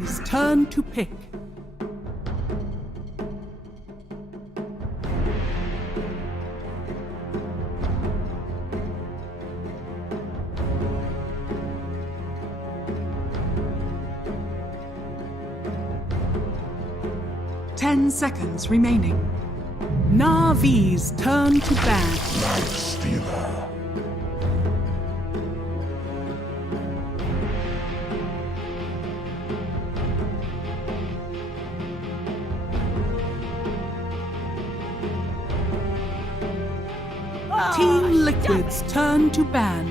It's turn to pick. Seconds remaining. NAVI's turn to ban. Night Stealer. Team Liquid's turn to ban.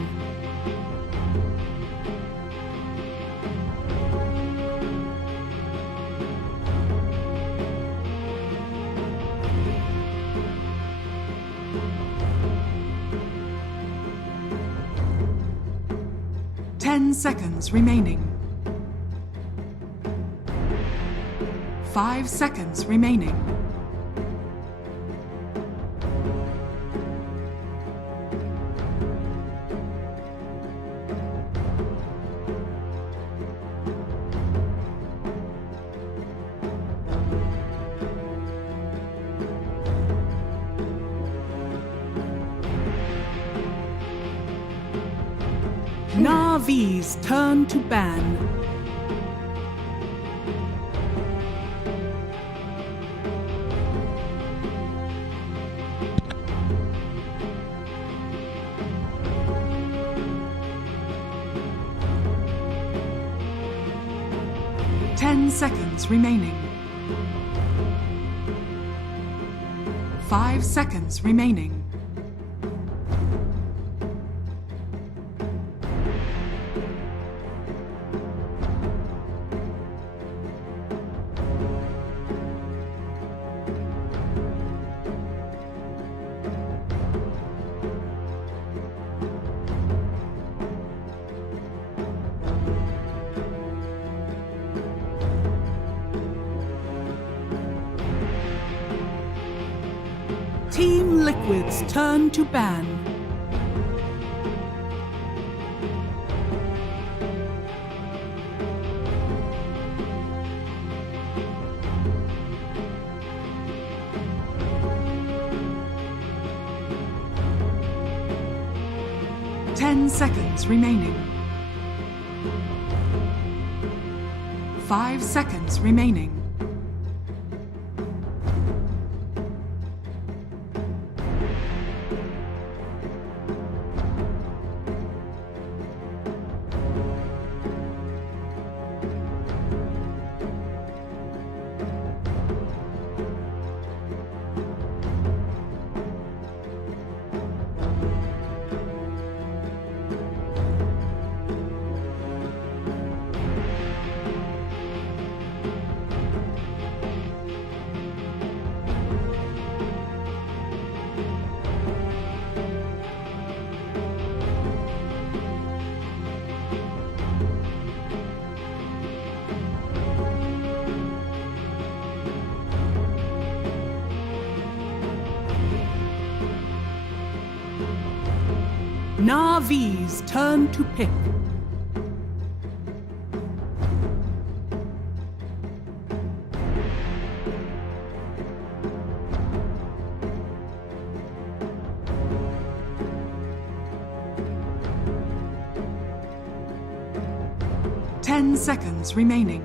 Seconds remaining. 5 seconds remaining. NAVI's turn to ban. Seconds remaining. 5 seconds remaining. Team Liquid's turn to ban. Seconds remaining. 5 seconds remaining. NAVI's turn to pick. Seconds remaining.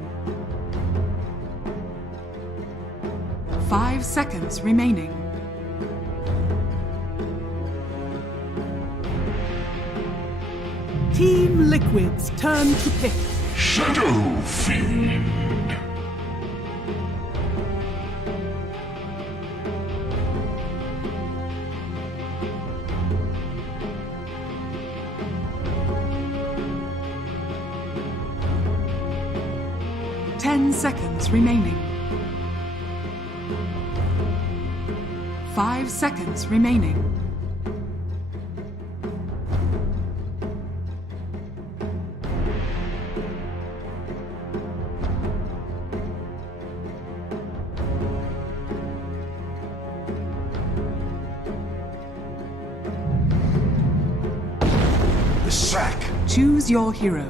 5 seconds remaining. Team Liquid's turn to pick. Shadow Fiend. Seconds remaining. 5 seconds remaining. The sack. Choose your hero.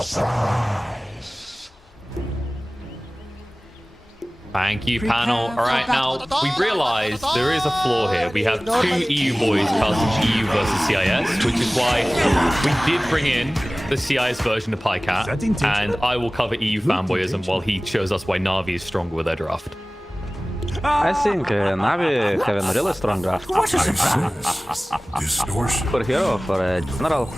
Surprise. Thank you, panel. All right, now we realize there is a flaw here. We have two EU boys casting EU versus CIS, which is why we did bring in the CIS version of PyCat, and I will cover EU fanboyism while he shows us why NAVI is stronger with their draft. I think NAVI have a really strong draft. Distortion. For hero, for a general.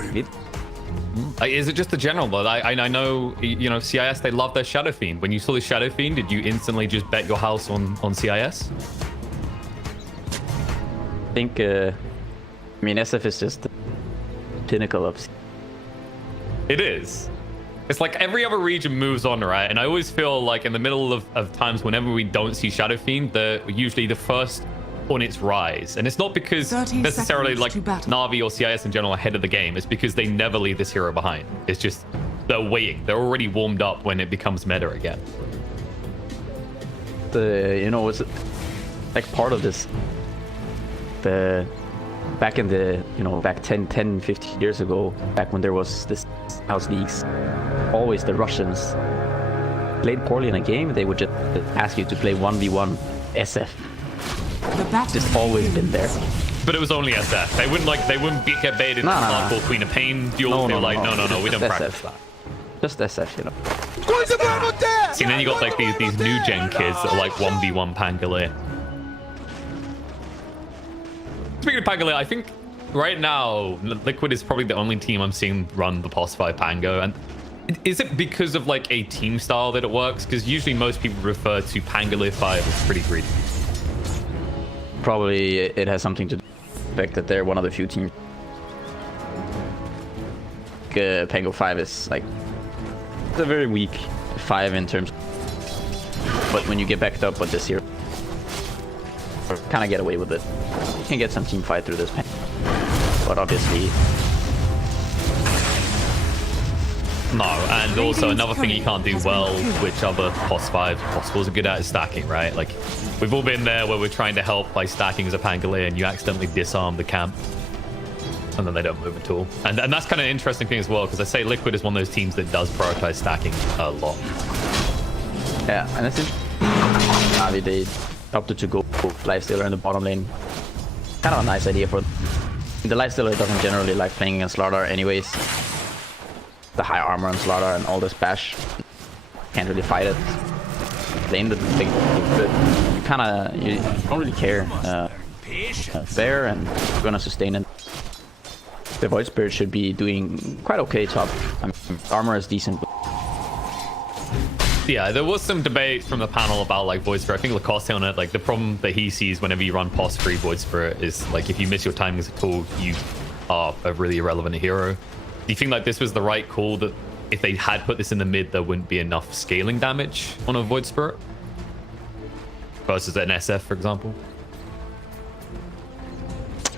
Is it just the general? But I know, you know, CIS, they love their Shadow Fiend. When you saw the Shadow Fiend, did you instantly just bet your house on CIS? I think, I mean, SF is just the pinnacle of... It is. It's like every other region moves on, right? And I always feel like in the middle of times whenever we don't see Shadow Fiend, they're usually the first on its rise. And it's not because necessarily like NAVI or CIS in general are ahead of the game. It's because they never leave this hero behind. It's just they're waiting. They're already warmed up when it becomes meta again. You know, it's like part of this. Back in the, you know, back 10, 15 years ago, back when there was this house leagues, always the Russians played poorly in a game, they would just ask you to play 1v1 SF. Just always been there. But it was only SF. They wouldn't get baited in the hardcore Queen of Pain duel. They're like, no, we don't practice that. Just SF, you know. See, then you got like these new gen kids that are like 1v1 Pangolier. Speaking of Pangolier, I think right now Liquid is probably the only team I'm seeing run the POS 5 Pango. And is it because of like a team style that it works? Because usually most people refer to Pangolier 5 as pretty greedy. Probably it has something to do with the fact that they're one of the few teams. Pango 5 is like, it's a very weak 5 in terms, but when you get backed up with this hero, kind of get away with it. You can get some team fight through this, but obviously no. And also another thing you can't do well, which other POS 5 possibles are good at, is stacking, right? Like we've all been there where we're trying to help by stacking as a Pangolier and you accidentally disarm the camp and then they don't move at all. And that's kind of an interesting thing as well, because I say Liquid is one of those teams that does prioritize stacking a lot. Yeah, and I think NAVI, they opted to go Lifestealer in the bottom lane. Kind of a nice idea for the Lifestealer. Doesn't generally like playing against Slardar anyways. The high armor on Slardar and all this bash, can't really fight it. Lane the big, but you don't really care. There, and you're gonna sustain it. The Void Spirit should be doing quite okay top. I mean, armor is decent. Yeah, there was some debate from the panel about like Void Spirit. I think Lacoste on it, like the problem that he sees whenever you run POS free Void Spirit is like if you miss your timings at all, you are a really irrelevant hero. Do you think like this was the right call, that if they had put this in the mid, there wouldn't be enough scaling damage on a Void Spirit versus an SF, for example?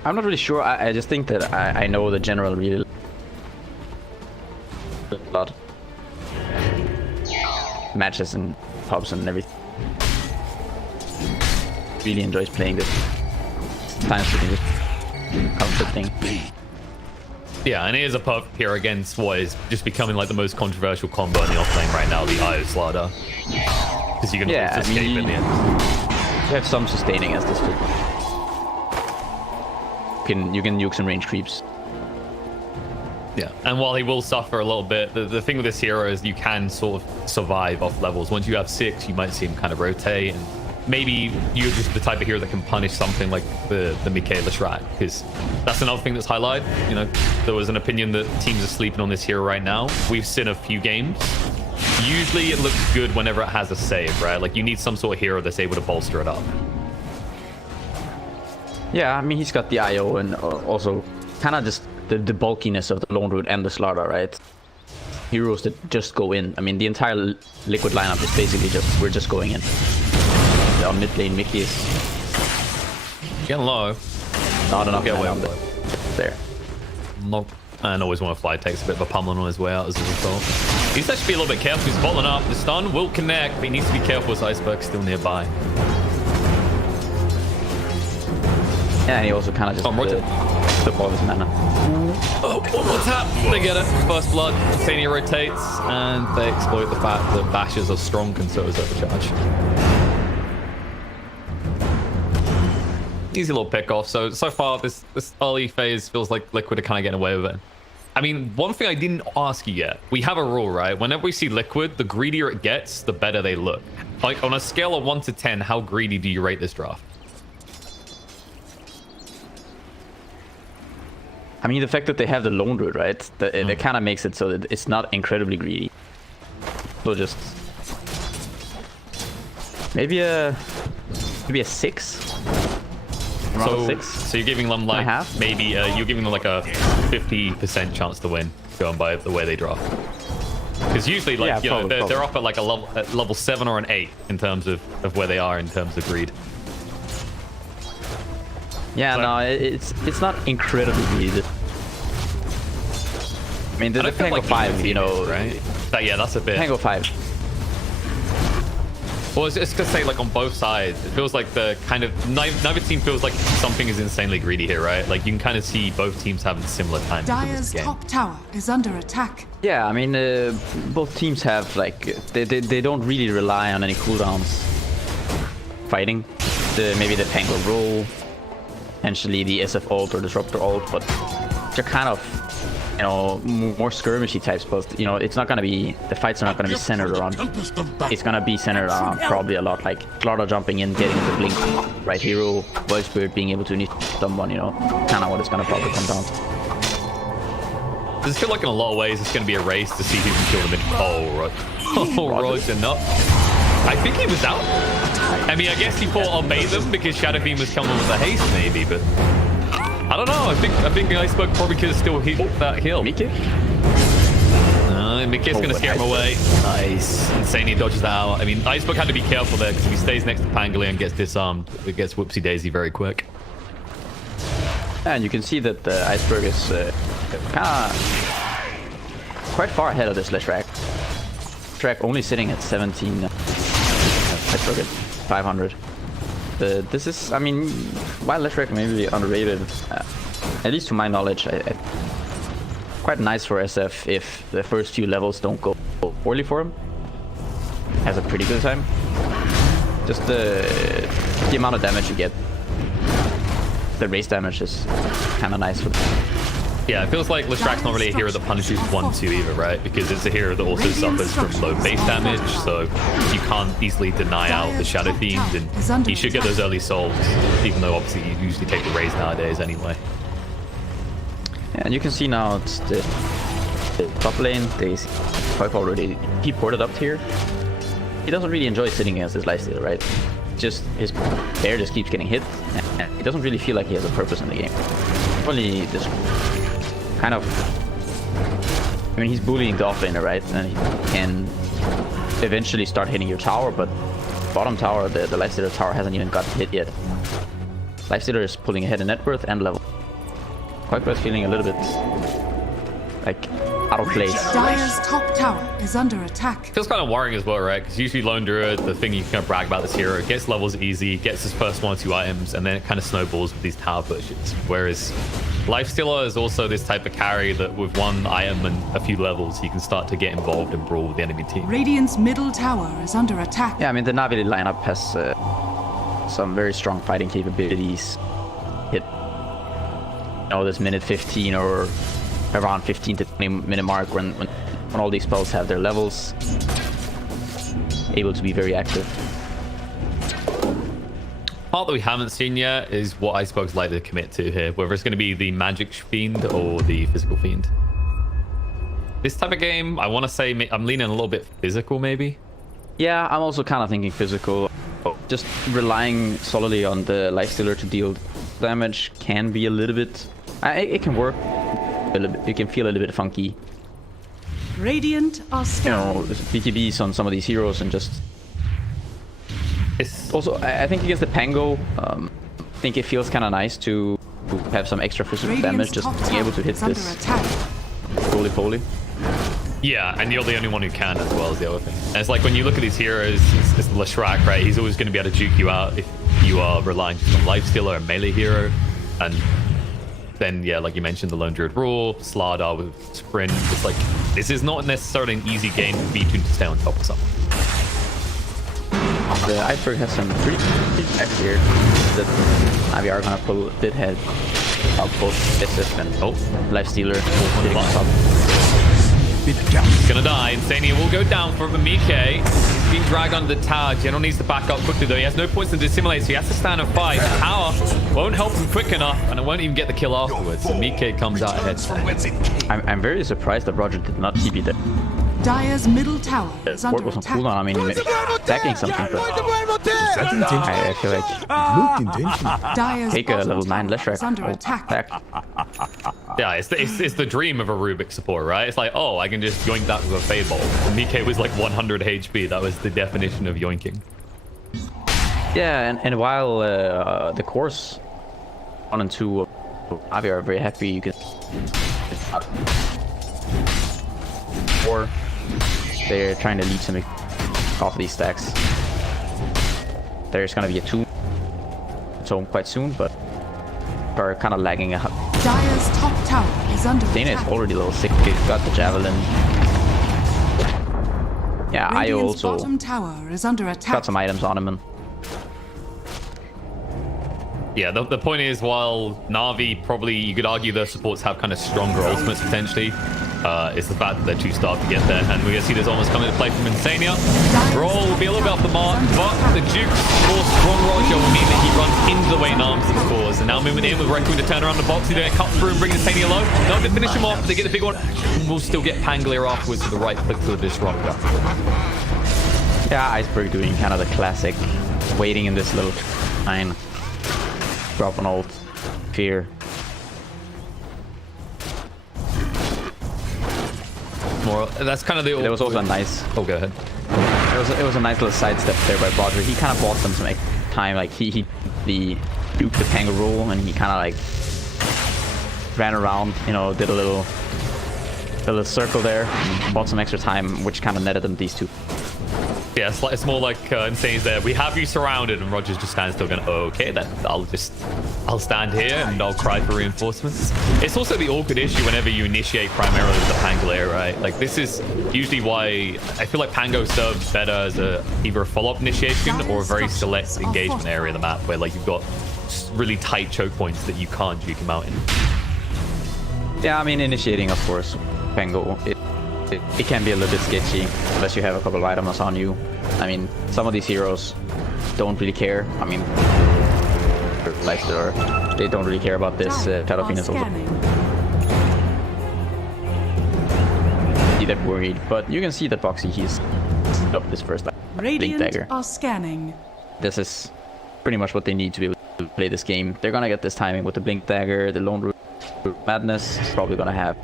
I'm not really sure. I just think that I know the general really a lot. Matches and pubs and everything. Really enjoys playing this time shooting this comfort thing. Yeah, and it is a perfect here against what is just becoming like the most controversial combo in the offlane right now, the IO Slardar. Because you can escape in the end. You have some sustaining as this. You can nuke some range creeps. Yeah, and while he will suffer a little bit, the thing with this hero is you can sort of survive off levels. Once you have 6, you might see him kind of rotate, and maybe you're just the type of hero that can punish something like the Michaela Rat, because that's another thing that's highlighted. You know, there was an opinion that teams are sleeping on this hero right now. We've seen a few games. Usually it looks good whenever it has a save, right? Like you need some sort of hero that's able to bolster it up. Yeah, I mean, he's got the IO and also kind of just the bulkiness of the Lone Root and the Slardar, right? Heroes that just go in. I mean, the entire Liquid lineup is basically we're just going in. On mid lane, Mickey is getting low. Not enough get away on there. Nope. And always want to fly takes a bit of a pummeling on his way out as a result. He needs to be a little bit careful. He's bottling up. The stun will connect, but he needs to be careful as Iceberg's still nearby. Yeah, and he also kind of just used up all his mana. Oh, one more tap. They get it. First blood. Sania rotates, and they exploit the fact that bashes are strong and so is overcharge. Easy little pick off. So far, this early phase feels like Liquid are kind of getting away with it. I mean, one thing I didn't ask you yet. We have a rule, right? Whenever we see Liquid, the greedier it gets, the better they look. Like, on a scale of 1 to 10, how greedy do you rate this draft? I mean, the fact that they have the lone druid, right? It kind of makes it so that it's not incredibly greedy. So just maybe a 6. So you're giving them like maybe you're giving them like a 50% chance to win, going by the way they draft. Because usually, like, you know, they're up at like a level 7 or an 8 in terms of where they are in terms of greed. Yeah, so, no, it's not incredibly greedy. I mean, the Pango 5, you know, right? Yeah, that's a bit. Pango 5. Well, it's gonna say, like, on both sides, it feels like the kind of neither team feels like something is insanely greedy here, right? Like, you can kind of see both teams having similar timing. Dire's top tower is under attack. Yeah, I mean, both teams have, like, they don't really rely on any cooldowns fighting. Maybe the Pango roll, potentially the SF ult or Disruptor ult, but they're kind of, you know, more skirmishy type spells. You know, it's not gonna be, the fights are not gonna be centered around. It's gonna be centered around probably a lot like Slaughter jumping in, getting the blink, right hero, Void Spirit being able to init someone. You know, kind of what it's gonna probably come down to. Does it feel like in a lot of ways it's gonna be a race to see who can kill them in? Oh, right. Oh, right enough. I think he was out. I mean, I guess he thought I'll bait them because Shadow Beam was coming with a haste, maybe, but I don't know. I think Iceberg probably could have still hit that heal. Mickey? Mickey's gonna scare him away. Nice. Insane, he dodges that out. I mean, Iceberg had to be careful there because if he stays next to Pangolier and gets disarmed, it gets whoopsie daisy very quick. And you can see that the Iceberg is kind of quite far ahead of this Leshrac. Track only sitting at 17. Iceberg at 500. This is, I mean, while Leshrac may be underrated, at least to my knowledge, quite nice for SF if the first few levels don't go poorly for him. Has a pretty good time. Just the amount of damage you get. The race damage is kind of nice for them. Yeah, it feels like Leshrac's not really a hero that punishes 1-2 either, right? Because it's a hero that also suffers from low base damage, so you can't easily deny out the Shadow Fiend, and he should get those early souls, even though obviously you usually take the raise nowadays anyway. Yeah, and you can see now it's the top lane, quite already, he ported up here. He doesn't really enjoy sitting against his lifesteal, right? Just his bear just keeps getting hit, and he doesn't really feel like he has a purpose in the game. Only this kind of, I mean, he's bullying the offlaner, right? And he can eventually start hitting your tower, but bottom tower, the lifestealer tower hasn't even got hit yet. Lifestealer is pulling ahead in net worth and level. Quackbird feeling a little bit like out of place. Dire's top tower is under attack. Feels kind of worrying as well, right? Because usually Lone Druid, the thing you can kind of brag about this hero, gets levels easy, gets his first 1 or 2 items, and then it kind of snowballs with these tower pushes. Whereas Lifestealer is also this type of carry that with 1 item and a few levels, he can start to get involved and brawl with the enemy team. Radiant's middle tower is under attack. Yeah, I mean, the NAVI lineup has some very strong fighting capabilities. Hit, you know, this minute 15 or around 15 to 20 minute mark when all these spells have their levels, able to be very active. Part that we haven't seen yet is what Iceberg's likely to commit to here, whether it's going to be the magic fiend or the physical fiend. This type of game, I want to say I'm leaning a little bit physical, maybe. Yeah, I'm also kind of thinking physical. Just relying solely on the lifestealer to deal damage can be a little bit, it can work. It can feel a little bit funky. Radiant are scared. You know, BKBs on some of these heroes and just. Also, I think against the Pango, I think it feels kind of nice to have some extra physical damage, just being able to hit this roly-poly. Yeah, and you're the only one who can as well as the other thing. And it's like when you look at these heroes, it's Leshrac, right? He's always going to be able to juke you out if you are relying just on lifesteal or a melee hero. And then yeah, like you mentioned, the Lone Druid rule, Slardar with sprint. It's like, this is not necessarily an easy game for V2 to stay on top of someone. The Iceberg has some pretty attacks here that NAVI are gonna pull a bit head up both assist and Lifestealer. He's gonna die. Insania will go down for Mike. He's being dragged under the tower. General needs to back up quickly though. He has no points to dissimulate, so he has to stand and fight. The tower won't help him quick enough, and it won't even get the kill afterwards. So Mike comes out ahead. I'm very surprised that Roger did not TP that. Dire's middle tower is Ward under was on attack. cooldown. I mean, attacking something, but I feel like Dire's take a bottom level 9 tower Leshrac. is under attack. Yeah, it's the dream of a Rubik support, right? It's like, oh, I can just yoink that with a Fade Bolt. Mike was like 100 HP. That was the definition of yoinking. Yeah, and while the course 1 and 2 of NAVI are very happy, you can. Or they're trying to lead some off these stacks. There's gonna be a 2 so quite soon, but are kind of lagging a. Dire's top tower is under Dana is attack. already level 6. He's got the javelin. Yeah, Io Radiant's also bottom tower is under attack. got some items on him. And Yeah, the point is, while Na'Vi probably, you could argue their supports have kind of stronger ultimates potentially, it's the fact that they're too starved to get there, and we're going to see this almost come into play from Insania. Roll will be a little bit off the mark, but the Duke's more strong Roger will mean that he runs into the Wayne arms and scores, and now moving in with Requiem to turn around the box, he's going to cut through and bring Insania low. No, to finish him off, they get the big one. We'll still get Pangolier afterwards with the right click to the disruptor. yeah, Iceberg doing kind of the classic, waiting in this little line, drop an ult, fear. More, that's kind of the. There was also a nice. Oh, go ahead. It was a nice little sidestep there by Bodger. He kind of bought them some time. Like he duped the Pango rule, and he kind of like ran around. You know, did a little circle there, and bought some extra time, which kind of netted them these 2. Yeah, it's more like Insane's there. We have you surrounded, and Rogers just stands still going, oh, okay, then I'll stand here and I'll cry for reinforcements. It's also the awkward issue whenever you initiate primarily with the Pangolier, right? Like, this is usually why I feel like Pango serves better as either a follow-up initiation or a very select engagement area of the map where, like, you've got really tight choke points that you can't juke him out in. Yeah, I mean, initiating, of course, Pango. It can be a little bit sketchy unless you have a couple of items on you. I mean, some of these heroes don't really care. I mean, Lifestealer, they don't really care about this. Shadow Phoenix also be that worried, but you can see that Boxy, he's up this first Blink Radiant Dagger. are scanning. This is pretty much what they need to be able to play this game. They're gonna get this timing with the Blink Dagger, the Lone Root Madness. Probably gonna have,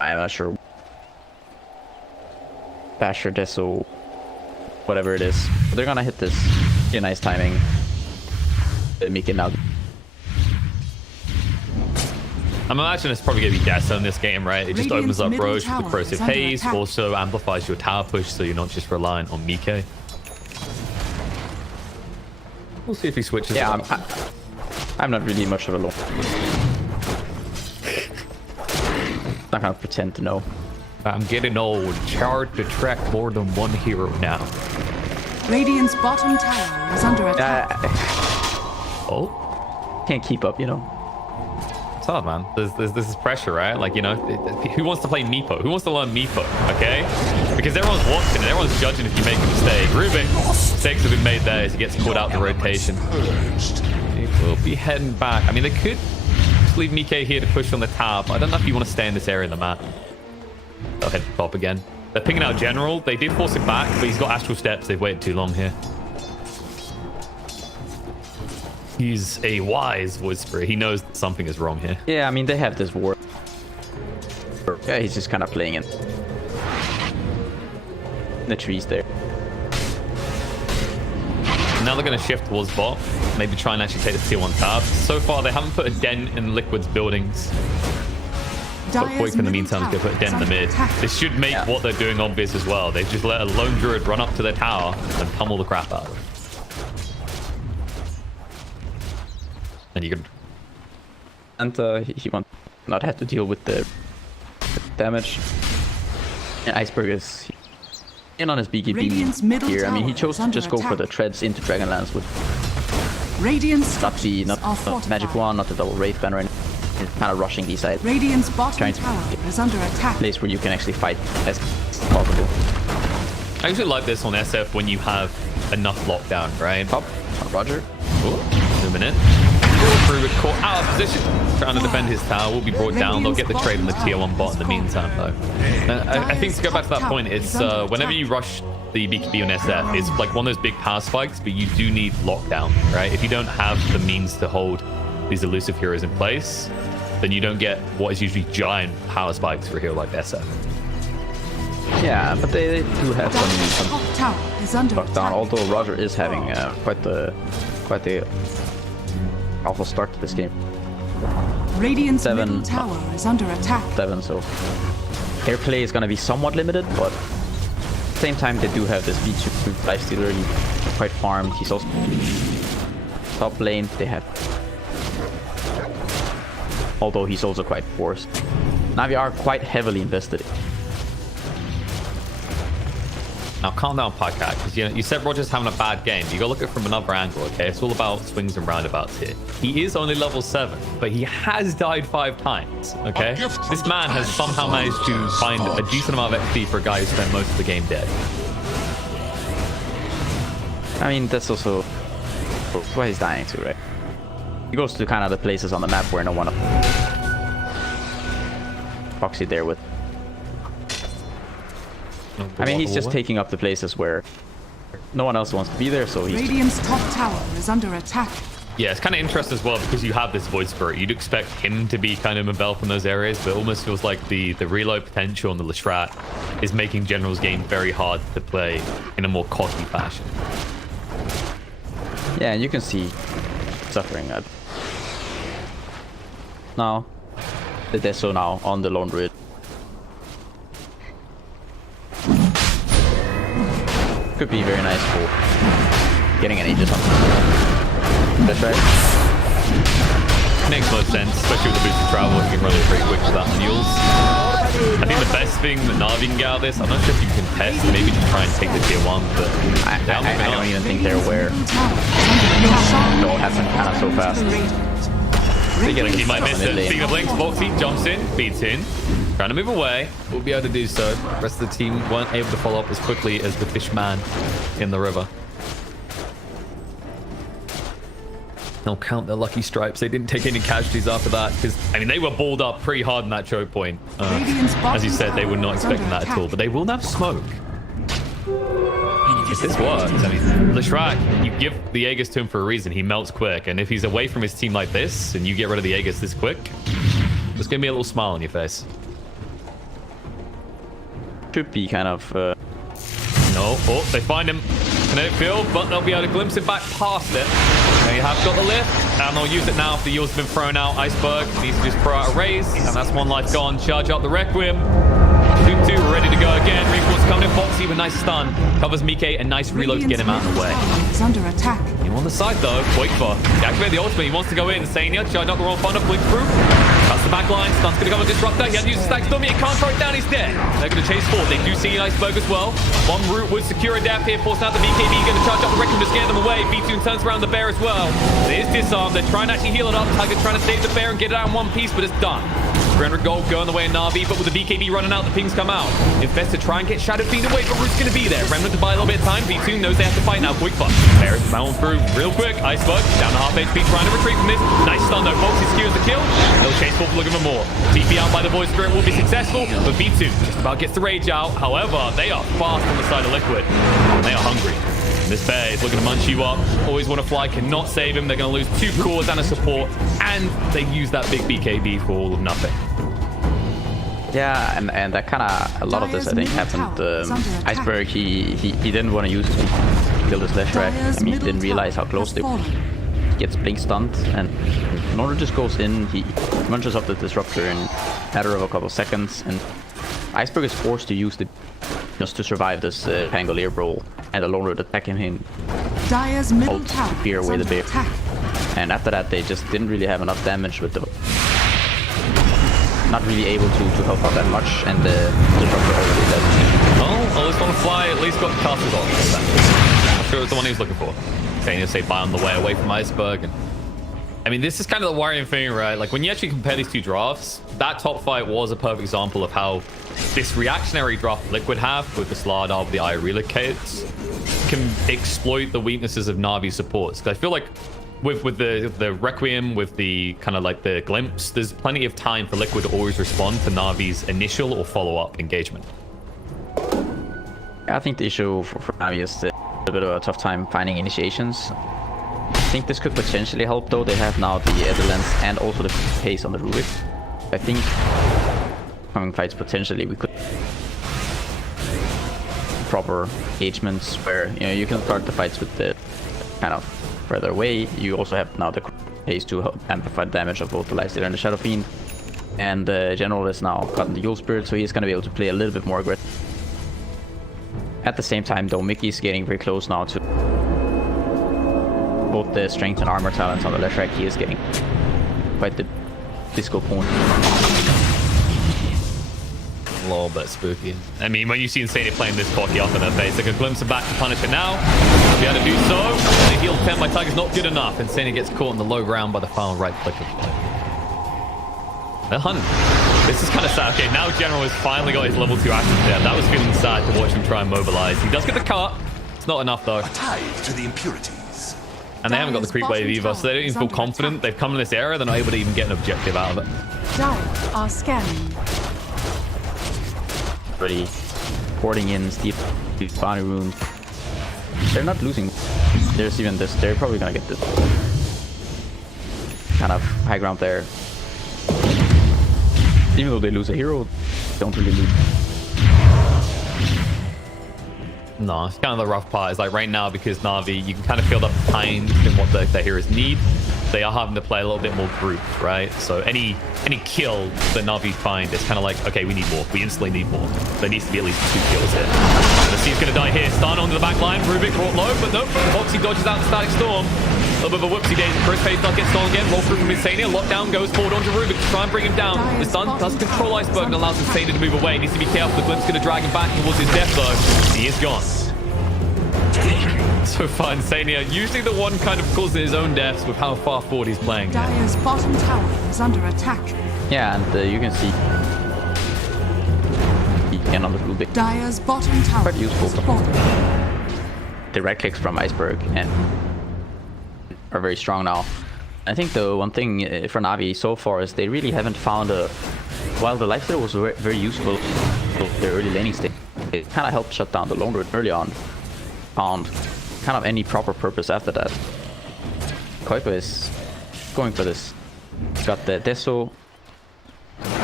I'm not sure, Basher, Deso, whatever it is. But they're gonna hit this. Be a nice timing. Make it now. I'm imagining it's probably going to be Deso in this game, right? It just opens up roads for the corrosive haze, also amplifies your tower push so you're not just reliant on Mike. We'll see if he switches. Yeah, I'm not really much of a low. Not gonna pretend to know. I'm getting old. It's hard to track more than one hero now. Radiant's bottom tower is under attack. Oh? Can't keep up, you know. It's hard, man. There's this pressure, right? Like, you know, who wants to play Meepo? Who wants to learn Meepo, okay? Because everyone's watching and everyone's judging if you make a mistake. Rubik, mistakes have been made there as he gets caught out the rotation. He will be heading back. I mean, they could just leave Mike here to push on the top. I don't know if you want to stay in this area of the map. They'll head to top again. They're pinging out General. They did force him back, but he's got Astral Steps. They've waited too long here. He's a wise whisperer. He knows that something is wrong here. Yeah, I mean, they have this war. Yeah, he's just kind of playing it. The trees there. Now they're going to shift towards bot. Maybe try and actually take the tier 1 tab. So far, they haven't put a dent in Liquid's buildings. But Poik in the meantime is going to put a dent in the mid. This should make what they're doing obvious as well. They've just let a lone druid run up to their tower and pummel the crap out of it. And you can... and he won't not have to deal with the damage. And Iceberg is in on his Radiant's BKB middle here. I mean, he tower chose is to under just go for attack. the treads into Dragonlance with Radiant's not the structures are magic fortified. one, not the double wraith banner. He's kind of rushing these sides. Radiant's bottom Trying to- tower is under attack. Place where you can actually fight as possible. I usually like this on SF when you have enough lockdown, right? Top, Roger. Ooh, Luminant. Through with caught out of position. Trying to defend his tower. Will be brought down. They'll get the trade on the tier 1 bot in the meantime, though. I think to go back to that point, it's whenever you rush the BKB on SF, it's like one of those big power spikes, but you do need lockdown, right? If you don't have the means to hold these elusive heroes in place, then you don't get what is usually giant power spikes for a hero like SF. Yeah, but they do have Dire's some top tower is under lockdown. attack. Although Roger is having quite the awful start to this game. Radiant's 7. middle tower is under attack. 7, so their play is going to be somewhat limited, but at the same time they do have this V2 lifestealer. He's quite farmed. He's also top lane. They have, although he's also quite forced. Navi are quite heavily invested. Now, calm down, Podcast, because you said Roger's having a bad game. You got to look at it from another angle, okay? It's all about swings and roundabouts here. He is only level 7, but he has died 5 times, okay? This man has somehow managed to find a decent amount of XP for a guy who spent most of the game dead. I mean, that's also why he's dying too, right? He goes to kind of the places on the map where no one... Foxy there with... I mean, he's just taking up the places where no one else wants to be there, so he's... Radiant's top tower is under attack. Yeah, it's kind of interesting as well because you have this voice spirit. You'd expect him to be kind of enveloped in those areas, but it almost feels like the reload potential on the Leshrat is making General's game very hard to play in a more cocky fashion. Yeah, you can see suffering. Now, the Deso now on the lone druid. Could be very nice for getting an Aegis on. That's right. Makes most sense, especially with the boosted travel. You can run a pretty quick without mules. I think the best thing that Navi can get out of this, I'm not sure if you can test, maybe just try and take the tier 1, but I don't even think they're aware. It all happened kind of so fast. They get a he might on miss the it. mid lane. Speaking of links, Bo3 jumps in, beats in, trying to move away. We'll be able to do so. The rest of the team weren't able to follow up as quickly as the Fishman in the river. They'll count their lucky stripes. They didn't take any casualties after that because, I mean, they were balled up pretty hard in that choke point. As you said, they were not expecting that at all, but they will have smoke. If this works, I mean, Leshrat, you give the Aegis to him for a reason. He melts quick, and if he's away from his team like this, and you get rid of the Aegis this quick, there's going to be a little smile on your face. Should be kind of... No, oh, they find him. Kinetic field, but they'll be able to glimpse it back past it. They have got the lift, and they'll use it now if the yield's been thrown out. Iceberg needs to just throw out a raise, and that's 1 life gone. Charge up the Requiem. 2-2, we're ready to go again. Reinforce coming in. Foxy with nice stun. Covers Mike, and nice reload to get him out of the way. Is under attack. Him on the side though, Quakefor. He activated the ultimate, he wants to go in. Sania, charge up the wrong thunder, blink through. That's the back line, Stun's gonna come and disrupt that. He had to use the stack stun, he can't throw it down, he's dead. They're gonna chase forward, they do see an Iceberg as well. One route would secure a death here, forcing out the BKB, gonna charge up the Requiem to scare them away. V2 turns around the bear as well. It is disarmed, they're trying to actually heal it up. Tiger's trying to save the bear and get it out in one piece, but it's done. 300 gold going the way of Navi, but with the BKB running out, the pings come out. Infest to try and get Shadow Fiend away, but Root's going to be there. Remnant to buy a little bit of time. V2 knows they have to fight now. Quick fuck. Bear is bound through real quick. Iceberg down to half HP, trying to retreat from this. Nice stun though. Foxy secures the kill. They'll chase forward looking for more. TP out by the Void Spirit will be successful, but V2 just about gets the rage out. However, they are fast on the side of Liquid. And they are hungry. This bear is looking to munch you up. Always want to fly, cannot save him. They're going to lose 2 cores and a support, and they use that big BKB for all of nothing. Yeah, and that kind of, a lot of this I think happened. Iceberg, he didn't want to use it to kill this Leshrat. I mean, he didn't realize how close they were. He gets blink stunned, and Nora just goes in, he munches up the disruptor in a matter of a couple seconds, and Iceberg is forced to use it just to survive this Pangolier roll, and the Lone Road attacking him. Dire's middle Ult tower to clear is away the under bear. attack. And after that, they just didn't really have enough damage with the not really able to help out that much, and the disruptor already does. Well, at least on the fly, at least got the casters off. I'm sure it was the one he was looking for. Saying to say buy on the way away from Iceberg. And I mean, this is kind of the worrying thing, right? Like when you actually compare these two drafts, that top fight was a perfect example of how this reactionary draft Liquid have with the Slardar, with the Eye Relocates, can exploit the weaknesses of Navi supports. Because I feel like with the Requiem, with the kind of like the Glimpse, there's plenty of time for Liquid to always respond to Navi's initial or follow-up engagement. I think the issue for Navi is a bit of a tough time finding initiations. I think this could potentially help, though. They have now the Ether Lens and also the pace on the Rubik. I think coming fights potentially we could proper engagements where you can start the fights with the kind of further away. You also have now the pace to help amplify the damage of both the Lifestealer and the Shadow Fiend. And the General is now gotten the Yule Spirit, so he's going to be able to play a little bit more aggressive. At the same time, though, Mickey's getting very close now to both the strength and armor talents on the left track. He is getting quite the disco point. A little bit spooky. I mean, when you see Insania playing this cocky up in their face, they can glimpse him back to punish it now. They'll be able to do so. The heal 10 by Tiger's not good enough. Insania gets caught in the low ground by the final right click of play. They're hunting. This is kind of sad. Okay, now General has finally got his level 2 active there. That was feeling sad to watch him try and mobilize. He does get the cut. It's not enough, though. Tied to the impurities. And they haven't got the creep wave either, so they don't even feel confident. They've come in this area, they're not able to even get an objective out of it. Dire are scanning. Already porting in Steve Bounty Runes. They're not losing. There's even this. They're probably gonna get this kind of high ground there. Even though they lose a hero, they don't really lose. No, it's kind of the rough part. Is like right now, because Navi, you can kind of feel the pain in what their heroes need. They are having to play a little bit more grouped, right? So any kill that Navi find, it's kind of like, okay, we need more. We instantly need more. There needs to be at least 2 kills here. The Sea's going to die here. Stun onto the back line. Rubik brought low, but nope. Foxy dodges out the Static Storm. A little bit of a whoopsie daisy. First phase does get stolen again. Roll through from Insania. Lockdown goes forward onto Rubik to try and bring him down. The stun does control Iceberg and allows Insania to move away. Needs to be careful. The Glimpse going to drag him back towards his death, though. He is gone. So far, Insania, usually the one kind of causing his own deaths with how far forward he's playing. Dire's bottom tower is under attack. Yeah, and you can see again on the Rubik. Dire's bottom tower Quite useful. is falling. The right clicks from Iceberg and are very strong now. I think the one thing for Navi so far is they really haven't found a... While the Lifestealer was very useful in the early laning stage, it kind of helped shut down the Lone Druid early on. Found kind of any proper purpose after that. Koipa is going for this. He's got the Deso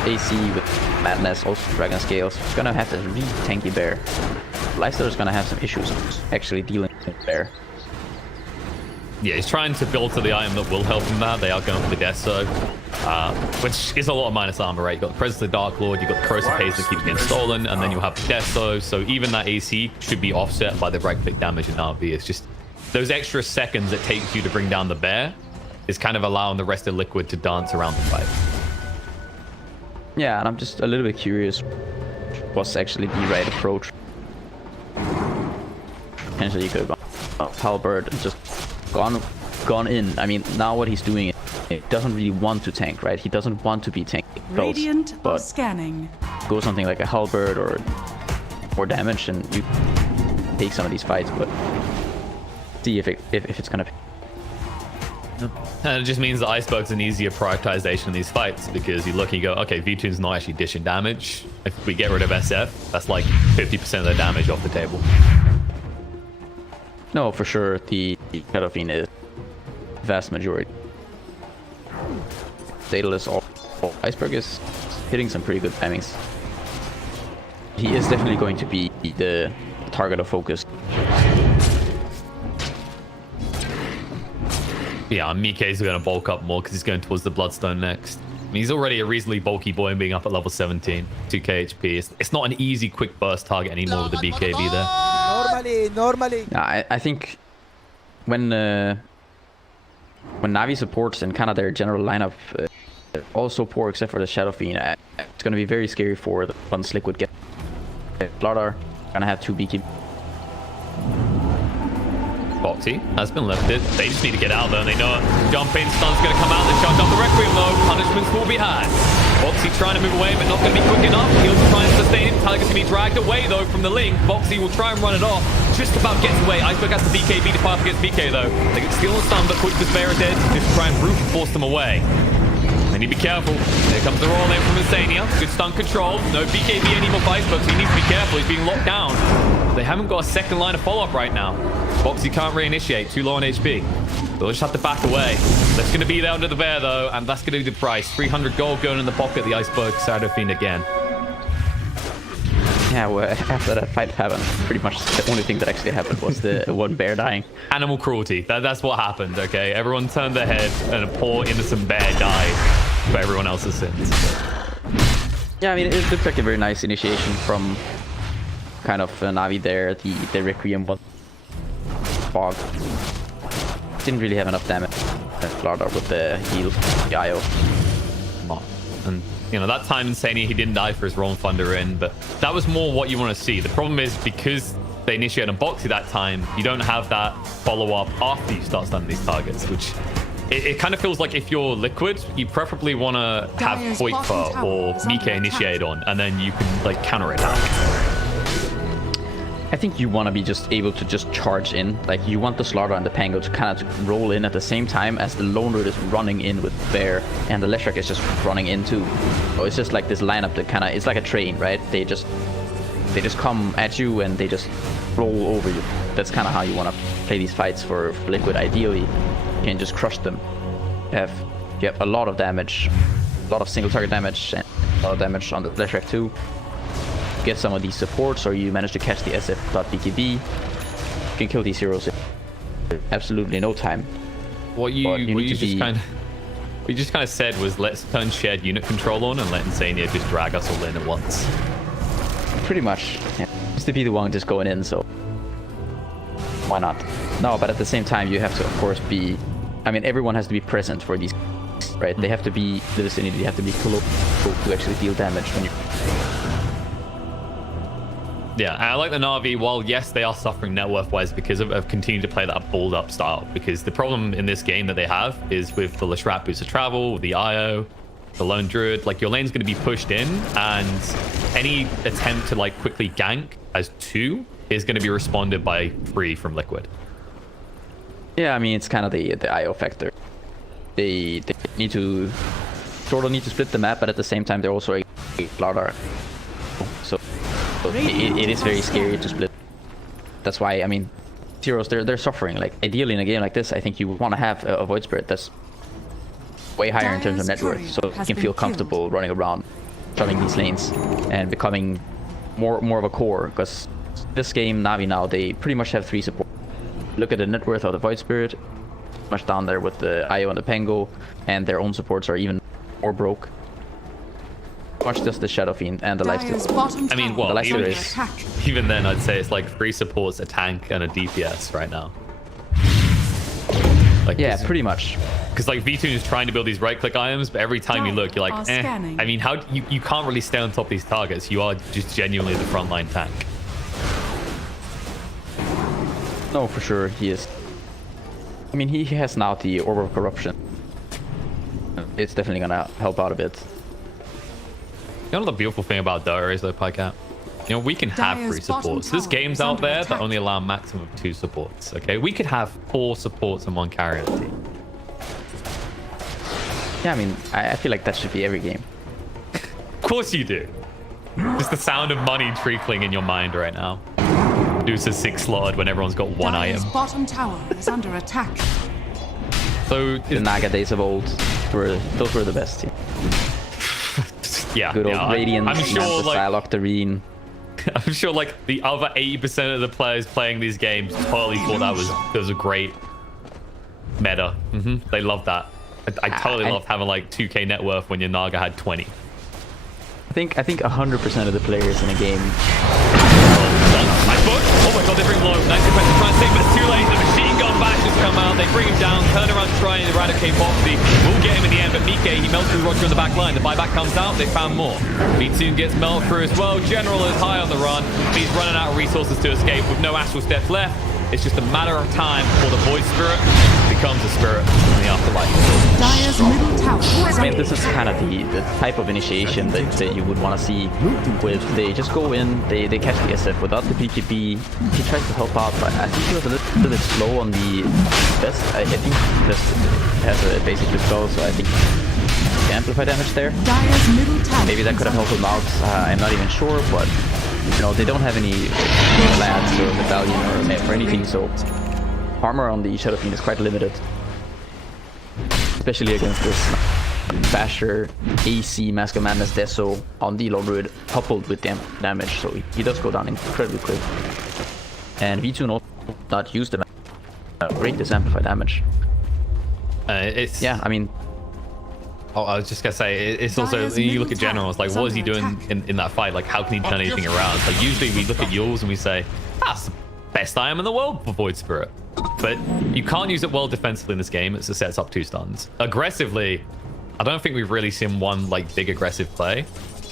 AC with Madness, also Dragon Scales. He's gonna have this really tanky bear. Lifestealer is gonna have some issues actually dealing with bear. Yeah, he's trying to build to the item that will help him that. They are going for the Deso, which is a lot of minus armor, right? You've got the Presence of the Dark Lord, you've got the Corrosive Haze that keeps getting stolen, and then you'll have the Deso. So even that AC should be offset by the right-click damage in RV. It's just those extra seconds it takes you to bring down the bear is kind of allowing the rest of Liquid to dance around the fight. Yeah, and I'm just a little bit curious what's actually the right approach. Potentially you could have gone Halberd and just gone in. I mean, now what he's doing, he doesn't really want to tank, right? He doesn't want to be tank. Radiant are but scanning. go something like a Halberd or more damage, and you take some of these fights, but see if it's gonna. And it just means that Iceberg's an easier prioritization in these fights, because you look and you go, okay, V2's not actually dishing damage. If we get rid of SF, that's like 50% of their damage off the table. No, for sure, the Shadow Fiend is vast majority. Daedalus or Iceberg is hitting some pretty good timings. He is definitely going to be the target of focus. Yeah, Mike's going to bulk up more because he's going towards the Bloodstone next. I mean, he's already a reasonably bulky boy and being up at level 17, 2k HP. It's not an easy quick burst target anymore with the BKB there. Normally. I think when Navi supports and kind of their general lineup Also poor except for the Shadow Fiend. It's gonna be very scary for the once Liquid get Slaughter. Gonna have 2 BKB. Bo3 has been lifted. They just need to get out there, and they know it. Jump in, stun's going to come out. They shut down the Requiem though. Punishments will be had. Bo3 trying to move away, but not going to be quick enough. He'll try and sustain him. Tiger's going to be dragged away though from the link. Bo3 will try and run it off. Just about gets away. Iceberg has the BKB to fight against BK though. They get steal and stun, but Quick Despair is dead. Just try and brute force them away. They need to be careful. Here comes the roll in from Insania. Good stun control. No BKB anymore for Iceberg, so he needs to be careful. He's being locked down. They haven't got a second line of follow-up right now. Bo3 can't reinitiate. Too low on HP. They'll just have to back away. That's going to be there under the bear, though, and that's going to be the price. 300 gold going in the pocket. The Iceberg Shadow Fiend again. Yeah, well, after that fight happened, pretty much the only thing that actually happened was the one bear dying. Animal cruelty. That's what happened, okay? Everyone turned their head, and a poor innocent bear died for everyone else's sins. Yeah, I mean, it looks like a very nice initiation from kind of Navi there. The Requiem was fog. Didn't really have enough damage. Slaughter with the heal, the IO. And, you know, that time Insania, he didn't die for his Rolling Thunder in, but that was more what you want to see. The problem is, because they initiate on Bo3 that time, you don't have that follow-up after you start stunning these targets, which it kind of feels like if you're Liquid, you preferably want to have Hoikfa or Mika initiate on, and then you can, like, counter-attack. I think you want to be just able to just charge in. Like, you want the Slaughter and the Pango to kind of roll in at the same time as the Lone Root is running in with Bear, and the Leshrac is just running in too. So it's just like this lineup that kind of, it's like a train, right? They just come at you and they just roll over you. That's kind of how you want to play these fights for Liquid. Ideally, you can just crush them. You have a lot of damage, a lot of single target damage, and a lot of damage on the Leshrac too. Get some of these supports, or you manage to catch the SF.BKB. You can kill these heroes in absolutely no time. What you just kind of said was, let's turn shared unit control on and let Insania just drag us all in at once. Pretty much. Yeah. Used to be the one just going in, so why not? No, but at the same time, you have to, of course, be. I mean, everyone has to be present for these, right? They have to be the vicinity. They have to be close to actually deal damage when you. Yeah, and I like the Navi. While yes, they are suffering net worth-wise because of continuing to play that balled-up style. Because the problem in this game that they have is with the Leshrac boost of travel, the IO, the Lone Druid. Like, your lane's going to be pushed in, and any attempt to like quickly gank as 2 is going to be responded by 3 from Liquid. Yeah, I mean, it's kind of the IO factor. They need to sort of split the map, but at the same time, they're also a Slaughter. So it is very scary to split. That's why, I mean, heroes, they're suffering. Like, ideally in a game like this, I think you would want to have a Void Spirit that's way higher in terms of net worth, so you can feel comfortable running around, drumming these lanes, and becoming more of a core. Because this game, Navi now, they pretty much have 3 support. Look at the net worth of the Void Spirit, much down there with the IO and the Pango, and their own supports are even more broke. Much just the Shadow Fiend and the lifesteal. I mean, well, even then, I'd say it's like 3 supports, a tank, and a DPS right now. Like, yeah, pretty much. Because like V2 is trying to build these right-click items, but every time you look, you're like, eh. I mean, how you can't really stay on top of these targets. You are just genuinely the frontline tank. No, for sure he is. I mean, he has now the Orb of Corruption. It's definitely gonna help out a bit. You know the beautiful thing about Dota is though, Pycat? You know, we can have 3 supports. There's games out there that only allow a maximum of 2 supports, okay? We could have 4 supports and 1 carry on the team. Yeah, I mean, I feel like that should be every game. Of course you do. Just the sound of money trickling in your mind right now. Deuce is 6 slotted when everyone's got 1 item. Bottom tower is under attack. So the Naga days of old, those were the best. Yeah, good old Radiant, I'm sure, like, Octarine. I'm sure like the other 80% of the players playing these games totally thought that was a great meta. They loved that. I totally loved having like 2k net worth when your Naga had 20. I think 100% of the players in a game. Oh my god, they bring low. Nice defensive trying to save, but it's too late. The machine gun Bashes come out, they bring him down, turn around to try and eradicate Bo3. We'll get him in the end, but Mike, he melts through Roger on the back line. The buyback comes out, they found more. V2 gets melted through as well. General is high on the run. He's running out of resources to escape with no astral steps left. It's just a matter of time before the void spirit becomes a spirit in the afterlife. Dire's middle tower is I mean, under this is kind of the type of initiation that you would want to see with they just go in, they catch the SF without the PGB. He tries to help out, but I think he was a little bit slow on the best. I think just has a basic spell, so I think the amplify damage there. Dire's middle tower. Maybe that could have helped him out. I'm not even sure, but you know, they don't have any lads or medallion or anything, so armor on the Shadow Fiend is quite limited, especially against this Basher AC Mask of Madness Deso on the low druid coupled with damage, so he does go down incredibly quick. And V2 not use the break this amplify damage. It's yeah, I mean, oh, I was just gonna say, it's also, you look at generals, like, what is he doing in that fight? Like, how can he turn anything around? Like, usually we look at Yules and we say, that's the best item in the world for Void Spirit. But you can't use it well defensively in this game. It sets up 2 stuns. Aggressively, I don't think we've really seen one, like, big aggressive play.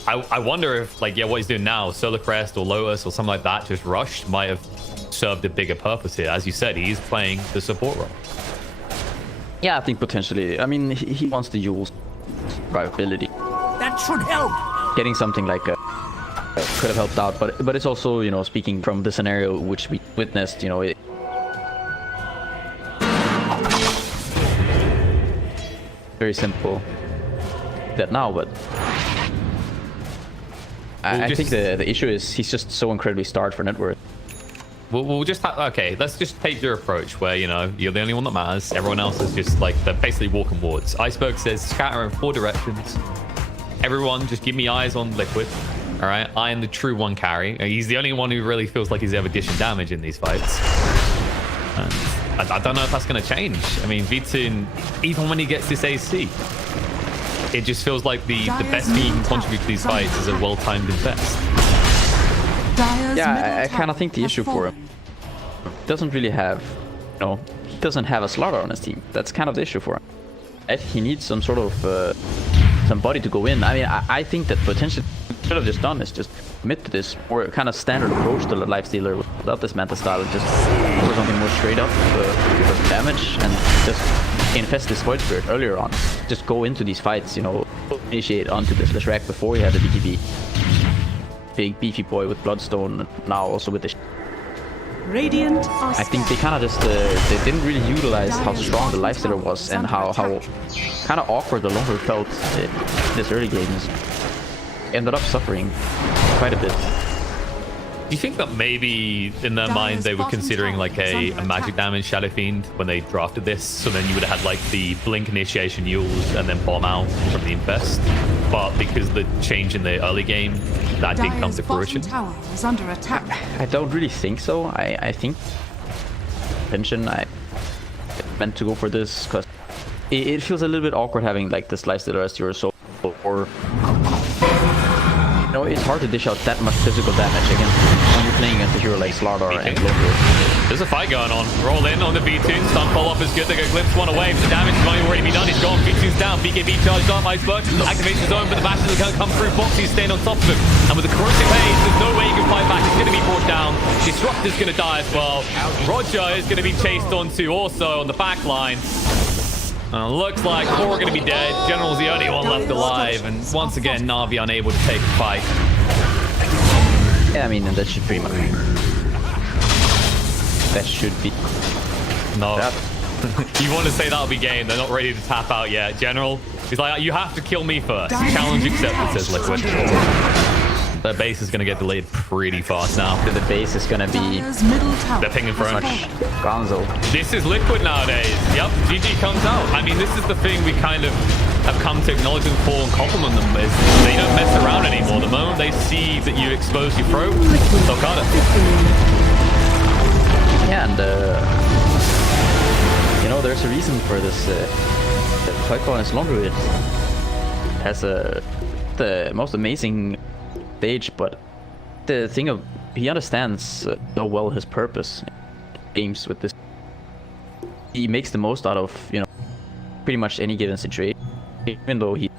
I wonder if, like, yeah, what he's doing now, Solar Crest or Lotus or something like that, just rushed, might have served a bigger purpose here. As you said, he's playing the support role. yeah, I think potentially. I mean, he wants the Yules survivability. That should help. Getting something like could have helped out, but it's also, you know, speaking from the scenario which we witnessed, you know, very simple that now, but I think the issue is he's just so incredibly starved for net worth. We'll just okay, let's just take your approach where, you know, you're the only one that matters. Everyone else is just like, they're basically walking wards. Iceberg says scatter in 4 directions. Everyone just give me eyes on Liquid. All right, I am the true one carry. He's the only one who really feels like he's ever dishing damage in these fights. And I don't know if that's going to change. I mean, V2, even when he gets this AC, it just feels like the best thing he can contribute to these fights is a well-timed invest. Yeah, I kind of think the issue for him doesn't really have, you know, he doesn't have a slaughter on his team. That's kind of the issue for him. He needs some sort of somebody to go in. I mean, I think that potentially should have just done is just commit to this more kind of standard approach to the Lifestealer without this Manta style, and just for something more straight up for damage, and just infest this Void Spirit earlier on. Just go into these fights, you know, initiate onto this Leshrac before he had the BTB. Big beefy boy with Bloodstone, now also with the Radiant I think they kind of just they didn't really utilize how strong the Lifestealer was, and how kind of awkward the longer felt in this early games. Ended up suffering quite a bit. Do you think that maybe in their mind they were considering like a magic damage Shadow Fiend when they drafted this? So then you would have had like the Blink Initiation Yules and then bomb out from the Infest. But because the change in the early game, that didn't come to fruition. Tower is under attack. I don't really think so. I think attention, I meant to go for this because it feels a little bit awkward having like this Lifestealer as your soul, or you know, it's hard to dish out that much physical damage against when you're playing against a hero like Slardar and Loco. There's a fight going on. Roll in on the V2. Stun follow-up is good. They get glimpse one away. But the damage might already be done. He's gone. V2's down. BKB charged up. Iceberg activates his own, but the bashes are going to come through. Boxy's staying on top of him. And with the corrosive haze, there's no way he can fight back. He's going to be brought down. Disruptor's going to die as well. Roger is going to be chased onto also on the back line. Looks like 4 are going to be dead. General's the only one left alive. And once again, Navi unable to take a fight. Yeah, I mean, and that should pretty much... That should be... No. You want to say that'll be game. They're not ready to tap out yet. General, he's like, you have to kill me first. Challenge accepted, says Liquid. The base is going to get delayed pretty fast now. The base is going to be... They're pinging for him. Gonzo. This is Liquid nowadays. Yep, GG comes out. I mean, this is the thing we kind of have come to acknowledge them for and compliment them is they don't mess around anymore. The moment they see that you expose your throat, they'll cut it. Yeah, and you know, there's a reason for this. Toycon is longer. It has the most amazing stage, but the thing of he understands so well his purpose in games with this. he makes the most out of, you know, pretty much any given situation, even though he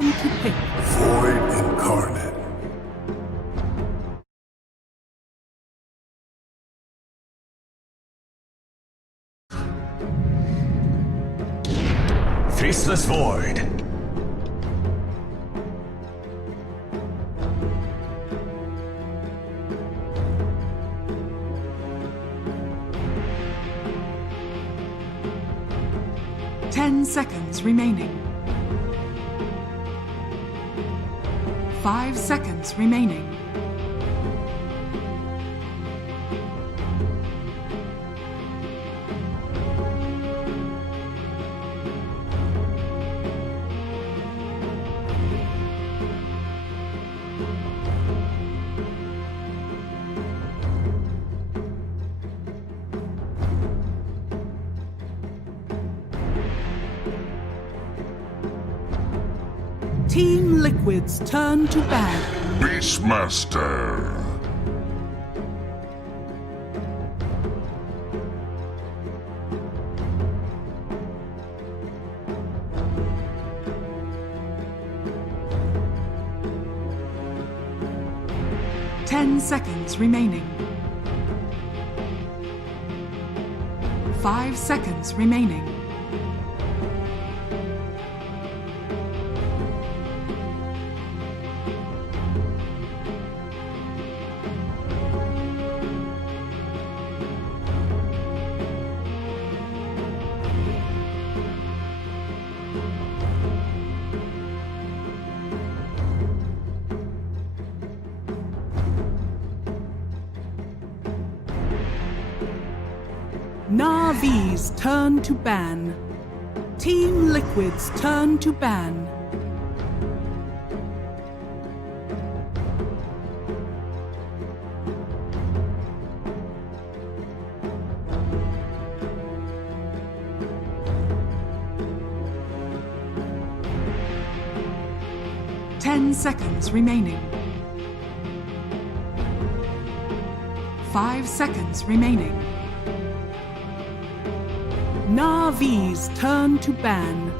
to pick. Void incarnate. Faceless Void. Ten seconds remaining. 5 seconds remaining. Team Liquid's turn to ban. Beastmaster. Ten seconds remaining. 5 seconds remaining. NAVI's turn to ban. Team Liquid's turn to ban. Ten seconds remaining. 5 seconds remaining. NAVI's turn to ban.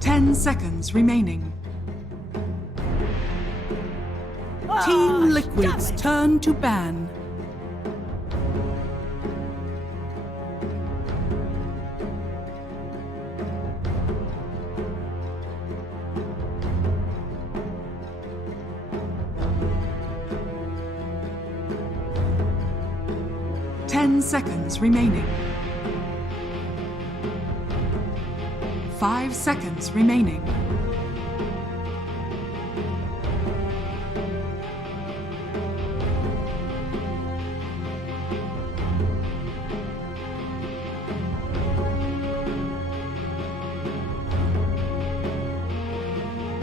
Ten seconds remaining. Team Liquid's turn to ban. Ten seconds remaining. 5 seconds remaining.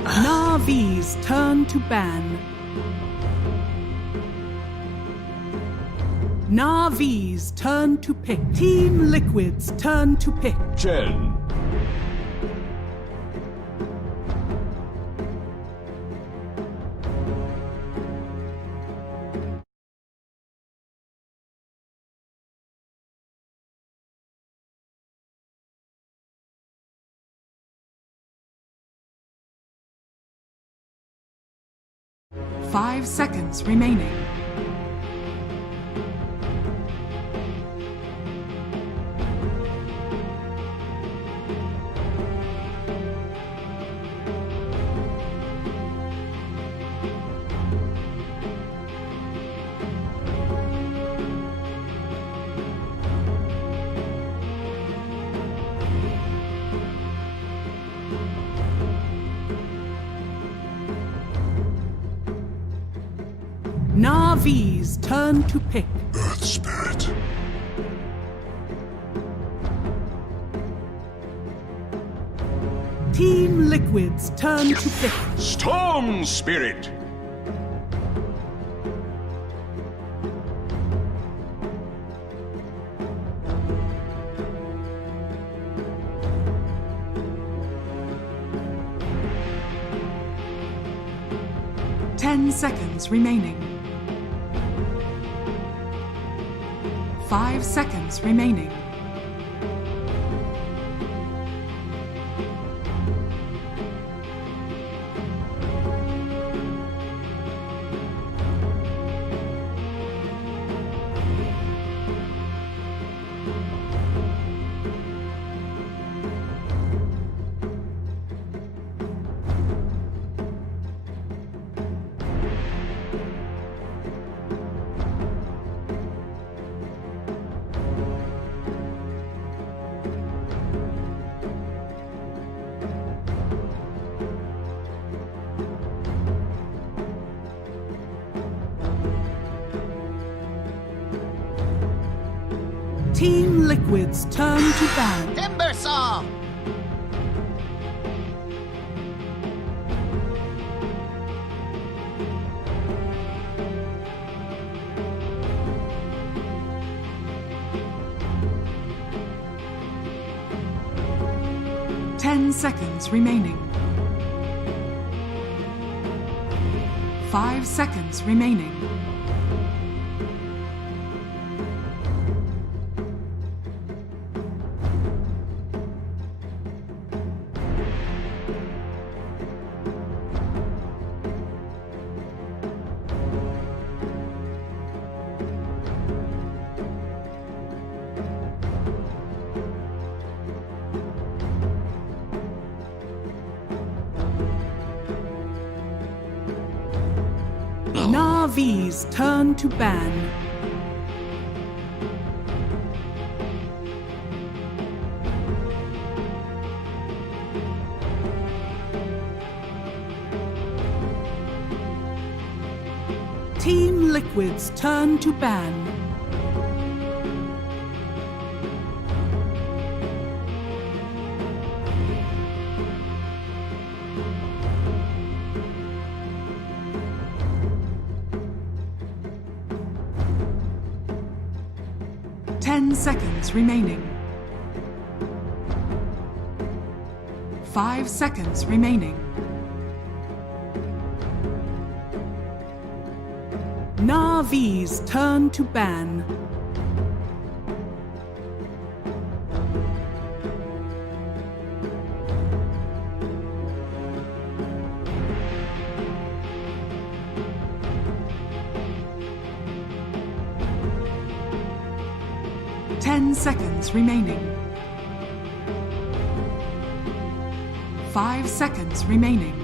NAVI's turn to ban. NAVI's turn to pick. Team Liquid's turn to pick. Jen. Five seconds remaining. NAVI's turn to pick. Earth Spirit. Team Liquid's turn to pick. Storm Spirit. 10 seconds remaining. 5 seconds remaining. Team Liquid's turn to ban. Timber saw! Ten seconds remaining. 5 seconds remaining. NAVI's turn to ban. Team Liquid's turn to ban. Ten seconds remaining. 5 seconds remaining. NAVI's turn to ban. Ten seconds remaining. 5 seconds remaining.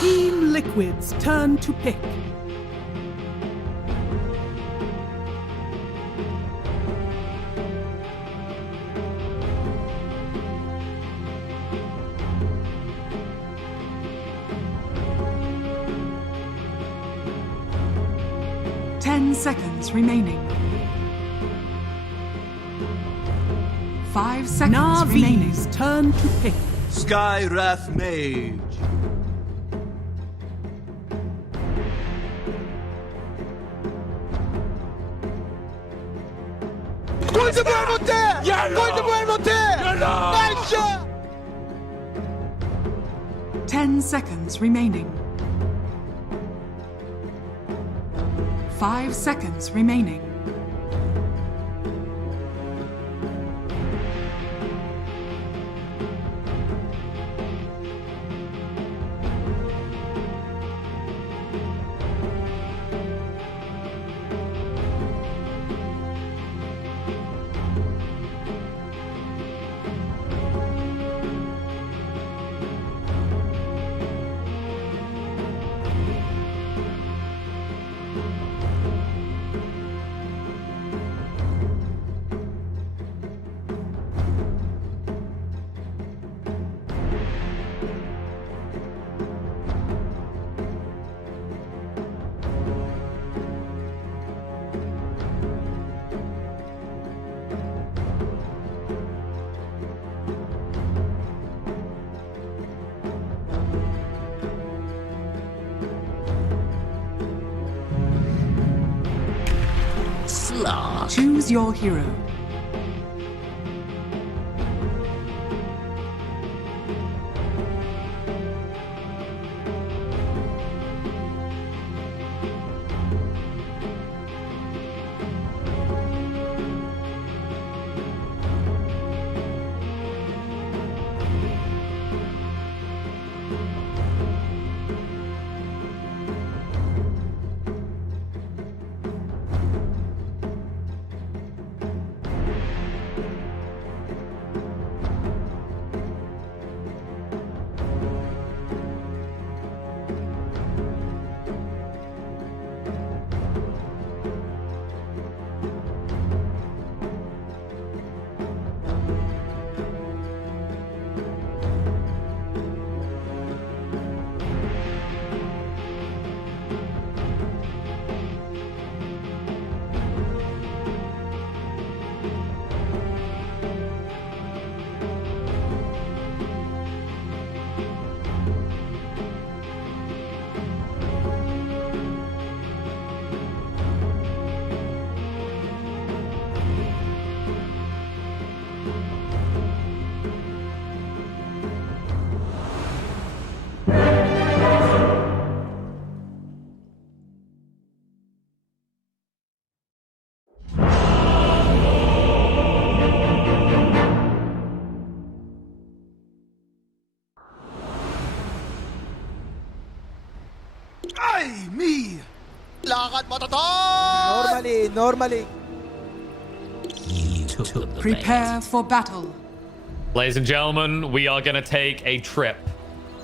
Team Liquid's turn to pick. Ten seconds remaining. 5 seconds remaining. NAVI's turn to pick. Sky Wrath Mage. Going to burn mot det! Going to burn mot det! Nice shot! 10 seconds remaining. 5 seconds remaining. Choose your hero. Ay, me! Lakad mo, Toton! Normally. Prepare for battle. Ladies and gentlemen, we are going to take a trip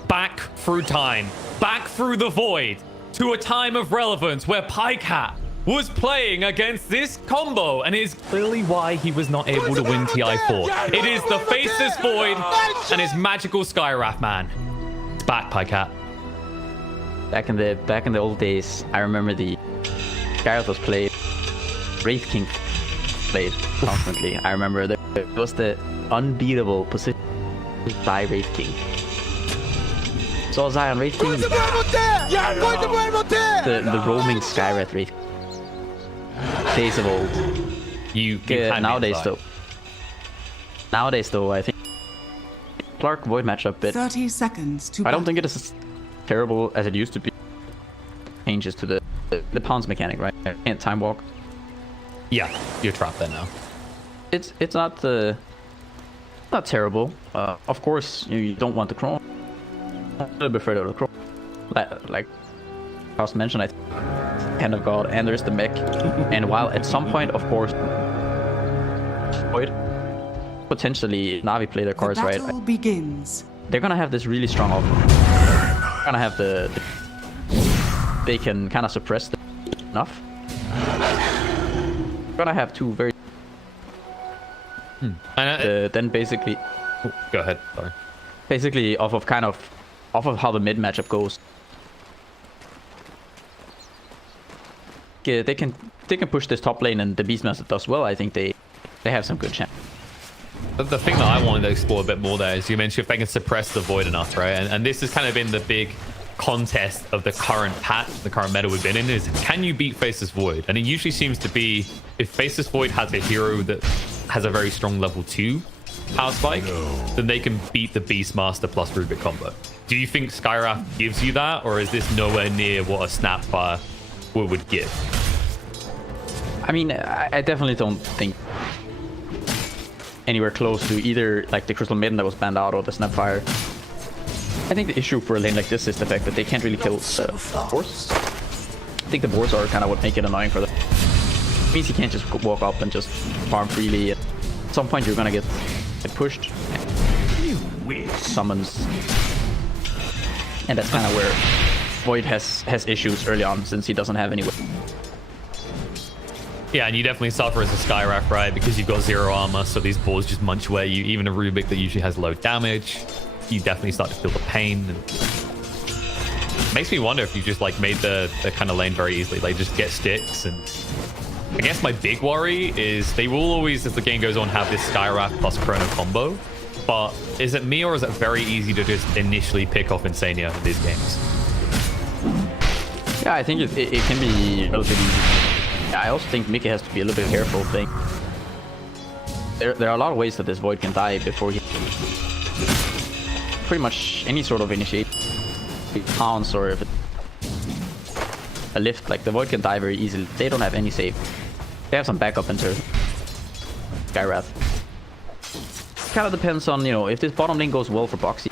back through time, back through the void, to a time of relevance where Pycat was playing against this combo, and is clearly why he was not able to win TI4. It is the Faceless Void and his magical Skywrath man. It's back, Pycat. Back in the old days, I remember the Skywrath was played, Wraith King played constantly. I remember there was the unbeatable position by Wraith King. So Zion Wraith King, the roaming Skywrath Wraith. Days of old. You can nowadays though, I think Clark Void matchup bit. 30 seconds to I don't think it is as terrible as it used to be. Changes to the pounds mechanic, right? I can't time walk. Yeah, you're trapped there now. It's not not terrible. Of course, you don't want the chrome. A little bit further of the chrome. Like I was mentioned, I think Hand of God, and there's the mech. And while at some point, of course, Void potentially Navi play their cards right. Battle begins. They're gonna have this really strong offense. They're gonna have they can kind of suppress enough. They're gonna have two very. Then basically, go ahead. Sorry. Basically, off of how the mid matchup goes. They can push this top lane, and the Beastmaster does well. I think they have some good chance. The thing that I wanted to explore a bit more there is you mentioned if they can suppress the Void enough, right? And this has kind of been the big contest of the current patch, the current meta we've been in, is can you beat Faceless Void? And it usually seems to be if Faceless Void has a hero that has a very strong level 2 power spike, then they can beat the Beastmaster plus Rubik combo. Do you think Skywrath gives you that, or is this nowhere near what a Snapfire would give? I mean, I definitely don't think anywhere close to either like the Crystal Maiden that was banned out or the Snapfire. I think the issue for a lane like this is the fact that they can't really kill boars. I think the boars are kind of what make it annoying for them. It means you can't just walk up and just farm freely. At some point you're gonna get pushed. Summons. And that's kind of where Void has issues early on, since he doesn't have any way. Yeah, and you definitely suffer as a Skywrath, right? Because you've got 0 armor, so these balls just munch away you. Even a Rubik that usually has low damage, you definitely start to feel the pain. And makes me wonder if you just like made the kind of lane very easily. Like just get sticks. And I guess my big worry is they will always, as the game goes on, have this Skywrath plus Chrono combo. But is it me, or is it very easy to just initially pick off Insania in these games? Yeah, I think it can be relatively easy. I also think Mickey has to be a little bit careful playing. There are a lot of ways that this Void can die before he... Pretty much any sort of initiate. Pounce or if it... A lift, like the Void can die very easily. They don't have any save. They have some backup into Skywrath. Kind of depends on, you know, if this bottom lane goes well for Boxy.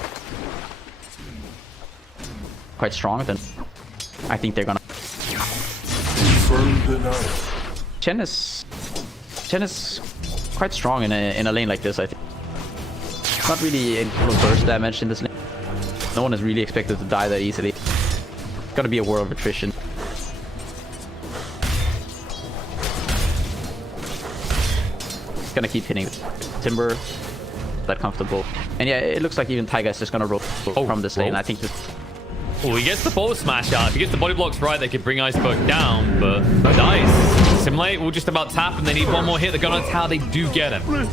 Quite strong, then I think they're gonna... Chen is quite strong in a lane like this, I think. Not really any burst damage in this lane. No one is really expected to die that easily. It's gonna be a war of attrition. It's gonna keep hitting Timber. That comfortable. And yeah, it looks like even Taiga is just gonna roll from this lane. I think this... Oh, he gets the ball smash out. If he gets the body blocks right, they could bring Iceberg down, but nice. Simulate will just about tap, and they need one more hit. They're gonna tower. They do get him. A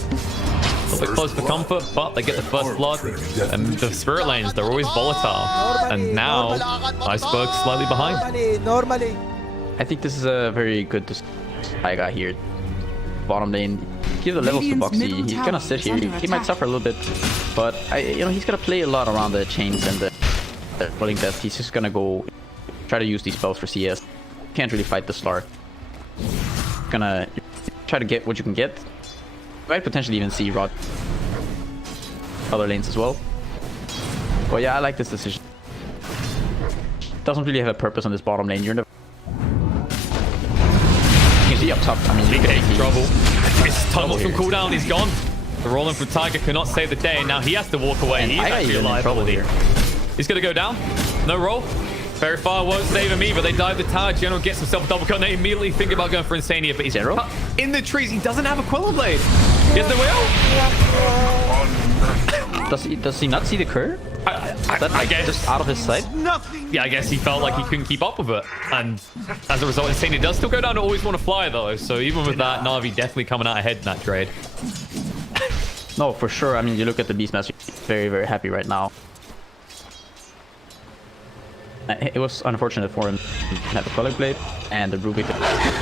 little bit close for comfort, but they get the first blood. And the spirit lanes, they're always volatile. And now, Iceberg slightly behind. Normally. I think this is a very good Taiga here. Bottom lane. Give the levels to Boxy. He's gonna sit here. He might suffer a little bit, but he's gonna play a lot around the chains and the rolling death. He's just gonna go try to use these spells for CS. Can't really fight the Slar. Gonna try to get what you can get. Might potentially even see Rod other lanes as well. But yeah, I like this decision. Doesn't really have a purpose on this bottom lane. You're never... You can see up top. I mean, Big trouble. His tunnel from cooldown, he's gone. The rolling from Tiger cannot save the day. Now he has to walk away. He's actually alive. Here. He's gonna go down. No roll. Very far won't save him either. They dive the tower. General gets himself a double cut. They immediately think about going for Insania, but he's in the trees. He doesn't have a Quilla Blade. Yes, they will. Does he not see the curve? I guess just out of his sight. Yeah, I guess he felt like he couldn't keep up with it, and as a result, Insania does still go down to always want to fly though. So even with that, Navi definitely coming out ahead in that trade. No, for sure. I mean, you look at the Beastmaster. Very, very happy right now. It was unfortunate for him to have the Quilla Blade and the Rubik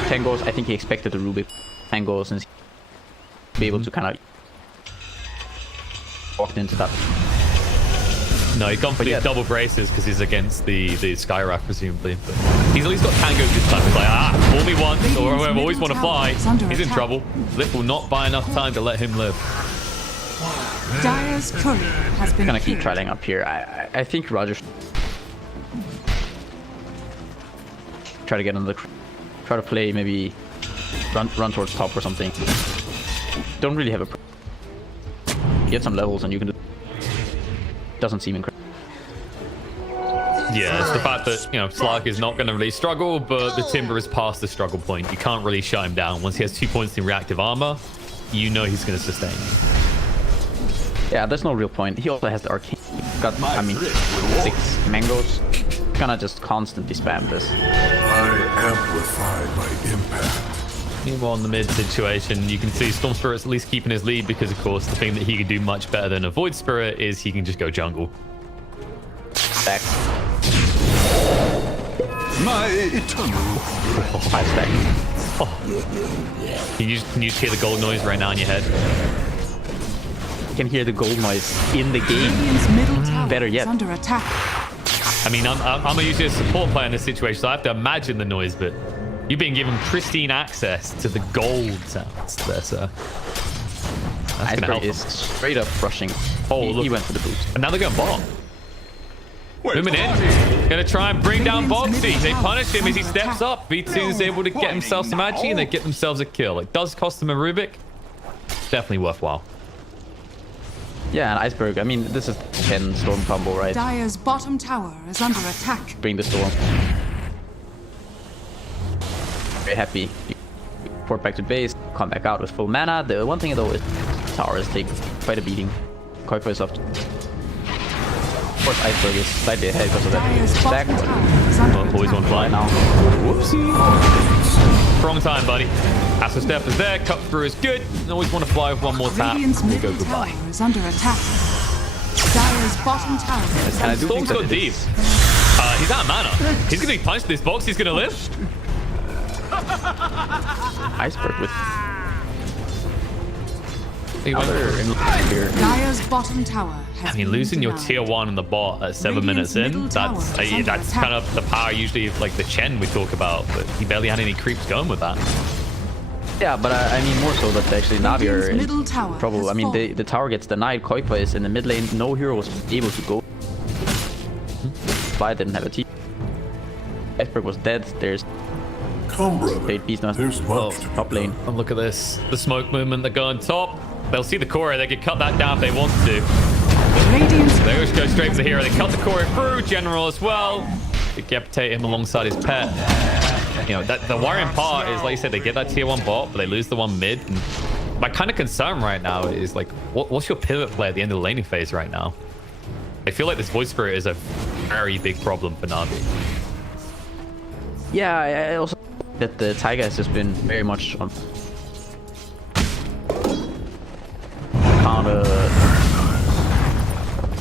Tangos. I think he expected the Rubik Tangos since he'd be able to kind of walk into that. No, he's gone for these double braces because he's against the Skyrack, presumably. But he's at least got Tangos this time. He's like, fool me once, or I always want to fly. He's in trouble. Lit will not buy enough time to let him live. Dire's courier has been gonna keep trialing up here. I think Roger try to get on the... Try to play, maybe run towards top or something. Don't really have a... Get some levels and you can do... Doesn't seem incredible. Yeah, it's the fact that, you know, Slark is not going to really struggle, but the Timber is past the struggle point. You can't really shut him down. Once he has 2 points in reactive armor, you know he's going to sustain. Yeah, there's no real point. He also has the arcane. Got, I mean, 6 mangoes. Gonna just constantly spam this. I amplify my impact. Meanwhile, in the mid situation, you can see Storm Spirit's at least keeping his lead because, of course, the thing that he can do much better than a Void Spirit is he can just go jungle. Back. My eternal. 5 stack. Oh. Can you just hear the gold noise right now in your head? You can hear the gold noise in the game. Better yet. Under attack. I mean, I'm usually a support player in this situation, so I have to imagine the noise, but you've been given pristine access to the gold sounds there, sir. That's gonna help is straight up rushing. Oh, he went for the boost. And now they're going bomb. Moving in. Gonna try and bring down Boxy. They punish him as he steps up. V2 is able to get himself some Agi, and they get themselves a kill. It does cost them a Rubik. Definitely worthwhile. Yeah, and Iceberg. I mean, this is 10 Storm combo, right? Dire's bottom tower is under attack. Bring the Storm. Very happy. Port back to base. Come back out with full mana. The one thing though is towers take quite a beating. Kuiper is up. Of course, Iceberg is slightly ahead because of that stack. But always on fly now. Whoopsie. Wrong time, buddy. Astro Step is there. Cut through is good. Always want to fly with one more tap. We'll go goodbye. Is under attack. Dire's bottom tower. And Storm's got deep. He's out of mana. He's going to be punched this box. He's going to live. Iceberg with He went- other here. Dire's bottom tower has I mean, been losing your denied. tier 1 on the bot at 7 minutes Radiant's in, middle tower that's is under that's attack. kind of the power usually of like the Chen we talk about, but he barely had any creeps going with that. Yeah, but I mean more so that actually Navi Radiant's are in middle tower trouble. has I mean, fallen. the tower gets denied. Koipa is in the mid lane. No hero was able to go. Fly didn't have a team. Iceberg was dead. There's Come, brother. Bait Beastmaster. There's much to be Top lane. And look at this, the smoke movement that go on top. They'll see the core, they could cut that down if they want to. Radiant's They always go straight for the hero. They cut the core through, General as well. Decapitate him alongside his pet. You know, that the worrying part is, like you said, they get that tier 1 bot, but they lose the 1 mid. And my kind of concern right now is, like, what's your pivot play at the end of the laning phase right now? I feel like this Void Spirit is a very big problem for Navi. Yeah, I also think that the Tiger has just been very much on counter.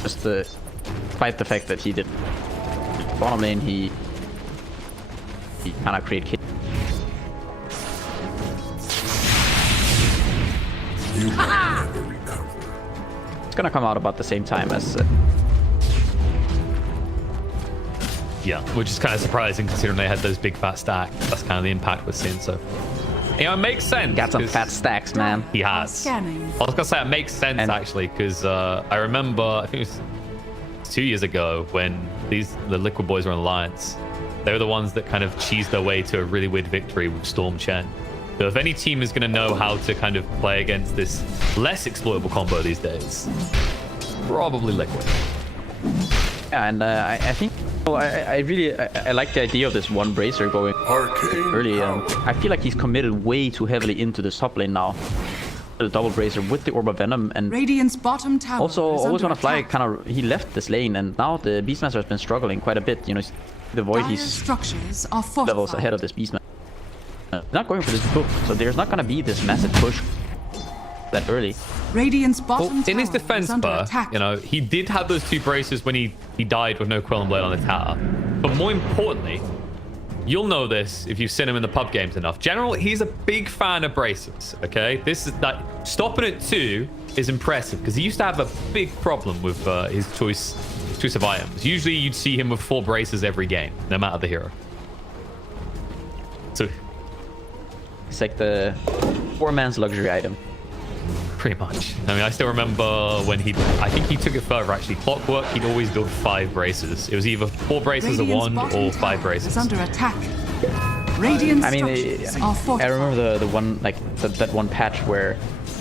Just despite the fact that he did bottom lane, he kind of created kills. You will never recover. It's gonna come out about the same time as Yeah, which is kind of surprising considering they had those big fat stacks. That's kind of the impact we're seeing. So, you know, it makes sense. got some 'cause fat stacks, man. He has. scanning. I was gonna say it makes sense And- actually, because I remember I think it was 2 years ago when the Liquid Boys were in Alliance. They were the ones that kind of cheesed their way to a really weird victory with Storm Chen. So if any team is going to know how to kind of play against this less exploitable combo these days, probably Liquid. Yeah, and I think I really like the idea of this one bracer going Arcane early. power. I feel like he's committed way too heavily into the top lane now. The double bracer with the Orb of Venom, and Radiant's bottom tower also is always under want to fly. attack. Kind of, he left this lane, and now the Beastmaster has been struggling quite a bit. You know, the Void, Dire's he's structures are fortified. levels ahead of this Beastmaster. Not going for this book, so there's not going to be this massive push that early. Radiant's Well, bottom in his tower defense, is under Burr, attack. you know, he did have those 2 braces when he died with no Quell and Blade on the tower. But more importantly, you'll know this if you've seen him in the pub games enough. General, he's a big fan of braces, okay? This is that stopping at 2 is impressive because he used to have a big problem with his choice of items. Usually you'd see him with 4 braces every game, no matter the hero. So It's like the poor man's luxury item. pretty much. I mean, I still remember when I think he took it further actually. Clockwork, he'd always build 5 braces. It was either 4 braces a Radiant's wand bottom or 5 tower braces. is under attack. Radiant I mean, structures are I fortified. remember the one like that one patch where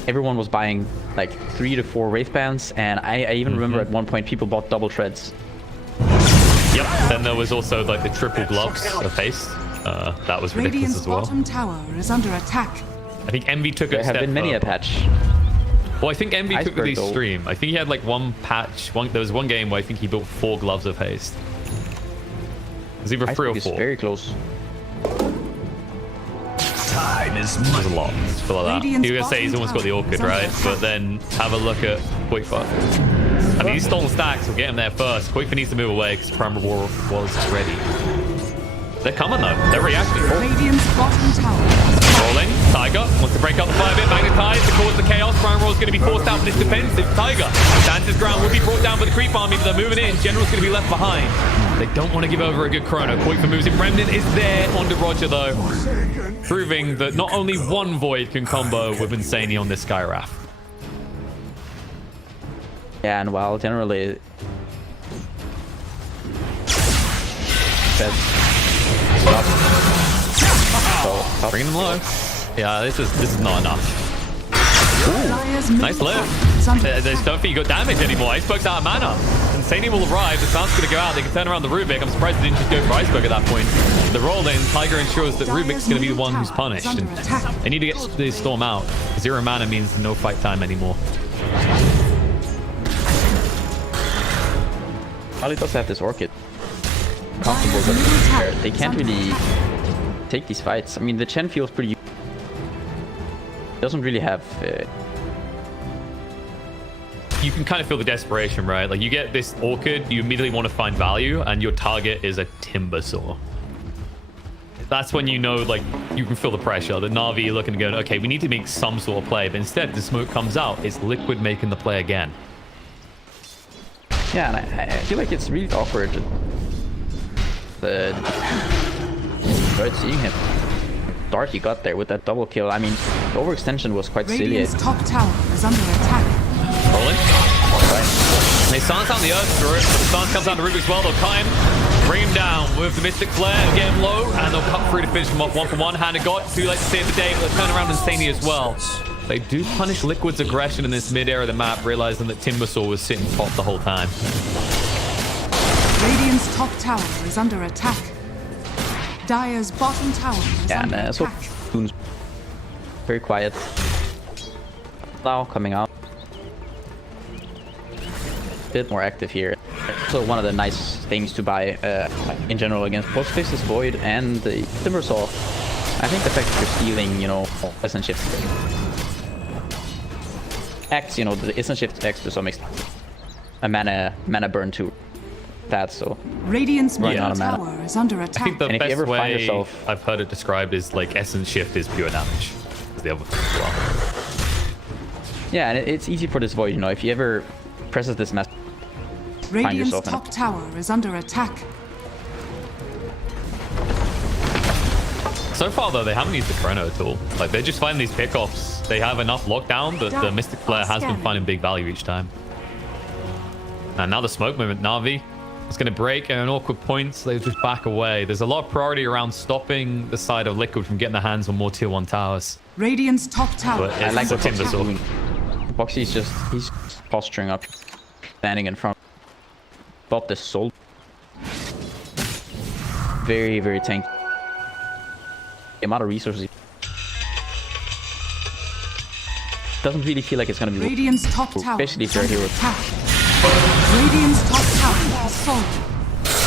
everyone was buying like 3 to 4 Wraith Bands, and I even remember at one point people bought double treads. Yep. Then there was also like the triple gloves of haste. That was ridiculous Radiant's as well. bottom tower is under attack. I think Envy took it There a have step been many a further. patch. Well, I think Envy took it Iceberg, the though. extreme. I think he had like one patch. There was one game where I think he built 4 gloves of haste. It was either 3 or Iceberg is 4. very close. It was a lot. Just feel like that. Radiant's You were gonna say he's bottom almost got the tower orchid, is under right? attack. But then have a look at Quickbuck. I mean, these stolen stacks will get him there first. Quickbuck needs to move away because Primal War was ready. They're coming though. They're reacting. Radiant's bottom tower is Rolling. Tiger wants to break up the fire a bit. Magnetize to cause the chaos. Primal War is going to be forced out, but it's defensive. Tiger stands his ground. Will be brought down by the creep army, but they're moving in. General's going to be left behind. They don't want to give over a good chrono. Quickbuck moves in. Remnant is there onto Roger though, proving that not only one Void can combo with Insania on this Skywrath. Yeah, and while generally Bringing them low. Yeah, this is not enough. Dire's middle Nice lift. tower is under They attack. just don't think you got damage anymore. Iceberg's out of mana. Insania will arrive. The sun's going to go out. They can turn around the Rubik. I'm surprised they didn't just go for Iceberg at that point. The roll in, Tiger ensures that Rubik's going to be the one who's punished. And they need to get the Storm out. 0 mana means no fight time anymore. Ali does have this Orchid. Comfortable, Dire's middle tower but they is can't under really attack. take these fights. I mean, the Chen feels pretty. Doesn't really have. You can kind of feel the desperation, right? Like you get this Orchid, you immediately want to find value, and your target is a Timber Saw. That's when you know, like, you can feel the pressure. The Na'Vi looking to go, okay, we need to make some sort of play. But instead, the smoke comes out. It's Liquid making the play again. Yeah, and I feel like it's really awkward. Enjoyed seeing him. Dart he got there with that double kill. I mean, the overextension was quite silly. Radiant's top tower is under attack. Rolling. They stance out the Earth through it, but the stance comes down to Root as well. They'll cut him, bring him down with the Mystic Flare, get him low, and they'll cut through to finish him off 1-for-1. Hand of God, too late to save the day, but they'll turn around Insanely as well. They do punish Liquid's aggression in this mid-air of the map, realizing that Timbersaw was sitting top the whole time. Radiant's top tower is under attack. Dire's bottom tower is under And so attack. Toon's very quiet. Now coming out. Bit more active here. So one of the nice things to buy in general against both Faceless Void and the Timbersaw. I think the fact that you're stealing, you know, Essence Shift X, you know, the Essence Shift X to some extent. A mana burn too. That so. Radiant's Running middle out of mana. tower is under I attack. think the And if you best ever find way yourself- I've heard it described is like Essence Shift is pure damage. Is the other thing as well. Yeah, and it's easy for this Void, you know, if you ever presses this mess. Radiant's yourself in a- top tower is under attack. So far, though, they haven't used the Chrono at all. Like, they're just finding these pickoffs. They have enough lockdown that the Mystic Flare has been finding big value each time. And now the smoke movement, Na'Vi. It's going to break at an awkward point, so they just back away. There's a lot of priority around stopping the side of Liquid from getting their hands on more tier 1 towers. Radiant's top tower But is it's like the the Timbersaw. Boxy's just, he's posturing up, standing in front. Bought this soul. Very, very tanky. The amount of resources. Doesn't really feel like it's gonna be. Radiant's top tower Especially if is you're a under hero. attack. Radiant's top tower has fallen.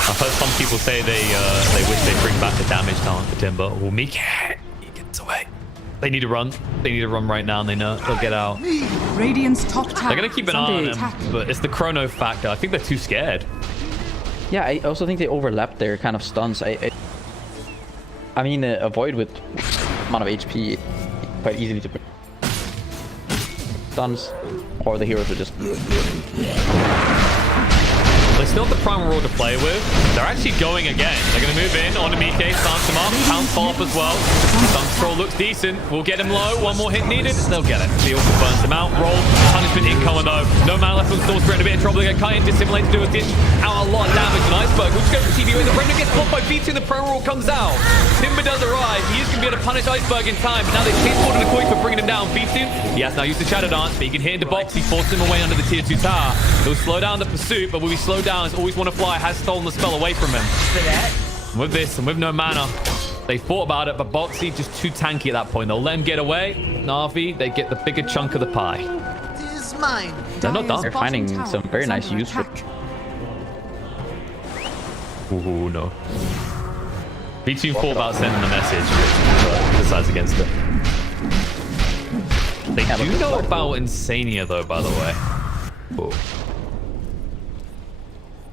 I've heard some people say they wish they'd bring back the damage talent for Timber. Well, me can't. He gets away. They need to run. They need to run right now, and they know they'll get out. Radiant's top tower. They're going to keep an is eye on under him, attack. but it's the Chrono factor. I think they're too scared. Yeah, I also think they overlapped their kind of stuns. I mean, a Void with amount of HP quite easily to stuns, or the heroes are just. They still have the Primal Roar to play with. They're actually going again. They're going to move in onto Mike, stance him up, pound fall up as well. Stun control looks decent. We'll get him low. One more hit needed. They'll get it. The also burns them out. Roll. Punishment incoming though. No mana left on Storm's in a bit of trouble. They get cut in, dissimulate to do a dish out a lot of damage. And Iceberg will just go for TV away. The Remnant gets blocked by V2 and the Primal Roar comes out. Timber does arrive. He is going to be able to punish Iceberg in time. But now they chase forward to the Koi for bringing him down. V2, he has now used the Shadow Dance, but he can hit into box. He forces him away under the tier 2 tower. He'll slow down the pursuit, but will he slow down? It's always want to fly. Has stolen the spell away from him. With this and with no mana, they thought about it, but Boxy just too tanky at that point. They'll let him get away. Na'Vi, they get the bigger chunk of the pie. Is mine. They're not done. They're finding some very nice use for. Ooh, no. V2 thought about sending the message, but decides against it. They do know about Insania, though, by the way. Ooh.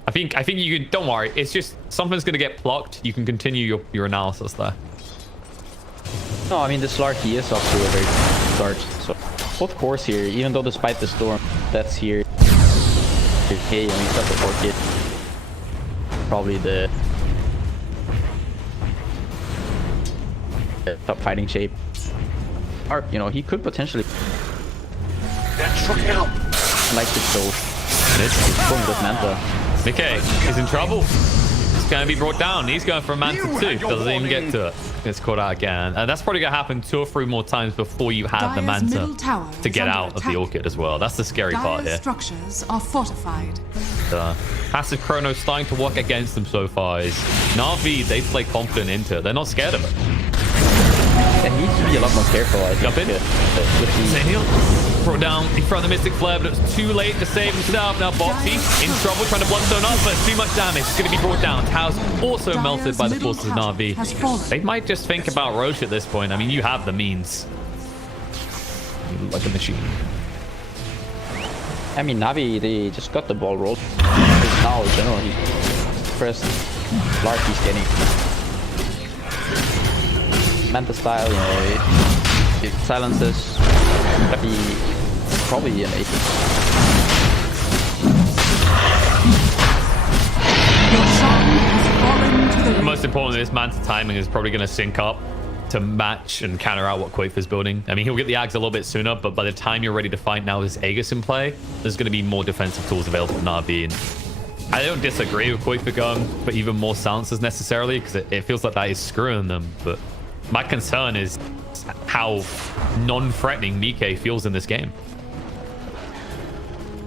I think you can, don't worry, it's just something's going to get plucked. You can continue your analysis there. No, I mean, the Slarky is off to a very good start. So, both cores here, even though despite the storm that's here. Okay, I mean, it's not the 4 kid. Probably the top fighting shape. Or, you know, he could potentially. That should help. Like to show. It's going with Manta. Okay, he's in trouble. He's going to be brought down. He's going for a Manta too. Doesn't even get to it. Gets caught out again. And that's probably going to happen 2 or 3 more times before you have the Dire's middle Manta tower to is get under out of attack. the Orchid as well. That's the scary part Dire's here. structures are fortified. The passive Chrono starting to work against them so far is Na'Vi, they play confident into it. They're not scared of it. And he needs to be a lot more careful, I think. Jump in. With the, Heal. Brought down in front of the Mystic Flare, but it's too late to save himself. Now Boxy in trouble, trying to Bloodstone up, but it's too much damage. It's going to be brought down. Tao's also melted by the middle forces of tower Na'Vi. has fallen. They might just think about Roche at this point. I mean, you have the means. You look like a machine. I mean, Navi, they just got the ball rolled. Because now, in general, he pressed Larky's getting. Manta style, you know, it silences. Probably an 8. Your song has fallen to the ring. Most importantly, this Manta timing is probably going to sync up to match and counter out what Quaither's building. I mean, he'll get the Ags a little bit sooner, but by the time you're ready to fight now with Aegis in play, there's going to be more defensive tools available for Na'Vi. And I don't disagree with Quaither going for even more silencers necessarily, because it feels like that is screwing them. But my concern is how non-threatening Mike feels in this game.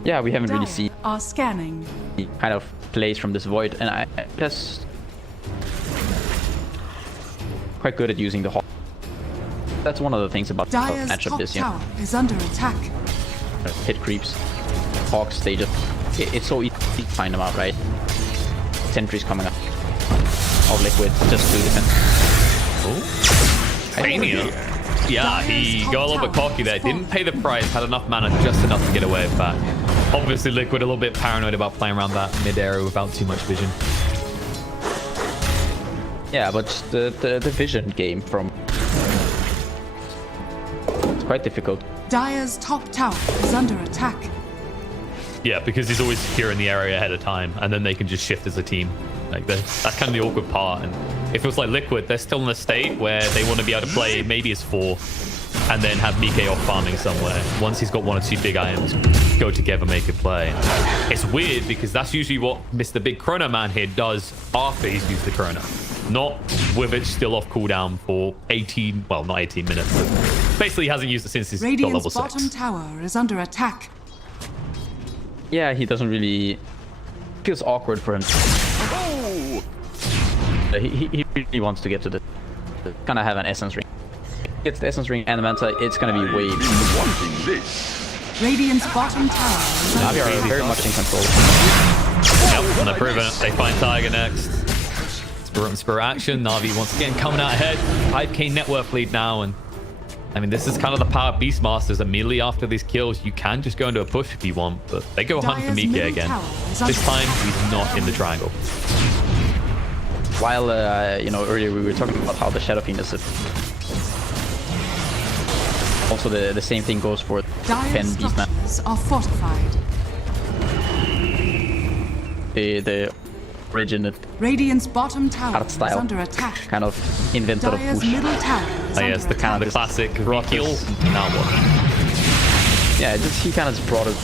Yeah, we haven't really seen Are scanning. kind of plays from this Void, and I just quite good at using the Hawk. That's one of the things about Dire's matchup top this year. tower is under attack. Hit creeps, Hawks, they just it's so easy to find them out, right? Sentries coming up. All Liquid just to defend. Oh, Mania. Yeah, he got a little bit cocky there. Didn't pay the price, had enough mana, just enough to get away with that. Obviously, Liquid a little bit paranoid about playing around that mid-area without too much vision. Yeah, but the vision game from it's quite difficult. Dire's top tower is under attack. Yeah, because he's always secure in the area ahead of time, and then they can just shift as a team. Like that's kind of the awkward part. And it feels like Liquid, they're still in a state where they want to be able to play maybe as 4, and then have Mike off farming somewhere. Once he's got 1 or 2 big items, go together, make a play. It's weird because that's usually what Mr. Big Chrono Man here does after he's used the Chrono. Not with it still off cooldown for 18, well, not 18 minutes, but basically he hasn't used it since he's got level Radiant's 6. bottom tower is under attack. Yeah, he doesn't really feels awkward for him. He really wants to get to the kind of have an essence ring. Gets the essence ring and the Manta, it's gonna be way. Radiant's bottom tower is Navi under are attack. very much in control. Yep, and they're proving it. They find Tiger next. Spirit action. Navi once again coming out ahead. 5k net worth lead now, and I mean, this is kind of the power of Beastmasters. Immediately after these kills, you can just go into a push if you want, but they go hunt for Dire's Mike middle again. tower is under This time, he's not in the triangle. While you know, earlier we were talking about how the Shadow Fiend is also the same thing goes for Dire's 10 Beastman. structures are fortified. The origin Radiant's bottom tower art is style under attack. kind of invented a Dire's push. middle tower is Oh, under yes, the attack. the classic brought kill. this- Now what? Yeah, he kind of just brought it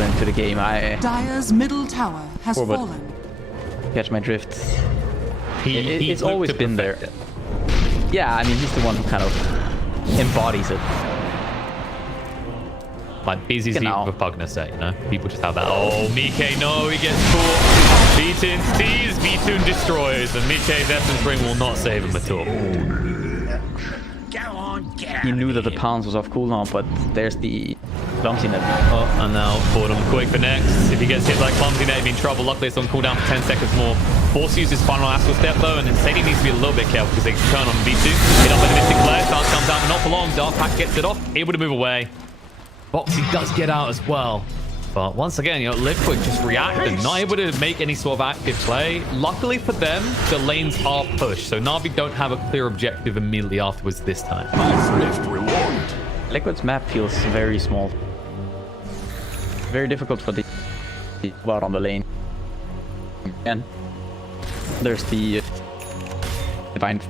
into the game. I Dire's middle tower has Forward. fallen. catch my drift. He It's looked always to been there. perfect it. Yeah, I mean he's the one who kind of embodies it. Like BZZ Genau. with Pugnaset, you know? People just have that. Oh, Mike, no, he gets caught. Beaten sees, Beatun destroys, and Mike's Essence Ring will not save him at all. He knew that the pounds was off cooldown, but there's the clumsy net. Oh, and now Fordham quick for next. If he gets hit like Clumsy Net, he'd be in trouble. Luckily, it's on cooldown for 10 seconds more. Force uses final astral step though, and then Sadie needs to be a little bit careful because they can turn on B2. Hit up with the Mystic Flare. Stars comes out, but not for long. Dark Pack gets it off, able to move away. Bo3 does get out as well. But once again, you know, Liquid just reacting, not able to make any sort of active play. Luckily for them, the lanes are pushed, so Na'Vi don't have a clear objective immediately afterwards this time. Liquid's map feels very small. Very difficult for the out on the lane. And there's the divine.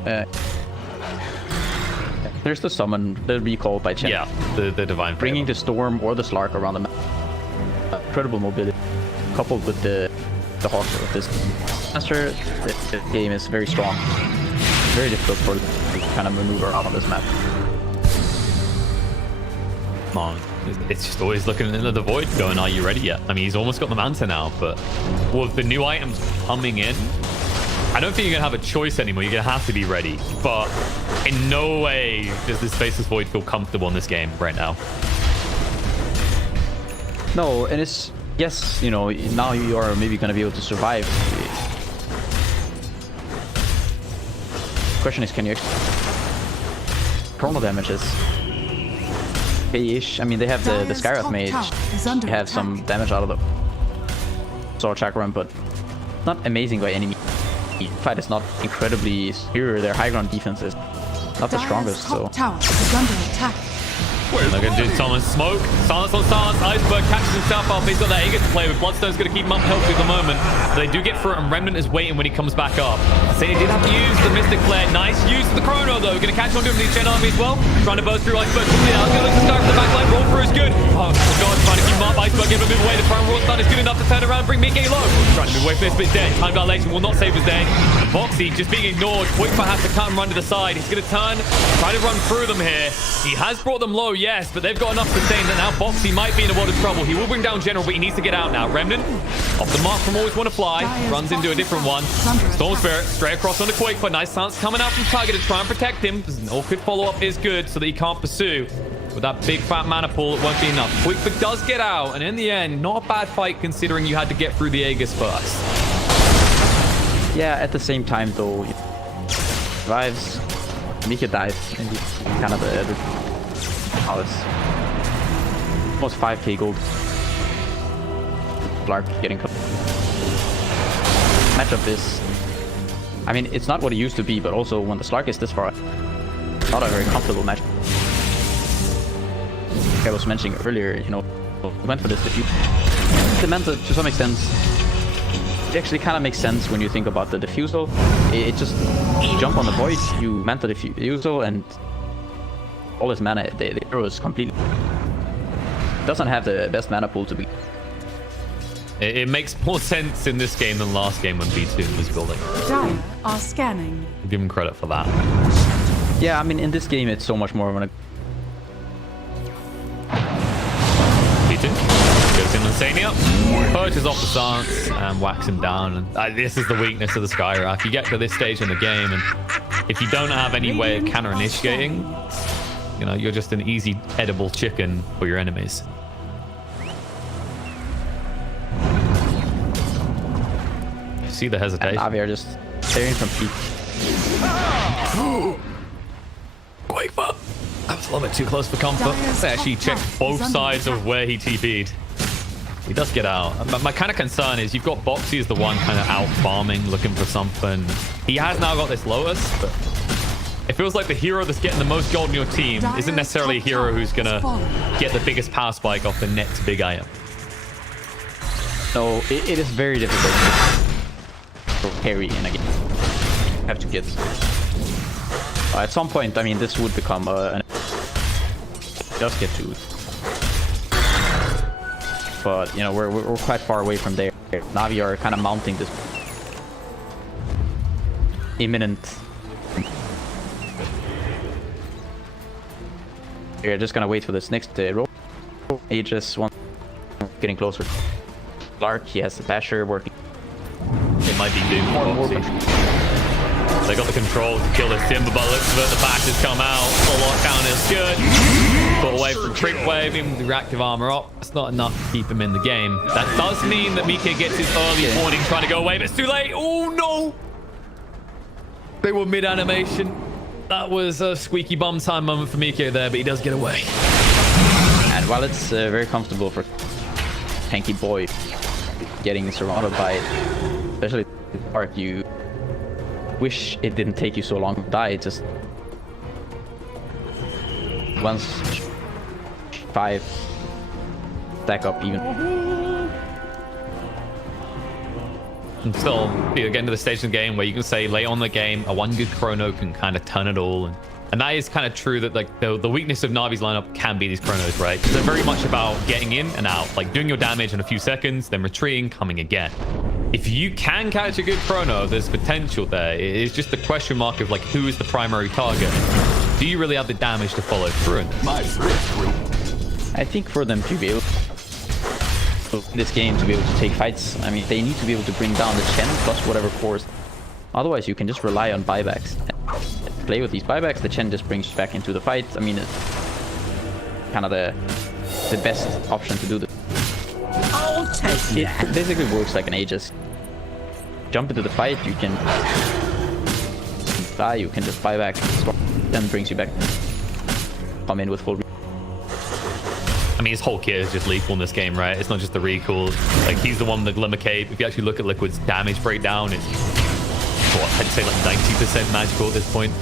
There's the summon, the recall by Chen. Yeah, the Divine Bringing Favor. the Storm or the Slark around the map. Incredible mobility, coupled with the Hawk of this master. The game is very strong. Very difficult for to kind of maneuver around on this map. Come on. It's just always looking into the void going, are you ready yet? I mean, he's almost got the Manta now, but with the new items coming in, I don't think you're going to have a choice anymore. You're going to have to be ready. But in no way does this Faceless Void feel comfortable in this game right now. No, and it's, yes, you know, now you are maybe going to be able to survive. Question is, can you chrono damage is okay-ish. I mean, they have the Dire's Skyrath top Mage. tower is under They have some attack. damage out of the Sword Chakram, but not amazing by any means. fight is not incredibly superior. Their high ground defense is not the strongest, so... Tower is under attack. They're going to do Thomas smoke. Silence on silence. Iceberg catches himself up. He's got that Aegis to play with. Bloodstone's going to keep him up healthy at the moment. But they do get through it, and Remnant is waiting when he comes back up. Say he did have to use the Mystic Flare. Nice use of the Chrono, though. Going to catch on to him in the Gen Army as well. Trying to burst through Iceberg. Now he's going to look to start from the back line. Roll through is good. Oh, God, trying to keep him up. Iceberg getting him away. The Prime Raw stun is good enough to turn around and bring Mike low. Trying to move away from this, but he's dead. Time dilation will not save his day. Bo3 just being ignored. Quickfire has to cut and run to the side. He's going to turn, try to run through them here. He has brought them low, yes, but they've got enough sustained that now Bo3 might be in a world of trouble. He will bring down General, but he needs to get out now. Remnant, off the mark from Always Want to Fly, runs into a different one. Storm Spirit, straight across onto Quickfire. Nice stance coming out from Tiger to try and protect him. No quick follow-up is good so that he can't pursue. With that big fat mana pool, it won't be enough. Quickfire does get out, and in the end, not a bad fight considering you had to get through the Aegis first. Yeah, at the same time, though, survives. Mika dies in the kind of the house. Almost 5k gold. Lark getting cut. Matchup is, I mean, it's not what it used to be, but also when the Slark is this far, not a very comfortable matchup. Like I was mentioning earlier, you know, went for this diffuse. The Manta, to some extent, it actually kind of makes sense when you think about the diffusal. It just, you jump on the void, you Manta the diffusal, and all his mana, the hero is completely... doesn't have the best mana pool to be. It makes more sense in this game than last game when B2 was building. Dire are scanning. I'll give him credit for that. Yeah, I mean, in this game, it's so much more of an... B2 goes in Insania, purges off the stance, and whacks him down. And this is the weakness of the Skyrack. You get to this stage in the game, and if you don't have any way of counter-initiating, you know, you're just an easy edible chicken for your enemies. See the hesitation. And Navi are just staring from feet. Quickfire. That was a little bit too close for comfort. They actually checked both sides of where he TP'd. He does get out. My kind of concern is you've got Bo3 as the one kind of out farming, looking for something. He has now got this Lotus, but it feels like the hero that's getting the most gold in your team isn't necessarily a hero who's going to get the biggest power spike off the next big item. So it is very difficult to carry in a game. You have to get... at some point, I mean, this would become an... just get to it. But, you know, we're quite far away from there. Navi are kind of mounting this imminent... We're just gonna wait for this next roll. Aegis one getting closer. Clark, he has the Basher working. It might be Doom for Bo3. They got the control to kill this Timber, but looks of it, the Bashers come out. The lockdown is good. Put away from Trick Wave, even with the reactive armor up. It's not enough to keep him in the game. That does mean that Mika gets his early warning trying to go away, but it's too late. Oh no! They were mid-animation. That was a squeaky bum time moment for Mika there, but he does get away. And while it's very comfortable for tanky boy getting surrounded by, especially the part, you wish it didn't take you so long to die. Just once 5 stack up even. And still, you get into the stage in the game where you can say late on the game, a one good chrono can kind of turn it all. And that is kind of true that like the weakness of Navi's lineup can be these chronos, right? They're very much about getting in and out, like doing your damage in a few seconds, then retreating, coming again. If you can catch a good chrono, there's potential there. It's just the question mark of like, who is the primary target? Do you really have the damage to follow through? I think for them to be able in this game to be able to take fights, I mean, they need to be able to bring down the Chen plus whatever force. Otherwise, you can just rely on buybacks. Play with these buybacks, the Chen just brings you back into the fight. I mean, it's kind of the best option to do this. I'll take It basically works like an Aegis. Jump into the fight, you can die, you can just buy back, then brings you back. Come in with full. I mean, his whole kit is just lethal in this game, right? It's not just the recall. Like, he's the one with the Glimmer Cape. If you actually look at Liquid's damage breakdown, it's what, I'd say like 90% magical at this point.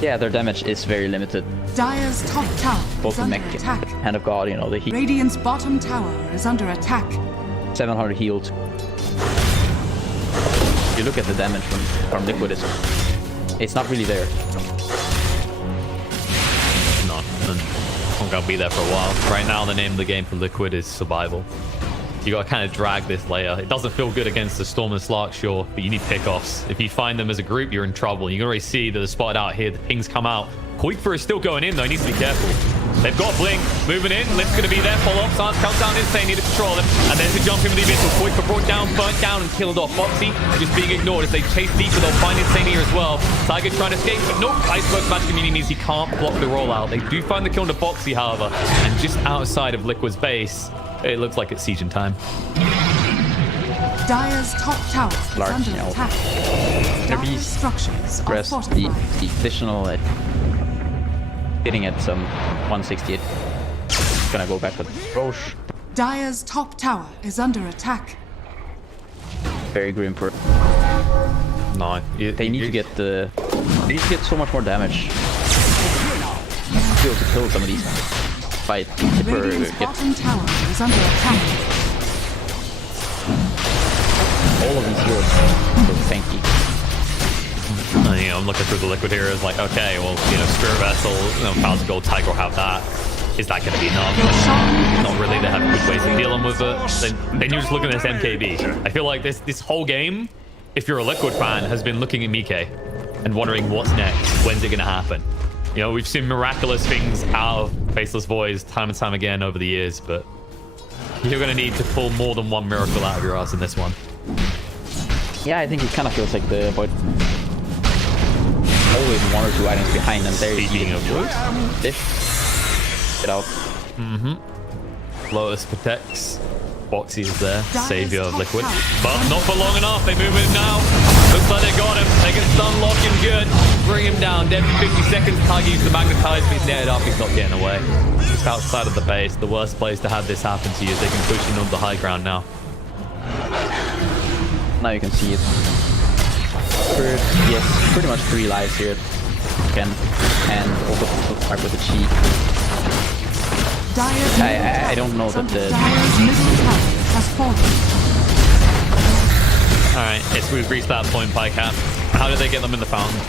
Yeah, their damage is very limited. Dire's top tower Both is the under mech attack. and Hand of God, you know, the heat. Radiant's bottom tower is under attack. 700 healed. You look at the damage from Liquid, it's not really there. No, and I'm gonna be there for a while. Right now, the name of the game for Liquid is survival. You gotta kind of drag this layer. It doesn't feel good against the Storm and Slark, sure, but you need pickoffs. If you find them as a group, you're in trouble. You can already see that they're spotted out here. The pings come out. Quakefer is still going in, though. He needs to be careful. They've got Blink moving in. Lift's going to be there. Follow-up. Silence countdown insane. Need to control him. And there's a jump in with the Abyssal. Quakefer brought down, burnt down, and killed off. Foxy just being ignored as they chase deeper. They'll find Insane here as well. Tiger trying to escape, but nope. Iceberg's magic immunity means he can't block the rollout. They do find the kill into Foxy, however. And just outside of Liquid's base, it looks like it's sieging time. Dire's top tower is Large, under yeah. attack. Gonna be Dire's structures are Press the fortified. additional hitting at some 168. Gonna go back with Roche. Dire's top tower is under attack. Very grim for. No. They need to get so much more damage. To be able to kill some of these fight. Radiant's bottom tower is under attack. All of these heroes so tanky. I'm looking through the Liquid here. It's like, okay, well, Spirit Vessel, Thousand Gold Tiger will have that. Is that going to be enough? Not really. They have good ways of dealing with it. Then you're just looking at this MKB. I feel like this whole game, if you're a Liquid fan, has been looking at Mike and wondering what's next. When's it going to happen? We've seen miraculous things out of Faceless Voids time and time again over the years, but you're going to need to pull more than one miracle out of your ass in this one. Yeah, I think it kind of feels like the Void always one or two items behind them. There Speaking of which, get out. Lotus protects. Foxy is there, savior of Liquid, but not for long enough. They move it now. Looks like they got him. They can stun lock him good. Bring him down. Dead for 50 seconds. Tiger used the magnetize, but he's netted up. He's not getting away. Just outside of the base. The worst place to have this happen to you is they can push you on the high ground now. Now you can see it. Yes, pretty much 3 lives here. Again, and also back with the cheat. I don't know that the... Dire's middle tower has fallen. Alright, we've reached that point, Pycap. How did they get them in the fountain?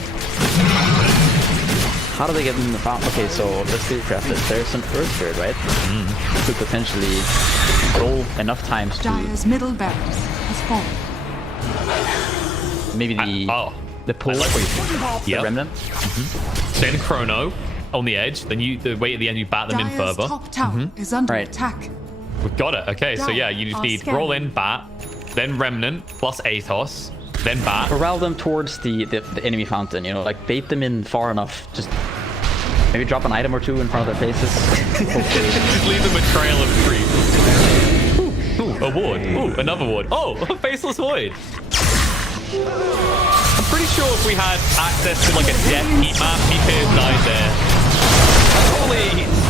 How do they get them in the fountain? Okay, so let's do craft this. There's an Earth Spirit, right? Could potentially roll enough times to... Dire's middle barracks has fallen. Maybe the pull, I like what you the remnant. Stay in Chrono on the edge, then the wait at the end you bat them in Dire's further. top tower is under Right. attack. We've got it. Okay, so yeah, you just Dire need are roll in, bat, then remnant, plus Athos, then bat. Corral them towards the enemy fountain, like bait them in far enough. Just maybe drop an item or two in front of their faces. Just leave them a trail of creep. Ooh, a ward. Ooh, another ward. Oh, a Faceless Void. I'm pretty sure if we had access to like a death heat map, he could have died there. Probably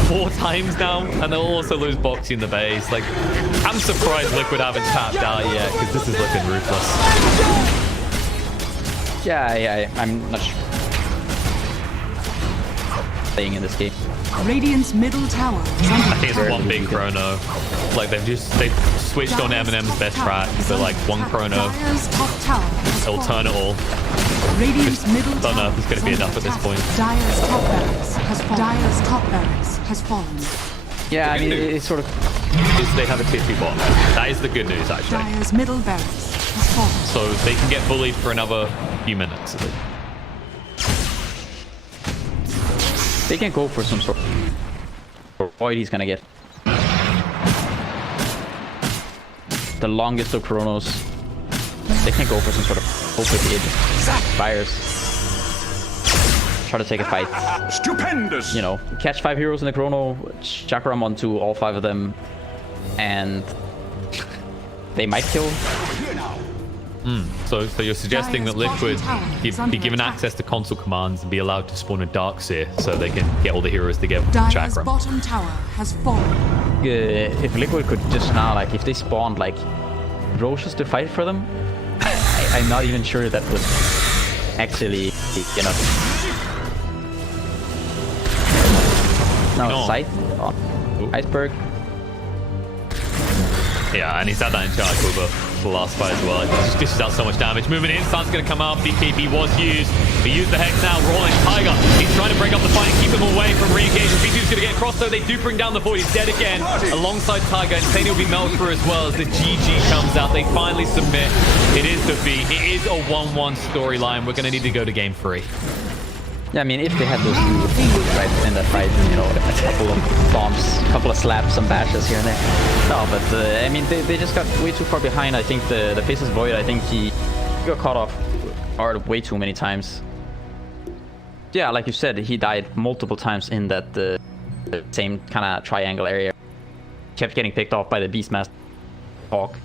4 times now, and they'll also lose Boxy in the base. Like, I'm surprised Liquid haven't tapped out yet, because this is looking ruthless. Yeah, I'm not sure. Playing in this game. Radiant's middle tower is under I think it's attack. one big chrono. Like they've switched on Eminem's best track, so like one chrono, Dire's top tower has it'll turn it all. Radiant's middle Don't know tower if it's gonna be is enough at under this point. attack. Dire's top barracks has fallen. Dire's top barracks has fallen. Yeah, I mean, good news it's sort of... is they have a 50 bot. That is the good news, actually. Dire's middle barracks has fallen. So they can get bullied for another few minutes. They can go for some sort of void he's gonna get. The longest of chronos. They can go for some sort of hope with the edge. Fires. Try to take a fight. Stupendous! Catch 5 heroes in the chrono, Chakram onto all 5 of them, and they might kill. So you're suggesting that Dire's Liquid bottom tower is under be given attack. access to console commands and be allowed to spawn a Darkseer so they can get all the heroes together with Dire's Chakram. bottom tower has fallen. If Liquid could just now, if they spawned, Roches to fight for them, I'm not even sure that was actually, you know. No, No. sight. Oh. Iceberg. Yeah, and he's had that in charge over the last fight as well. He just dishes out so much damage. Moving in, Sun's going to come out. BKB was used. He used the Hex now. Rolling Tiger. He's trying to break up the fight and keep him away from re-engaging. B2's going to get across, though. They do bring down the Void. He's dead again. Alongside Tiger, and Sane will be melted through as well as the GG comes out. They finally submit. It is defeat. It is a 1-1 storyline. We're going to need to go to game 3. Yeah, I mean, if they had those two right in that fight, you know, a couple of bombs, a couple of slaps, some bashes here and there. No, but I mean, they just got way too far behind. I think the Faceless Void, I think he got caught off guard way too many times. Yeah, like you said, he died multiple times in that the same kind of triangle area. Kept getting picked off by the Beastmaster Hawk.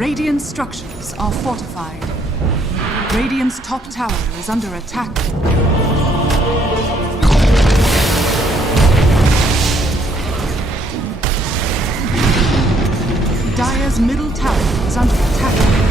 Radiant structures are fortified. Radiant's top tower is under attack. Dire's middle tower is under attack.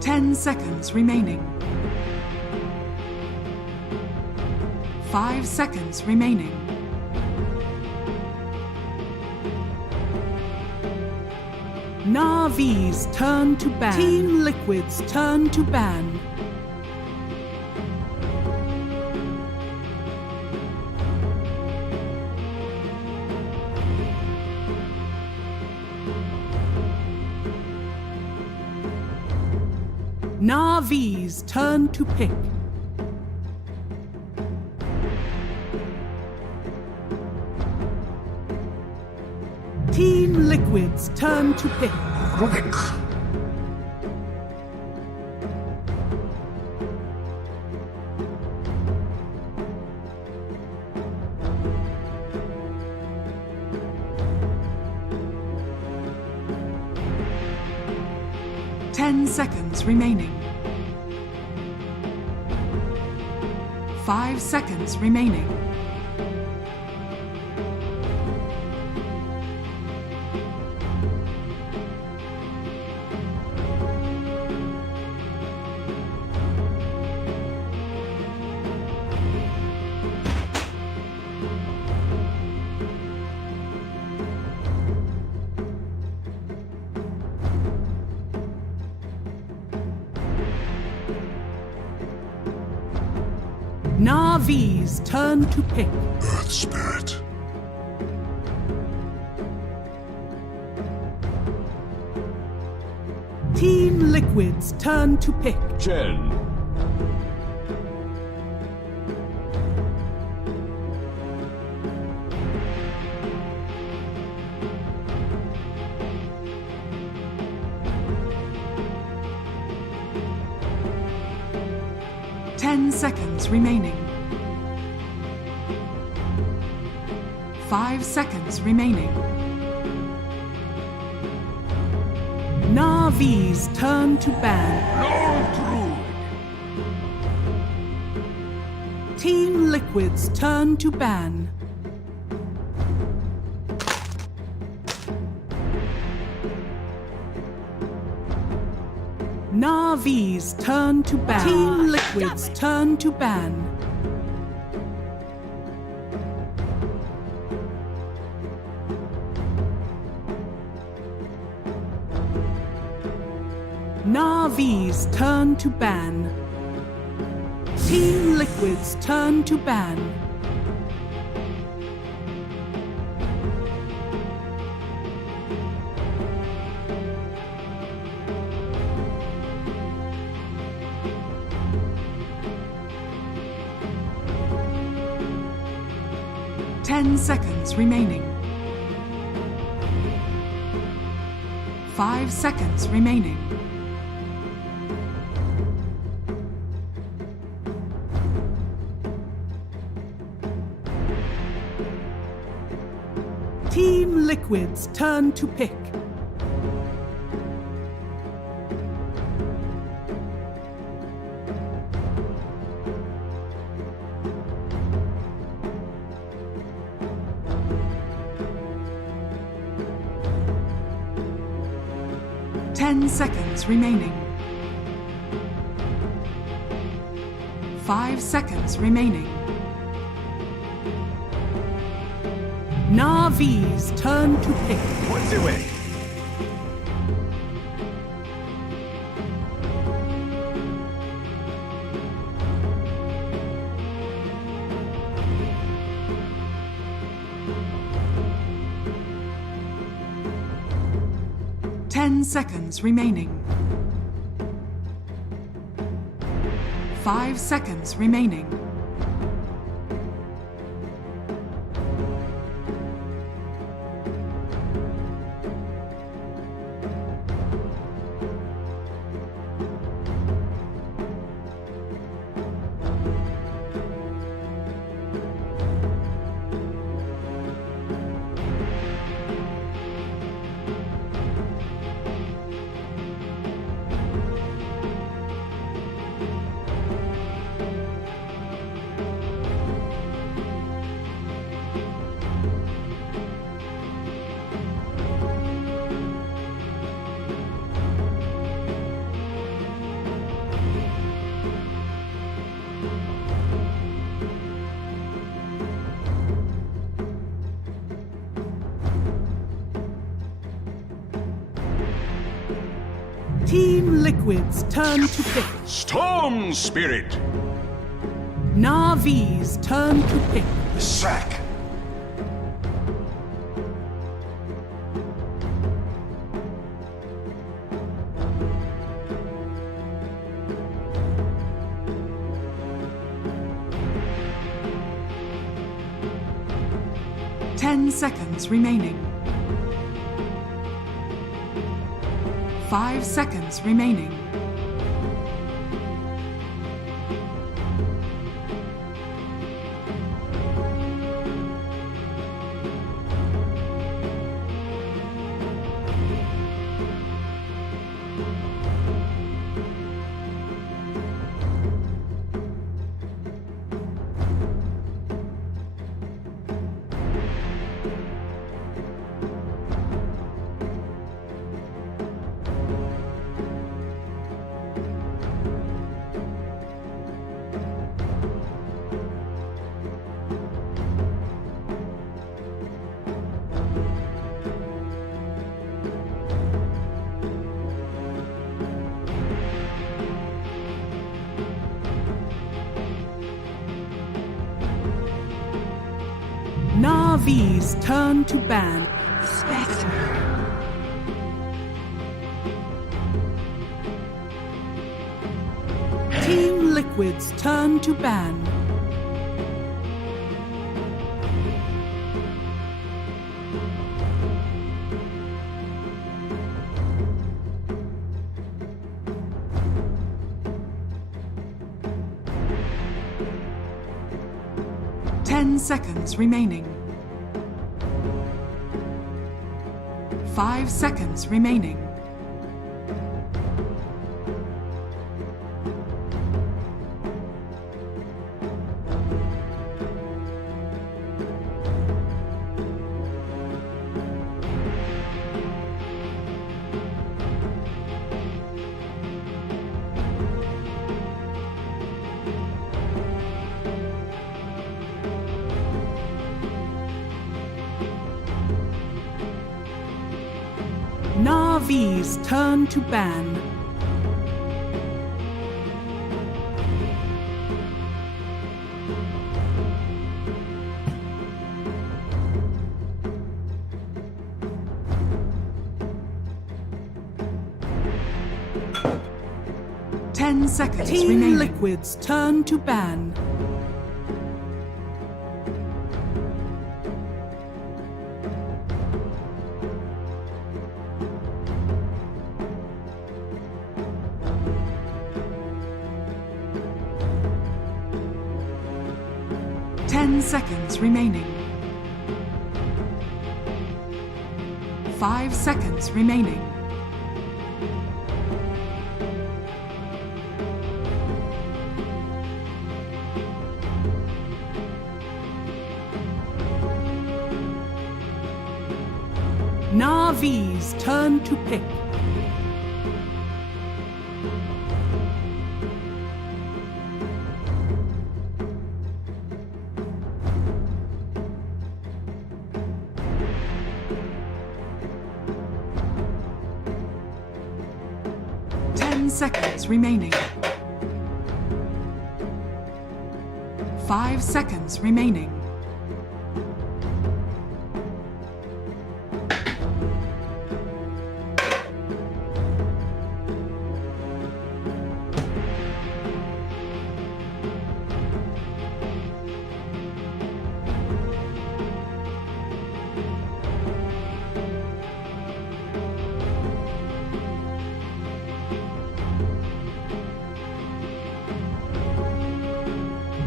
Ten seconds remaining. 5 seconds remaining. NAVI's turn to ban. Team Liquid's turn to ban. NAVI's turn to pick. Team Liquid's turn to pick. 10 seconds remaining. 5 seconds remaining. NAVI's turn to pick. Earth Spirit. Team Liquid's turn to pick. 10, 10 seconds remaining. 5 seconds remaining. NAVI's turn to ban. Team Liquid's turn to ban. NAVI's turn to ban. Team Liquid's turn to ban. NAVI's turn to ban. Team Liquid's turn to ban. Ten seconds remaining. 5 seconds remaining. Team Liquid's turn to pick. Ten seconds remaining. 5 seconds remaining. NAVI's turn to pick. what's the way? Ten seconds remaining. 5 seconds remaining. Team Liquid's turn to pick. Storm Spirit! NAVI's turn to pick. Sack! Ten 10 seconds remaining. 5 seconds remaining. NAVI's turn to ban. Team Liquid's turn to ban. Seconds remaining. 5 seconds remaining. NAVI's turn to ban. Seconds Team remaining. Liquid's turn to ban. Seconds remaining. 5 seconds remaining. NAVI's turn to pick. Seconds remaining. 5 seconds remaining.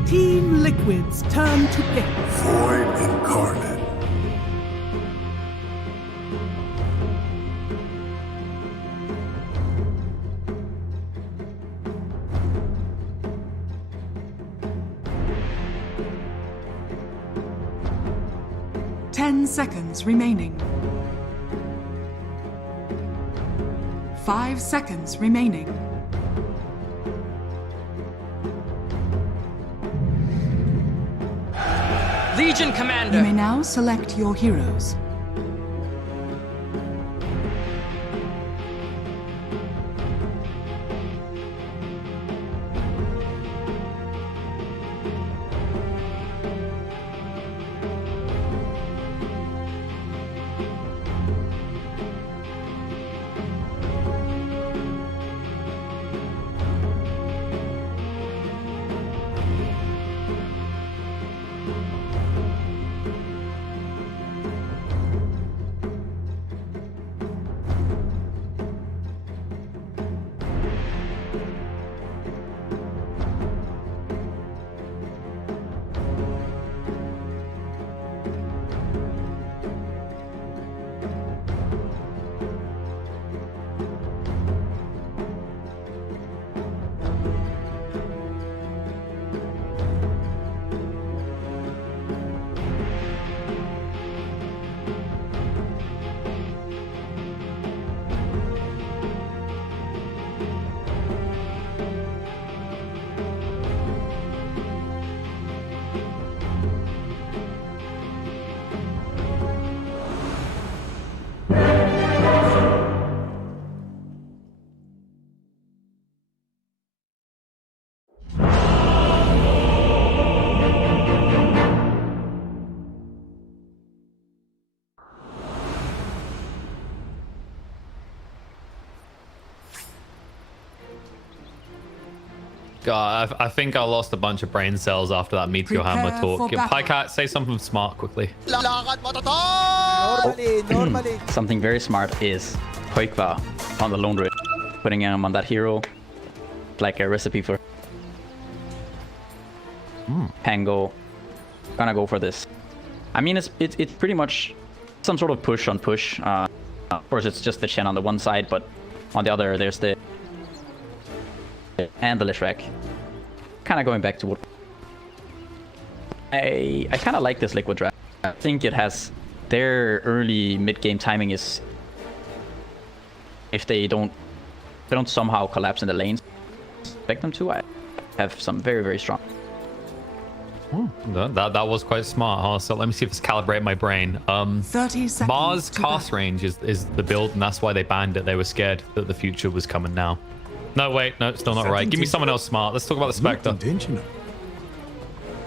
Team Liquid's turn to pick. Void incarnate. Seconds remaining. 5 seconds remaining. Legion Commander! You may now select your heroes. God, I think I lost a bunch of brain cells after that Meteor Hammer Prepare talk. for battle. Pycat, say something smart quickly. Lakad mo to, Tol! Normally. Something very smart is Koikva on the Lone Raid. Putting him on that hero, like a recipe for Pango. Gonna go for this. I mean, it's pretty much some sort of push on push. Of course, it's just the Chen on the one side, but on the other, there's the and the Lishrak. Kind of going back to what I kind of like this Liquid draft. I think it has their early mid-game timing is if they don't somehow collapse in the lanes. Expect them to. I have some very, very strong. That was quite smart, huh? So let me see if it's calibrate my brain. 30 seconds. Mars to cast battle. range is the build, and that's why they banned it. They were scared that the future was coming now. No, wait, no, still not right. Give me someone else smart. Let's talk about the Spectre. Intentional.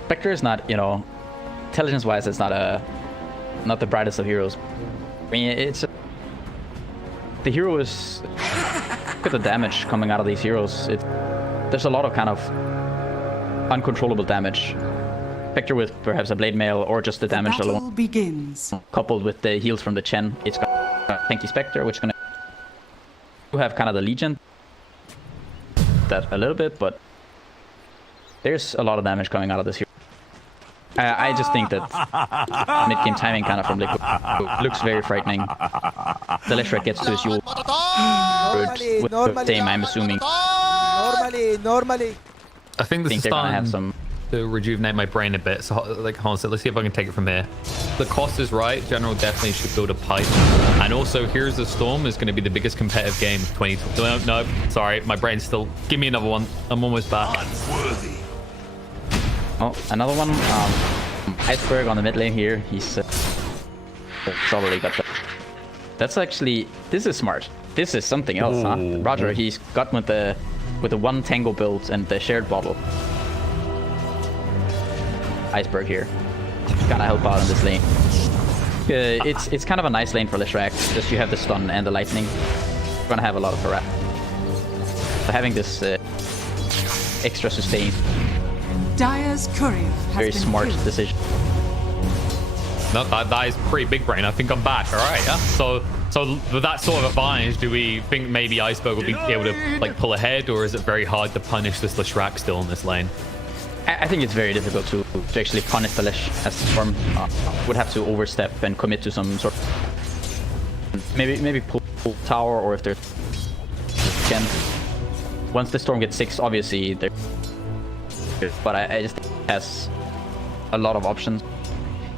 Spectre is not, you know, intelligence-wise, it's not the brightest of heroes. I mean, it's the hero is look at the damage coming out of these heroes. There's a lot of kind of uncontrollable damage. Spectre with perhaps a blade mail or just the damage Battle alone, begins. coupled with the heals from the Chen. It's got tanky Spectre, which is gonna have kind of the Legion. That a little bit, but there's a lot of damage coming out of this hero. I just think that mid-game timing kind of from Liquid looks very frightening. The Leshrac gets to his Yule with the same, I'm assuming. Normally. I think this is They're gonna starting have some. to rejuvenate my brain a bit. So, like, Hans, let's see if I can take it from here. The cost is right. General definitely should build a pipe. And also, Here's the Storm is going to be the biggest competitive game of 2020. No, sorry. My brain's still... Give me another one. I'm almost back. Oh, another one. Iceberg on the mid lane here. He's already got that. That's actually... This is smart. This is something else, huh? Ooh. Roger, he's got with the one Tango build and the shared bottle. Iceberg here. Gonna help out in this lane. It's kind of a nice lane for Leshrac. Just you have the stun and the lightning. You're gonna have a lot of harass. So having this extra sustain, Dire's courier has very been smart killed. decision. No, that is pretty big brain. I think I'm back. All right, yeah. So with that sort of advantage, do we think maybe Iceberg will be able to like pull ahead, or is it very hard to punish this Leshrac still in this lane? I think it's very difficult to actually punish the Lesh as the form. Would have to overstep and commit to some sort of maybe pull tower, or if there's can. Once the storm gets 6, obviously there. But I just think he has a lot of options.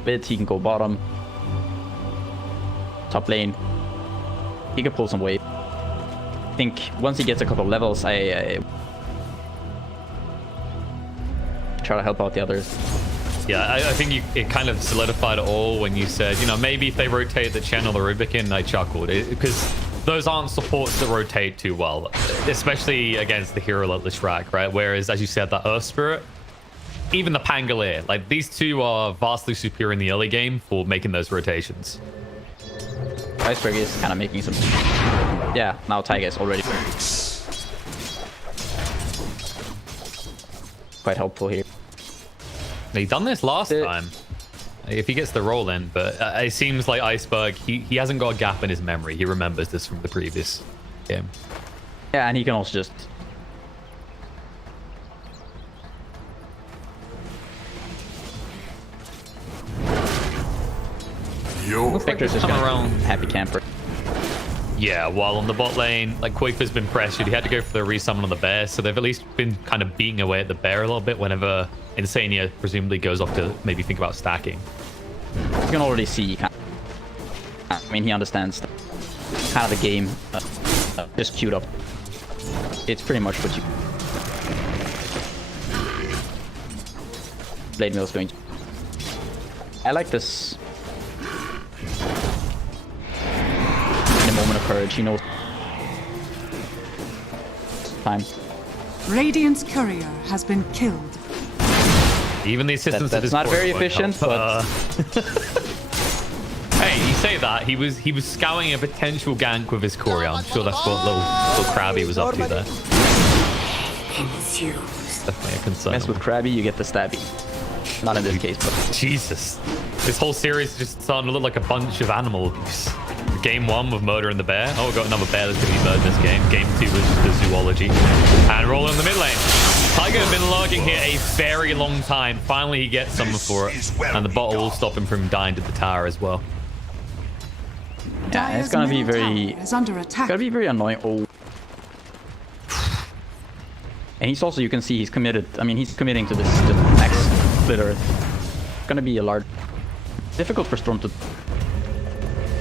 He can go bottom, top lane. He can pull some wave. I think once he gets a couple of levels, I try to help out the others. Yeah, I think it kind of solidified it all when you said, you know, maybe if they rotate the Chen or the Rubicon. I chuckled because those aren't supports that rotate too well, especially against the hero like Leshrac, right? Whereas, as you said, that Earth Spirit, even the Pangolier, like these two are vastly superior in the early game for making those rotations. Iceberg is kind of making some... Yeah, now Tiger is already quite helpful here. He done this last time, if he gets the roll in, but it seems like Iceberg, he hasn't got a gap in his memory. He remembers this from the previous game. Yeah, and he can also just... Spectre's just coming gonna around. happy camper. Yeah, while on the bot lane, like Quake's been pressured. He had to go for the resummon on the bear, so they've at least been kind of beating away at the bear a little bit whenever Insania presumably goes off to maybe think about stacking. You can already see, I mean, he understands kind of the game just queued up. It's pretty much what you... Blade Mill is going to... I like this... In a moment of courage, he knows... Time. Radiant's courier has been killed. Even the assistance of That's his not very courier won't efficient, help. but... Hey, you say that. He was scouting a potential gank with his courier. I'm sure that's what little Krabby was up to there. Definitely a concern. Mess with Krabby, you get the stabby. Not in this case, but Jesus. This whole series is just starting to look like a bunch of animal abuse. Game 1 with Murder and the Bear. Oh, we've got another bear that's going to be murdered in this game. Game 2 was the zoology. And rolling in the mid lane. Tiger has been lurking here a very long time. Finally, he gets someone for it. And the bottle will stop him from dying to the tower as well. yeah, it's gonna be very, Is under attack. gonna be very annoying. Oh. And he's also, you can see he's committed. I mean, he's committing to this the next splitter. It's gonna be a large, difficult for Storm to.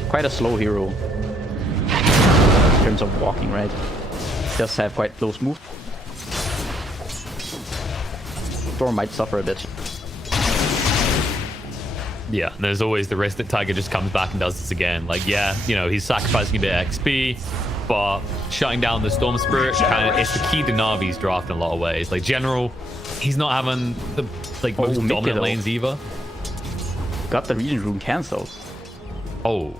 Quite a slow hero in terms of walking, right? Does have quite close move. Storm might suffer a bit. Yeah, there's always the risk that Tiger just comes back and does this again. Like, yeah, you know, he's sacrificing a bit of XP, but shutting down the Storm Spirit kind of it's the key to Navi's draft in a lot of ways. Like, General, he's not having the like most dominant lanes either. Got the region room cancelled. Oh.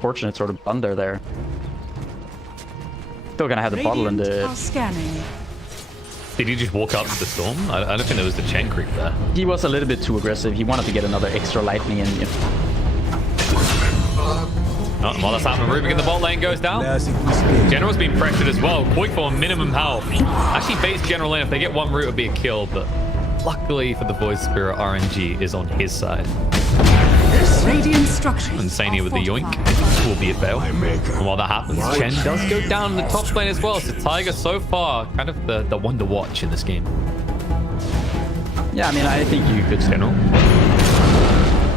Fortunate sort of blunder there. Still gonna have the bottle in Radiant the. are scanning. Did he just walk up to the Storm? I don't think there was the chain creep there. He was a little bit too aggressive. He wanted to get another extra lightning in. Oh, while that's happening, Rubik in the bot lane goes down. General's being pressured as well. Quick for minimum health. Actually baits General lane. If they get one route, it would be a kill, but luckily for the Void Spirit, RNG is on his side. Radiant structures. Insania with the yoink will be a fail. And while that happens, Chen does go down in the top lane as well. So Tiger so far, kind of the one to watch in this game. Yeah, I mean, I think you could General.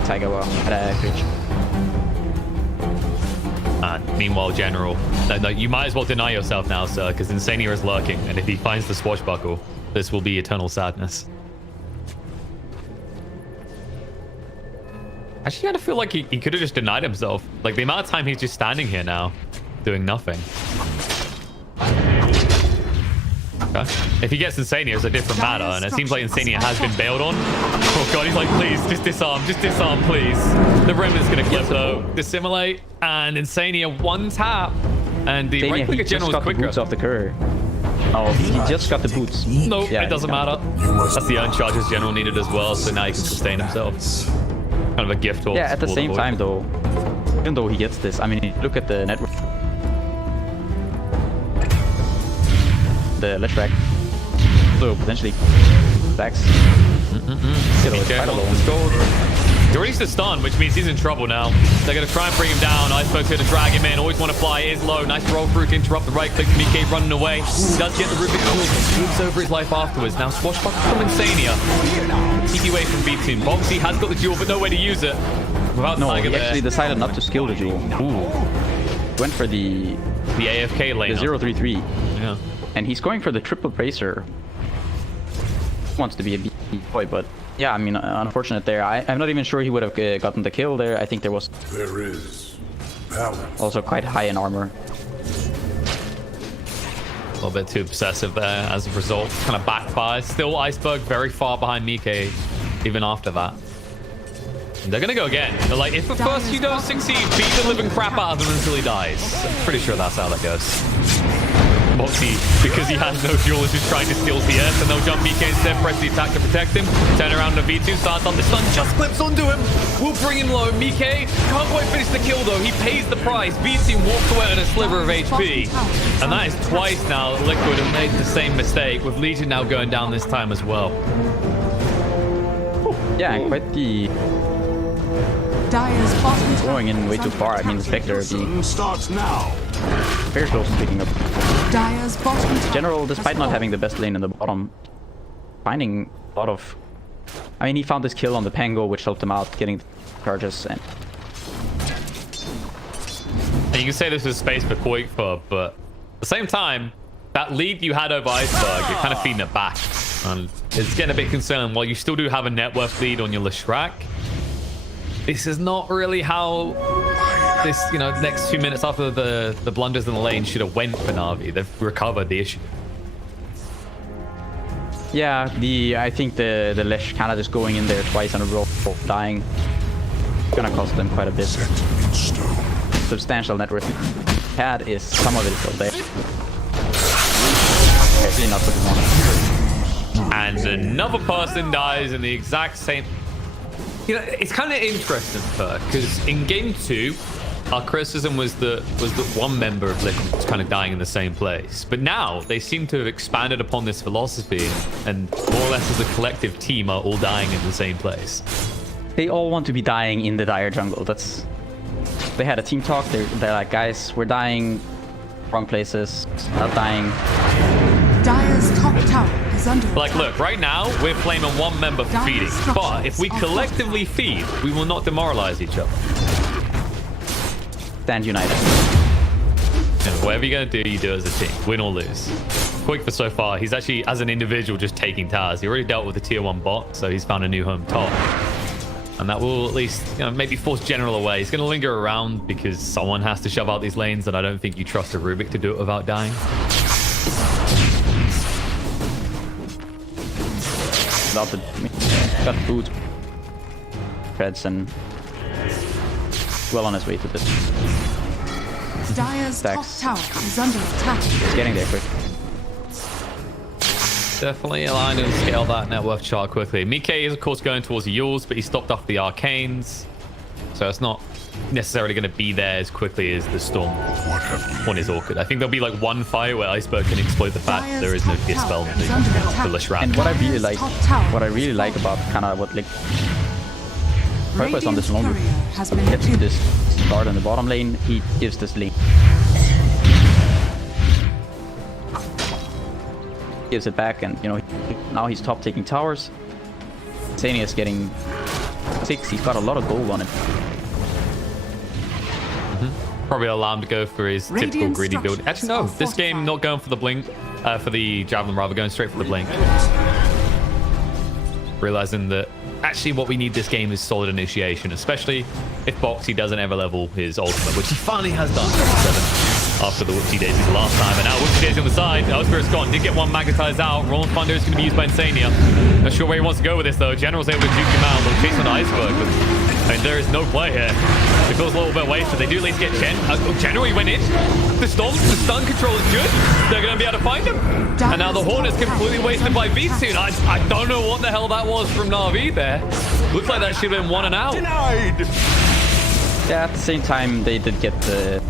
Tiger well at a cringe. And meanwhile, General, no, you might as well deny yourself now, sir, because Insania is lurking. And if he finds the swashbuckle, this will be eternal sadness. Actually, I kind of feel like he could have just denied himself. Like, the amount of time he's just standing here now, doing nothing. Okay. If he gets Insania, it's a different matter, and it seems like Insania has been bailed on. Oh god, he's like, please, just disarm, please. The Remnant's gonna clip though, dissimulate, and Insania one tap, and the right click of General is quicker. Boots off the curve. Oh, he just got the boots. Nope, Yeah, it doesn't matter. That's the uncharges General needed as well, so now he can sustain himself. Kind of a gift. Yeah, at the same time though, even though he gets this, I mean, look at the network. The ledge track. So potentially backs. Okay, he already to stun, which means he's in trouble now. They're going to try and bring him down. Iceberg's here to drag him in. Always want to fly. Is low. Nice roll through to interrupt the right click. BK running away. He does get the Rubik Cube. Moves over his life afterwards. Now Swashbuckle from Insania. TP away from B-Team. Boxy has got the jewel, but no way to use it. Without No, Tiger he there. actually decided not to skill the jewel. Ooh. Went for the AFK lane. the 033. Yeah. And he's going for the triple bracer. Wants to be a boy, but yeah, I mean, unfortunate there. I'm not even sure he would have gotten the kill there. I think there was There is balance. also quite high in armor. A little bit too obsessive there as a result. Kind of backfires. Still Iceberg very far behind Mike even after that. And they're going to go again. They're like, if at first you don't succeed, beat the living crap out of him until he dies. I'm pretty sure that's how that goes. Boxy, because he has no fuel, is just trying to steal CS, and they'll jump BK instead, press the attack to protect him. Turn around to V2, starts on the stun, just clips onto him. We'll bring him low. Mike can't quite finish the kill though. He pays the price. V2 walks away with a sliver of HP. And that is twice now that Liquid have made the same mistake, with Legion now going down this time as well. Yeah, quite the Dire's bottom going in way too far. I mean, the Spectre being Starts now. very close to picking up. Dire's bottom tower General, has despite not fallen. having the best lane in the bottom, finding a lot of. I mean, he found this kill on the Pango, which helped him out getting the charges. And And you can say this is space for Quakefoot, but at the same time, that lead you had over Iceberg, you're kind of feeding it back. And it's getting a bit concerning. While you still do have a net worth lead on your Leshrac, this is not really how this, you know, next 2 minutes after the blunders in the lane should have went for Na'Vi. They've recovered the issue. yeah, I think the Lesh kind of just going in there twice in a row, dying, gonna cost them quite a bit. Substantial net worth. Had is some of it still there. Really not what you want. And another person dies in the exact same... You know, it's kind of interesting, because in game 2, our criticism was that one member of Liquid was kind of dying in the same place. But now, they seem to have expanded upon this philosophy, and more or less as a collective team are all dying in the same place. They all want to be dying in the dire jungle. They had a team talk. They're like, guys, we're dying wrong places, not dying. Dire's top tower is under Like, attack. look, right now, we're blaming one member for feeding. But if we collectively feed, we will not demoralize each other. Stand united. And whatever you're going to do, you do as a team. Win or lose. Quick for so far, he's actually, as an individual, just taking towers. He already dealt with the tier 1 bot, so he's found a new home top. And that will at least, you know, maybe force General away. He's going to linger around because someone has to shove out these lanes, and I don't think you trust a Rubik to do it without dying. Got food. Treads and well on his way to this. Dire's top tower is under attack. It's getting there quick. Definitely aligned and scale that net worth chart quickly. Mike is, of course, going towards the Yules, but he stopped off the Arcanes. So it's not necessarily going to be there as quickly as the Storm on his Orchid. I think there'll be like one fight where Iceberg can exploit the fact that there is no Dispel for Leshrac. And what I really like about kind of what like purpose on this long gets to this start in the bottom lane, he gives this lane. Gives it back, and you know, now he's top taking towers. Zania is getting 6. He's got a lot of gold on him. Probably allow him to go for his typical greedy build. Actually, no. This game, not going for the blink, for the Javelin, rather, going straight for the blink. Realizing that actually what we need this game is solid initiation, especially if Boxy doesn't ever level his ultimate, which he finally has done. 7 after the Whoopsie Daisy the last time. And now Whoopsie Daisy on the side. Elspeth's gone. Did get one magnetized out. Rolling Thunder is going to be used by Insania. Not sure where he wants to go with this, though. General's able to juke him out. They'll chase on Iceberg, but I mean, there is no play here. It feels a little bit wasted. They do at least get Gen. General, he went in. The stun control is good. They're going to be able to find him. And now the Hornet's completely wasted by V2. I don't know what the hell that was from NAVI there. Looks like that should have been 1 and out. Denied. Yeah, at the same time, they did get the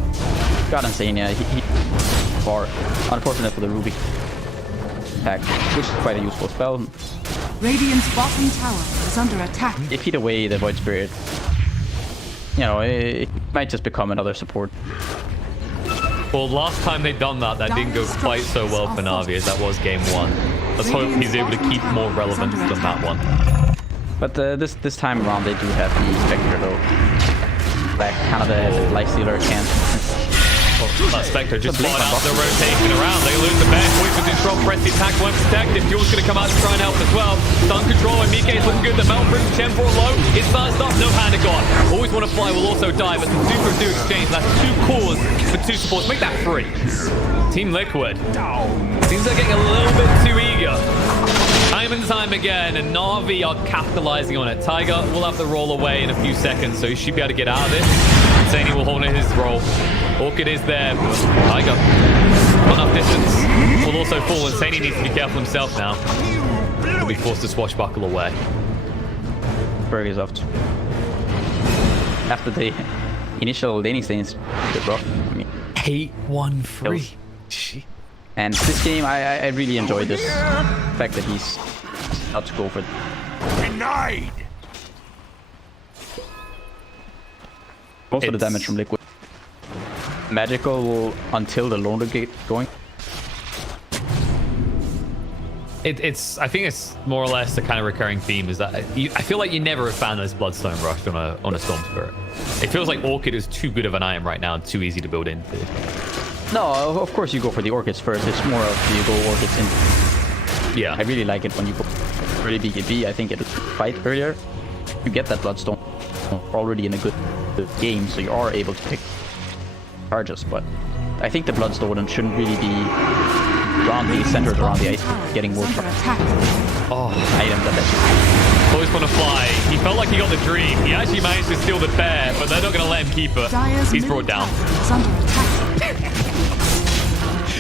got Insania. He far unfortunate for the Rubik attack, which is quite a useful spell. Radiant's bottom tower is under attack. If he'd away the Void Spirit, you know, it might just become another support. Well, last time they'd done that, that didn't go quite so well for Navi, as that was game 1. Let's hope he's able to keep more relevance than that one. But this time around, they do have the Spectre though. Back, kind of the lifestealer chance. Spectre just spotted out the rotation around. They lose the best. Points with control. Press the attack. Won't protect. If Fuel's going to come out to try and help as well. Stun control. And Mike is looking good. The Melt Proof Gem brought low. It's first up. No hand of God. Always want to fly. Will also die. But the supers do exchange. That's 2 cores for 2 supports. Make that 3. Team Liquid. Seems they're getting a little bit too eager. Time and time again, and Navi are capitalizing on it. Tiger will have the roll away in a few seconds, so he should be able to get out of this. Insania will hold in his roll. Orchid is there. Tiger, not enough distance. Will also fall. Insania needs to be careful himself now. He'll be forced to swashbuckle away. Berg is off. After the initial laning stains, a bit rough. I mean, 8-1-3. and this game, I really enjoyed this fact that he's not to go for it. Denied. Most of the damage from Liquid. Magical until the loader gate going. I think it's more or less the kind of recurring theme is that I feel like you never have found this Bloodstone Rush on a Storm Spirit. It feels like Orchid is too good of an item right now and too easy to build into. No, of course you go for the Orchids first. It's more of you go Orchids in. Yeah. I really like it when you go really BKB. I think it'll fight earlier. You get that Bloodstone already in a good game, so you are able to pick charges. But I think the Bloodstone shouldn't really be centered around the ice, getting more item that Always want to fly. He felt like he got the dream. He actually managed to steal the bear, but they're not going to let him keep it. He's brought down.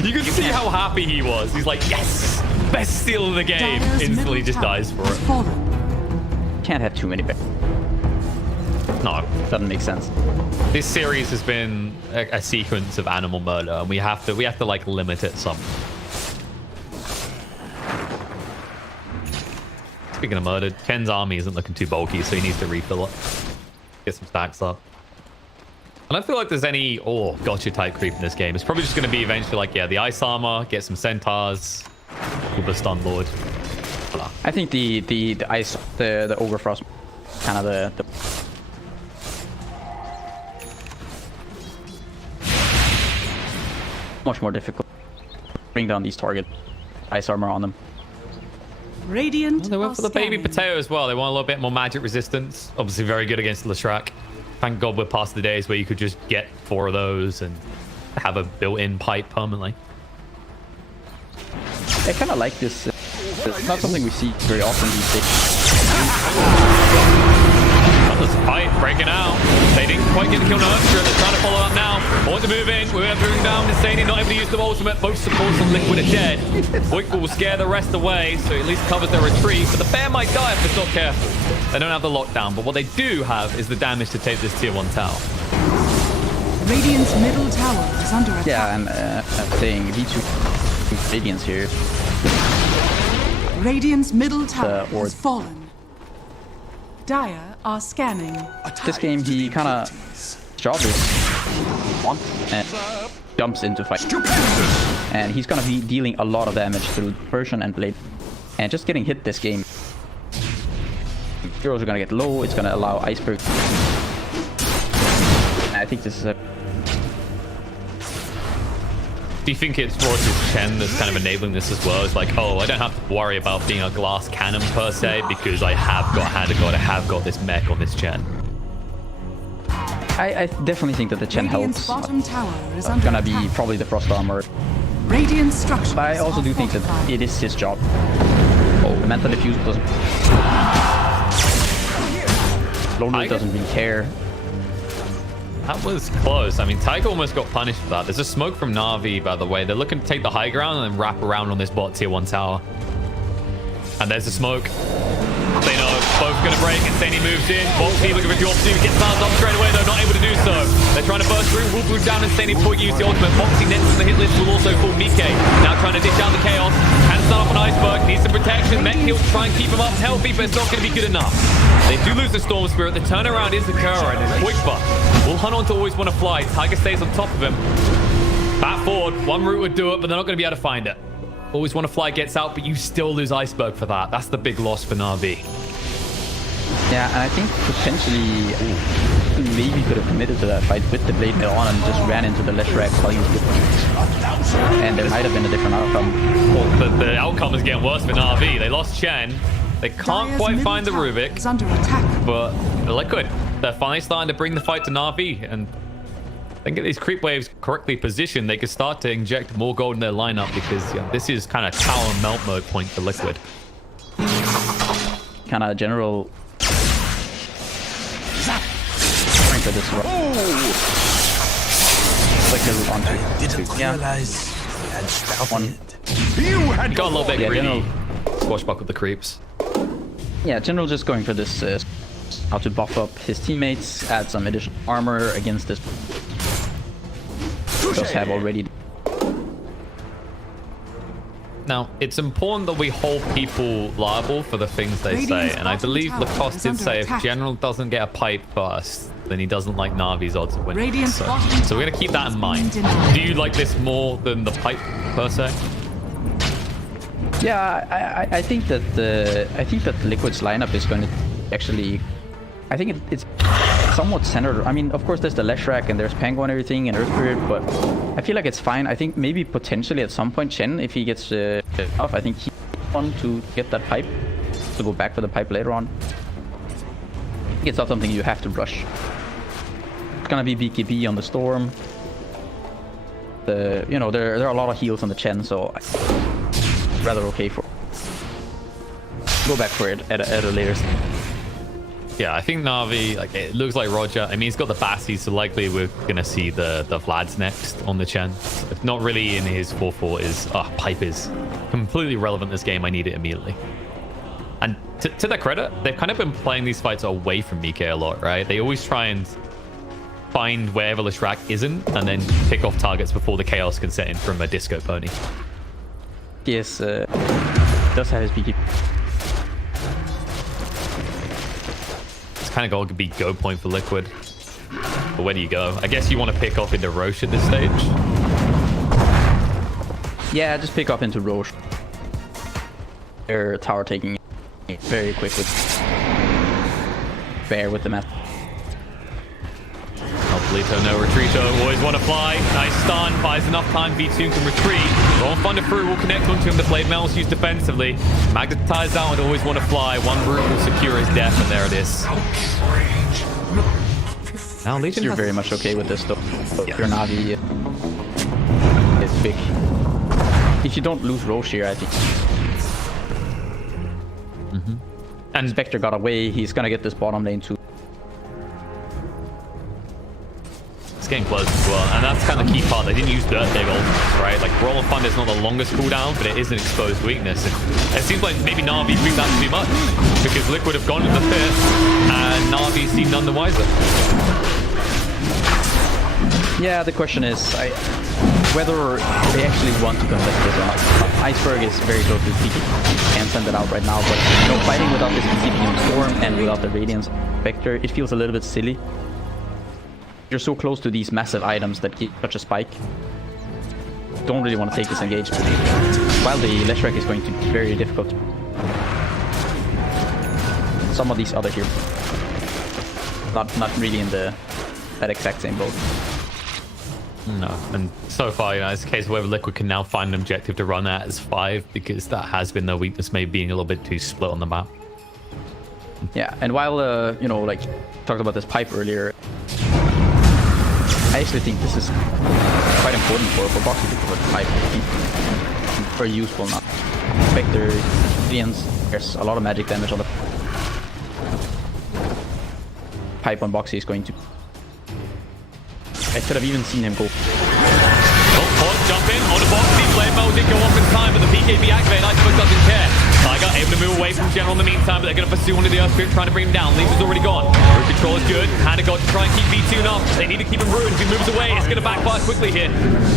You can see how happy he was. He's like, yes, best steal of the game. Dire's Instantly middle just tower dies for has it. fallen. Can't have too many back. No. Doesn't make sense. This series has been a sequence of animal murder, and we have to like limit it some. Speaking of murdered, Ken's army isn't looking too bulky, so he needs to refill it. Get some stacks up. I don't feel like there's any gotcha type creep in this game. It's probably just going to be eventually like, yeah, the ice armor, get some centaurs, with the stun lord. Voila. I think the ice, the ogre frost, kind of the much more difficult. Bring down these target ice armor on them. Radiant They went for the baby scanning. potato as well. They want a little bit more magic resistance. Obviously very good against Leshrac. Thank God we're past the days where you could just get 4 of those and have a built-in pipe permanently. I kind of like this. It's not something we see very often these days. There's a fight breaking out. They didn't quite get the kill on Earthstra. They're trying to follow up now. Want to move in. We're moving down. Insane, not able to use the ultimate. Both supports on Liquid are dead. Void will scare the rest away, so at least covers their retreat. But the bear might die if they're not careful. They don't have the lockdown, but what they do have is the damage to take this tier 1 tower. Radiant's middle tower is under attack. Yeah, I'm saying V2 Radiance here. Radiant's middle tower Ward. has fallen. Dire are scanning. This game, he kind of job is one and jumps into fight, and he's gonna be dealing a lot of damage through Persian and Blade, and just getting hit this game. Heroes are gonna get low. It's gonna allow Iceberg. And I think this is a. Do you think it's Roger's Chen that's kind of enabling this as well? It's like, oh, I don't have to worry about being a glass cannon per se because I have got this mech on this Chen. I definitely think that the Chen Radiant's helps. bottom tower is It's under gonna attack. be probably the Frost Armor. Radiant structures But I also are do think that fortified. it is his job. The Mental Diffuse doesn't. Lonely doesn't really care. That was close. I mean, Tiger almost got punished for that. There's a smoke from Navi, by the way. They're looking to take the high ground and then wrap around on this bot tier 1 tower. And there's the smoke. They know both going to break. Insane moves in. Bo3 looking for drop 2. Gets bounced up straight away, though. Not able to do so. They're trying to burst through. Wolf move down. Insane before you use the ultimate. Bo3 next in the hit list will also fall Mike. Now trying to dish out the chaos. Can start off an iceberg. Needs some protection. Mech heal to try and keep him up healthy, but it's not going to be good enough. They do lose the Storm Spirit. The turnaround is occurring. And Quickbuck will hunt on to always want to fly. Tiger stays on top of him. Back forward. One route would do it, but they're not going to be able to find it. Always want to fly gets out, but you still lose Iceberg for that. That's the big loss for Navi. Yeah, and I think potentially maybe could have committed to that fight with the Blade Mill on and just ran into the Leshrac while and there might have been a different outcome. Well, the outcome is getting worse for Navi. They lost Chen. They can't Dire's quite middle find the tower Rubik, is under attack. but they're Liquid. They're finally starting to bring the fight to Navi, and they get these creep waves correctly positioned. They could start to inject more gold in their lineup because this is kind of tower melt mode point for Liquid. Kind of general. For this run. Like they're on to. Yeah. One. Got a little bit Yeah, greedy. general. Swashbuckle the creeps. Yeah, general just going for this. How to buff up his teammates, add some additional armor against this. Does have already. Now, it's important that we hold people liable for the things they say, Radiant's and I bottom believe tower Lacoste is did under say if attack. General doesn't get a pipe first, then he doesn't like Navi's odds of winning. Radiant's So bottom we're going to keep that in mind. Do you like this more than the pipe, per se? Yeah, I think that Liquid's lineup is going to actually. I think it's somewhat centered. I mean, of course, there's the Leshrac and there's Pango and everything and Earth Spirit, but I feel like it's fine. I think maybe potentially at some point Chen, if he gets off, I think he's on to get that pipe, to go back for the pipe later on. I think it's not something you have to rush. It's gonna be BKB on the Storm. There are a lot of heals on the Chen, so rather okay for. Go back for it at a later stage. Yeah, I think Navi, like, it looks like Roger. I mean, he's got the Bassi, so likely we're going to see the Vlads next on the Chen. If not really in his 4-4 is... Pipe is completely relevant this game. I need it immediately. And to their credit, they've kind of been playing these fights away from Mike a lot, right? They always try and find wherever Leshrac isn't and then pick off targets before the Chaos can set in from a Disco Pony. Yes, does have his BT. Kind of got to be go point for Liquid. But where do you go? I guess you want to pick off into Roche at this stage. Yeah, just pick up into Roche. Their tower taking very quick with Bear with the map. Polito, no retreato. Always want to fly. Nice stun. Buys enough time. V2 can retreat. Rolling Thunder through will connect onto him. The Blade Mail's used defensively. Magnetized out and always want to fly. One route will secure his death, and there it is. Now Legion You're very much okay with this though. Yeah. Your Navi is big. If you don't lose Roche here, I think. And Spectre got away. He's gonna get this bottom lane too. It's getting close as well, and that's kind of the key part. They didn't use Dirt Big ult, right? Like, Roll of Thunder is not the longest cooldown, but it is an exposed weakness. And it seems like maybe Na'Vi think that too much, because Liquid have gone to the pit, and Na'Vi seem none the wiser. Yeah, the question is whether they actually want to contest this or not. Iceberg is very close to PK. Can't send it out right now, but you know, fighting without this PK Storm and without the Radiance Spectre, it feels a little bit silly. You're so close to these massive items that give such a spike. Don't really want to take this engagement. While the Leshrac is going to be very difficult. Some of these other heroes. Not really in that exact same boat. No, and so far, you know, it's a case of whether Liquid can now find an objective to run at as 5, because that has been their weakness, maybe being a little bit too split on the map. Yeah, and while, you know, like, talked about this pipe earlier, I actually think this is quite important for Bo3 to put pipe. I think very useful now. Spectre, Radiance, there's a lot of magic damage on the pipe on Bo3 is going to... I could have even seen him go. Oh, jump in on the box. The Blade Mail did go off in time, but the PKB activated. Iceberg doesn't care. Tiger able to move away from General in the meantime, but they're going to pursue one of the Earthquake, trying to bring him down. Legion is already gone. Root control is good. Hannah got to try and keep V2 up. They need to keep him ruined. If he moves away, it's going to backfire quickly here.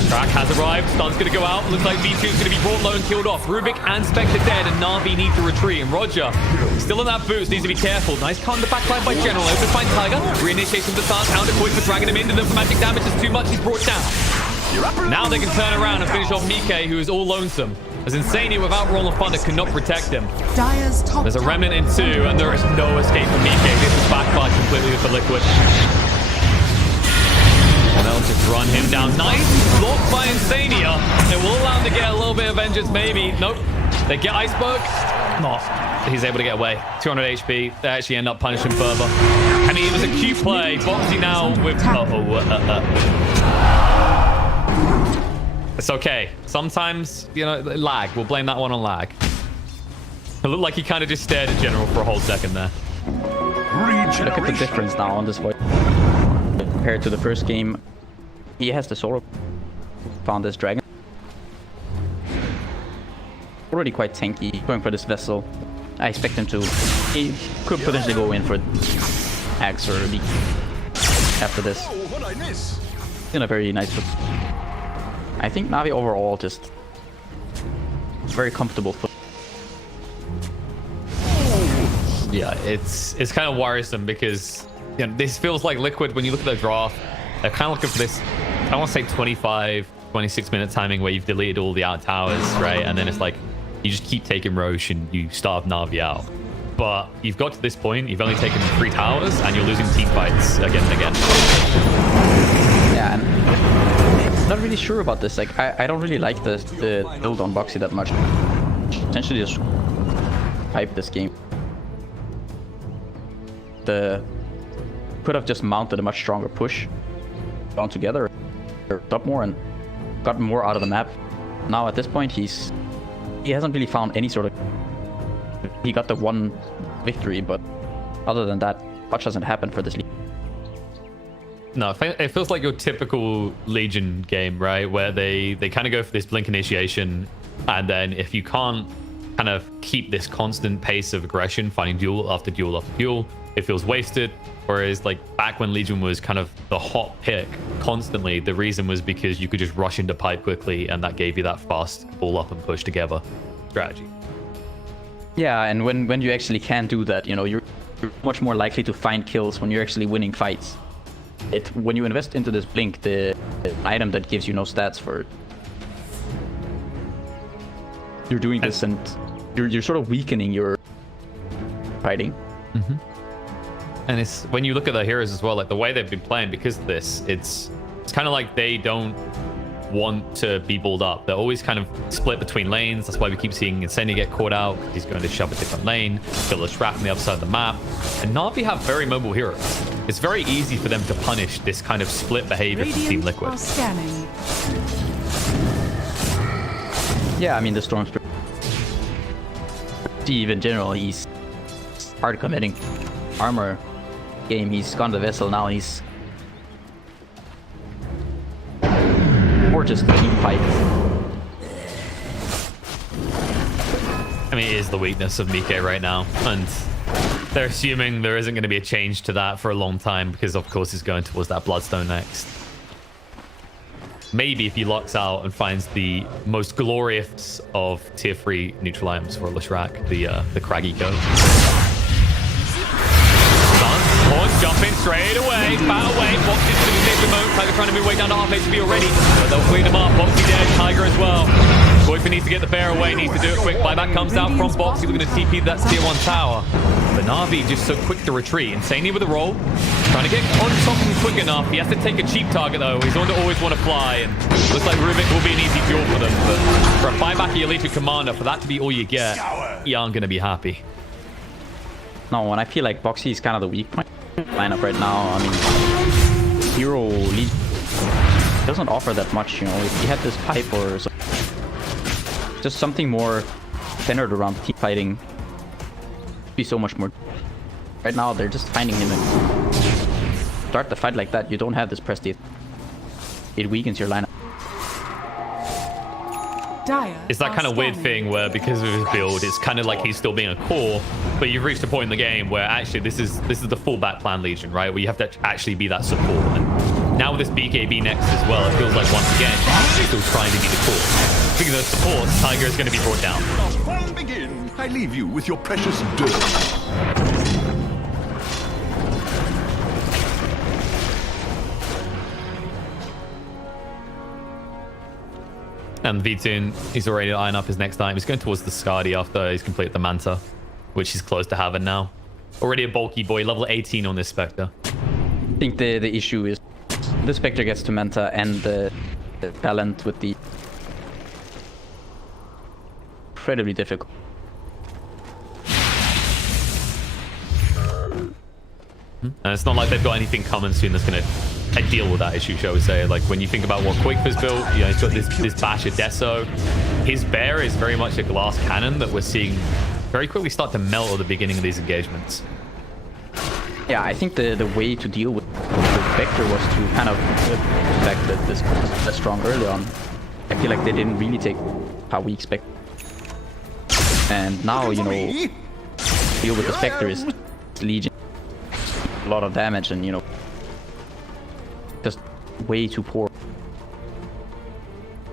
Track has arrived. Stun's going to go out. Looks like V2 is going to be brought low and killed off. Rubik and Spectre dead, and Na'Vi need to retreat. And Roger, still in that boost, needs to be careful. Nice cut in the backline by General. Able to find Tiger. Reinitiation of the stance. Counter points for dragging him into them for magic damage. Is too much. He's brought down. Now they can turn around and finish off Mike, who is all lonesome. As Insania without Roll of Thunder could not protect him. Dire's top There's a remnant in 2, and there is no escape from Mike. This is backfired completely with the Liquid. And they'll just run him down. Nice block by Insania. It will allow him to get a little bit of vengeance, maybe. Nope. They get Iceberg. Not. He's able to get away. 200 HP. They actually end up punishing further. I mean, it was a cute play. Bo3 now with... It's okay. Sometimes, you know, lag. We'll blame that one on lag. It looked like he kind of just stared at General for a whole second there. Look at the difference now on this fight. Compared to the first game, he has the sword. Found this dragon. Already quite tanky. Going for this vessel. I expect him to... He could potentially go in for Axe or Leak after this. In a very nice... I think Navi overall just very comfortable. Yeah, it's kind of worrisome because, you know, this feels like Liquid, when you look at their draft, they're kind of looking for this, I want to say 25, 26 minute timing where you've deleted all the out towers, right? And then it's like, you just keep taking Roche and you starve Navi out. But you've got to this point, you've only taken 3 towers and you're losing team fights again and again. Yeah, and I'm not really sure about this. Like, I don't really like the build on Bo3 that much. Essentially just pipe this game. Could have just mounted a much stronger push down together, or up more and got more out of the map. Now at this point he hasn't really found any sort of... He got the one victory, but other than that, much doesn't happen for this league. No, it feels like your typical Legion game, right? Where they kind of go for this blink initiation, and then if you can't kind of keep this constant pace of aggression, finding duel after duel after duel, it feels wasted. Whereas like back when Legion was kind of the hot pick constantly, the reason was because you could just rush into pipe quickly, and that gave you that fast ball up and push together strategy. Yeah, and when you actually can do that, you know, you're much more likely to find kills when you're actually winning fights. When you invest into this blink, the item that gives you no stats for it, you're doing this and you're sort of weakening your fighting. Mm-hmm. And it's when you look at the heroes as well, like the way they've been playing because of this, it's kind of like they don't want to be balled up. They're always kind of split between lanes. That's why we keep seeing Insane get caught out because he's going to shove a different lane, kill a trap on the other side of the map. And NAVI have very mobile heroes. It's very easy for them to punish this kind of split behavior from Team Liquid. Are scanning. Yeah, I mean the Storm Spirit, Steve in general, he's hard committing armor game. He's gone the vessel now. He's or just the team fight. I mean, it is the weakness of Mike right now, and they're assuming there isn't going to be a change to that for a long time because, of course, he's going towards that Bloodstone next. Maybe if he locks out and finds the most glorious of tier 3 neutral items for Leshrac, the Craggy Go. Horn jumping straight away, battle away. Boxy is going to save the moment. Tiger trying to move way down to half HP already, but they'll clean him up. Boxy dead, Tiger as well. Boyfriend needs to get the bear away, needs to do it quick. Buyback comes out from Boxy, looking to TP that tier 1 tower. But Navi just so quick to retreat. Insanely with the roll, trying to get on top of him quick enough. He has to take a cheap target though. He's going to always want to fly, and looks like Rubik will be an easy duel for them. But for a buyback of your Elite Commander, for that to be all you get, you aren't going to be happy. No, and I feel like Boxy is kind of the weak point lineup right now. I mean, Hero League doesn't offer that much, you know. If he had this pipe or just something more centered around team fighting, it'd be so much more. Right now, they're just finding him and start the fight like that. You don't have this prestige. It weakens your lineup. It's that kind of weird thing where because of his build, it's kind of like he's still being a core, but you've reached a point in the game where actually this is the fullback plan Legion, right? Where you have to actually be that support. And now with this BKB next as well, it feels like once again he's still trying to be the core. Speaking of support, Tiger is going to be brought down. Well, begin. I leave you with your precious dirt. And V-Tune, he's already eyeing up his next item. He's going towards the Skadi after he's completed the Manta, which he's close to having now. Already a bulky boy, level 18 on this Spectre. I think the issue is the Spectre gets to Manta and the talent with the incredibly difficult. And it's not like they've got anything coming soon that's going to deal with that issue, shall we say. Like when you think about what Quickfizz built, you know, he's got this bash of Deso. His bear is very much a glass cannon that we're seeing very quickly start to melt at the beginning of these engagements. Yeah, I think the way to deal with the Spectre was to kind of expect that this was that strong early on. I feel like they didn't really take how we expect. And now, you know, deal with the Spectre is Legion. A lot of damage and, you know, just way too poor.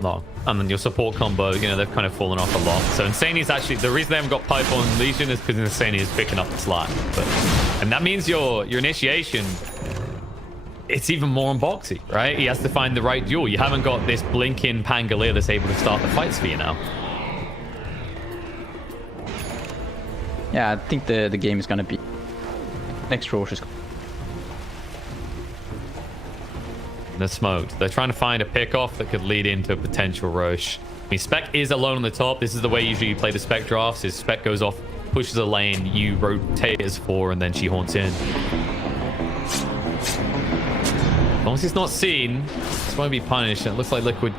No. And then your support combo, you know, they've kind of fallen off a lot. So Insane is actually, the reason they haven't got pipe on Legion is because Insane is picking up the slack. And that means your initiation, it's even more on Boxy, right? He has to find the right duel. You haven't got this blinking Pangolier that's able to start the fights for you now. Yeah, I think the game is going to be next Roche is. They're smoked. They're trying to find a pick-off that could lead into a potential Roche. I mean, Spec is alone on the top. This is the way usually you play the Spec drafts. Is Spec goes off, pushes a lane, you rotate as 4, and then she haunts in. As long as he's not seen, this won't be punished. And it looks like Liquid,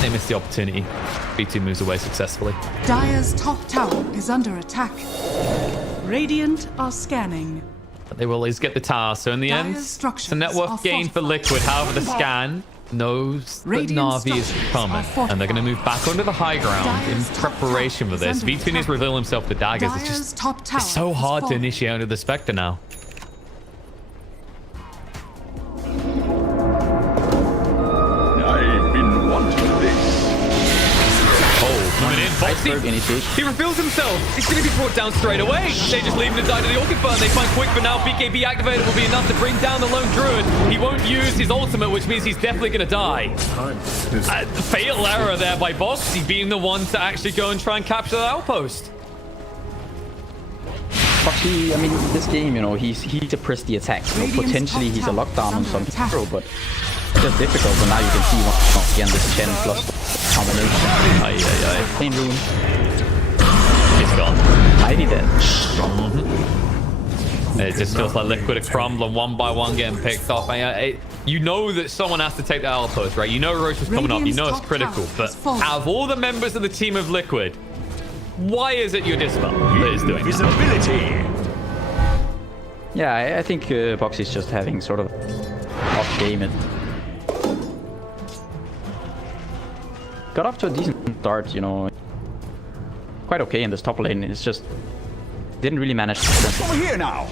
they missed the opportunity. B2 moves away successfully. Dire's top tower is under attack. Radiant are scanning. But they will always get the tower. So in the end, Dire's it's a structures net are worth gain for fortified. Liquid. However, the scan knows that Radiant Navi is structures coming. are And they're going to move back onto the high ground in Dire's top preparation for tower is this. under V2 needs attack. to reveal himself to daggers. It's Dire's just top tower it's so is hard to falling. initiate under the Spectre now. I've been wanting this. Oh, coming in. Iceberg Bo3, initiation. he reveals himself. He's going to be brought down straight away. They just leave him to die to the Orchid Burn. They find Quick, but now BKB activated will be enough to bring down the lone Druid. He won't use his ultimate, which means he's definitely going to die. Fatal error there by Bo3 being the one to actually go and try and capture the outpost. Foxy, I mean, this game, you know, he suppressed the attack. So Radiant's potentially top he's a tower lockdown is on some under attack. hero, but it's just difficult. So now you can see once again this Chen plus combination. Aye, aye, aye. Same rune. He's gone. Mighty dead. It just feels like Liquid are crumbling one by one, getting picked off. You know that someone has to take the outpost, right? You know Roche was coming up. You know it's Radiant's top critical. tower But is falling. out of all the members of the team of Liquid, why is it your Dispel that is doing that? Visibility. Yeah, I think Boxy's just having sort of off game. And got off to a decent start, you know. Quite okay in this top lane. It's just didn't really manage to. Over here now.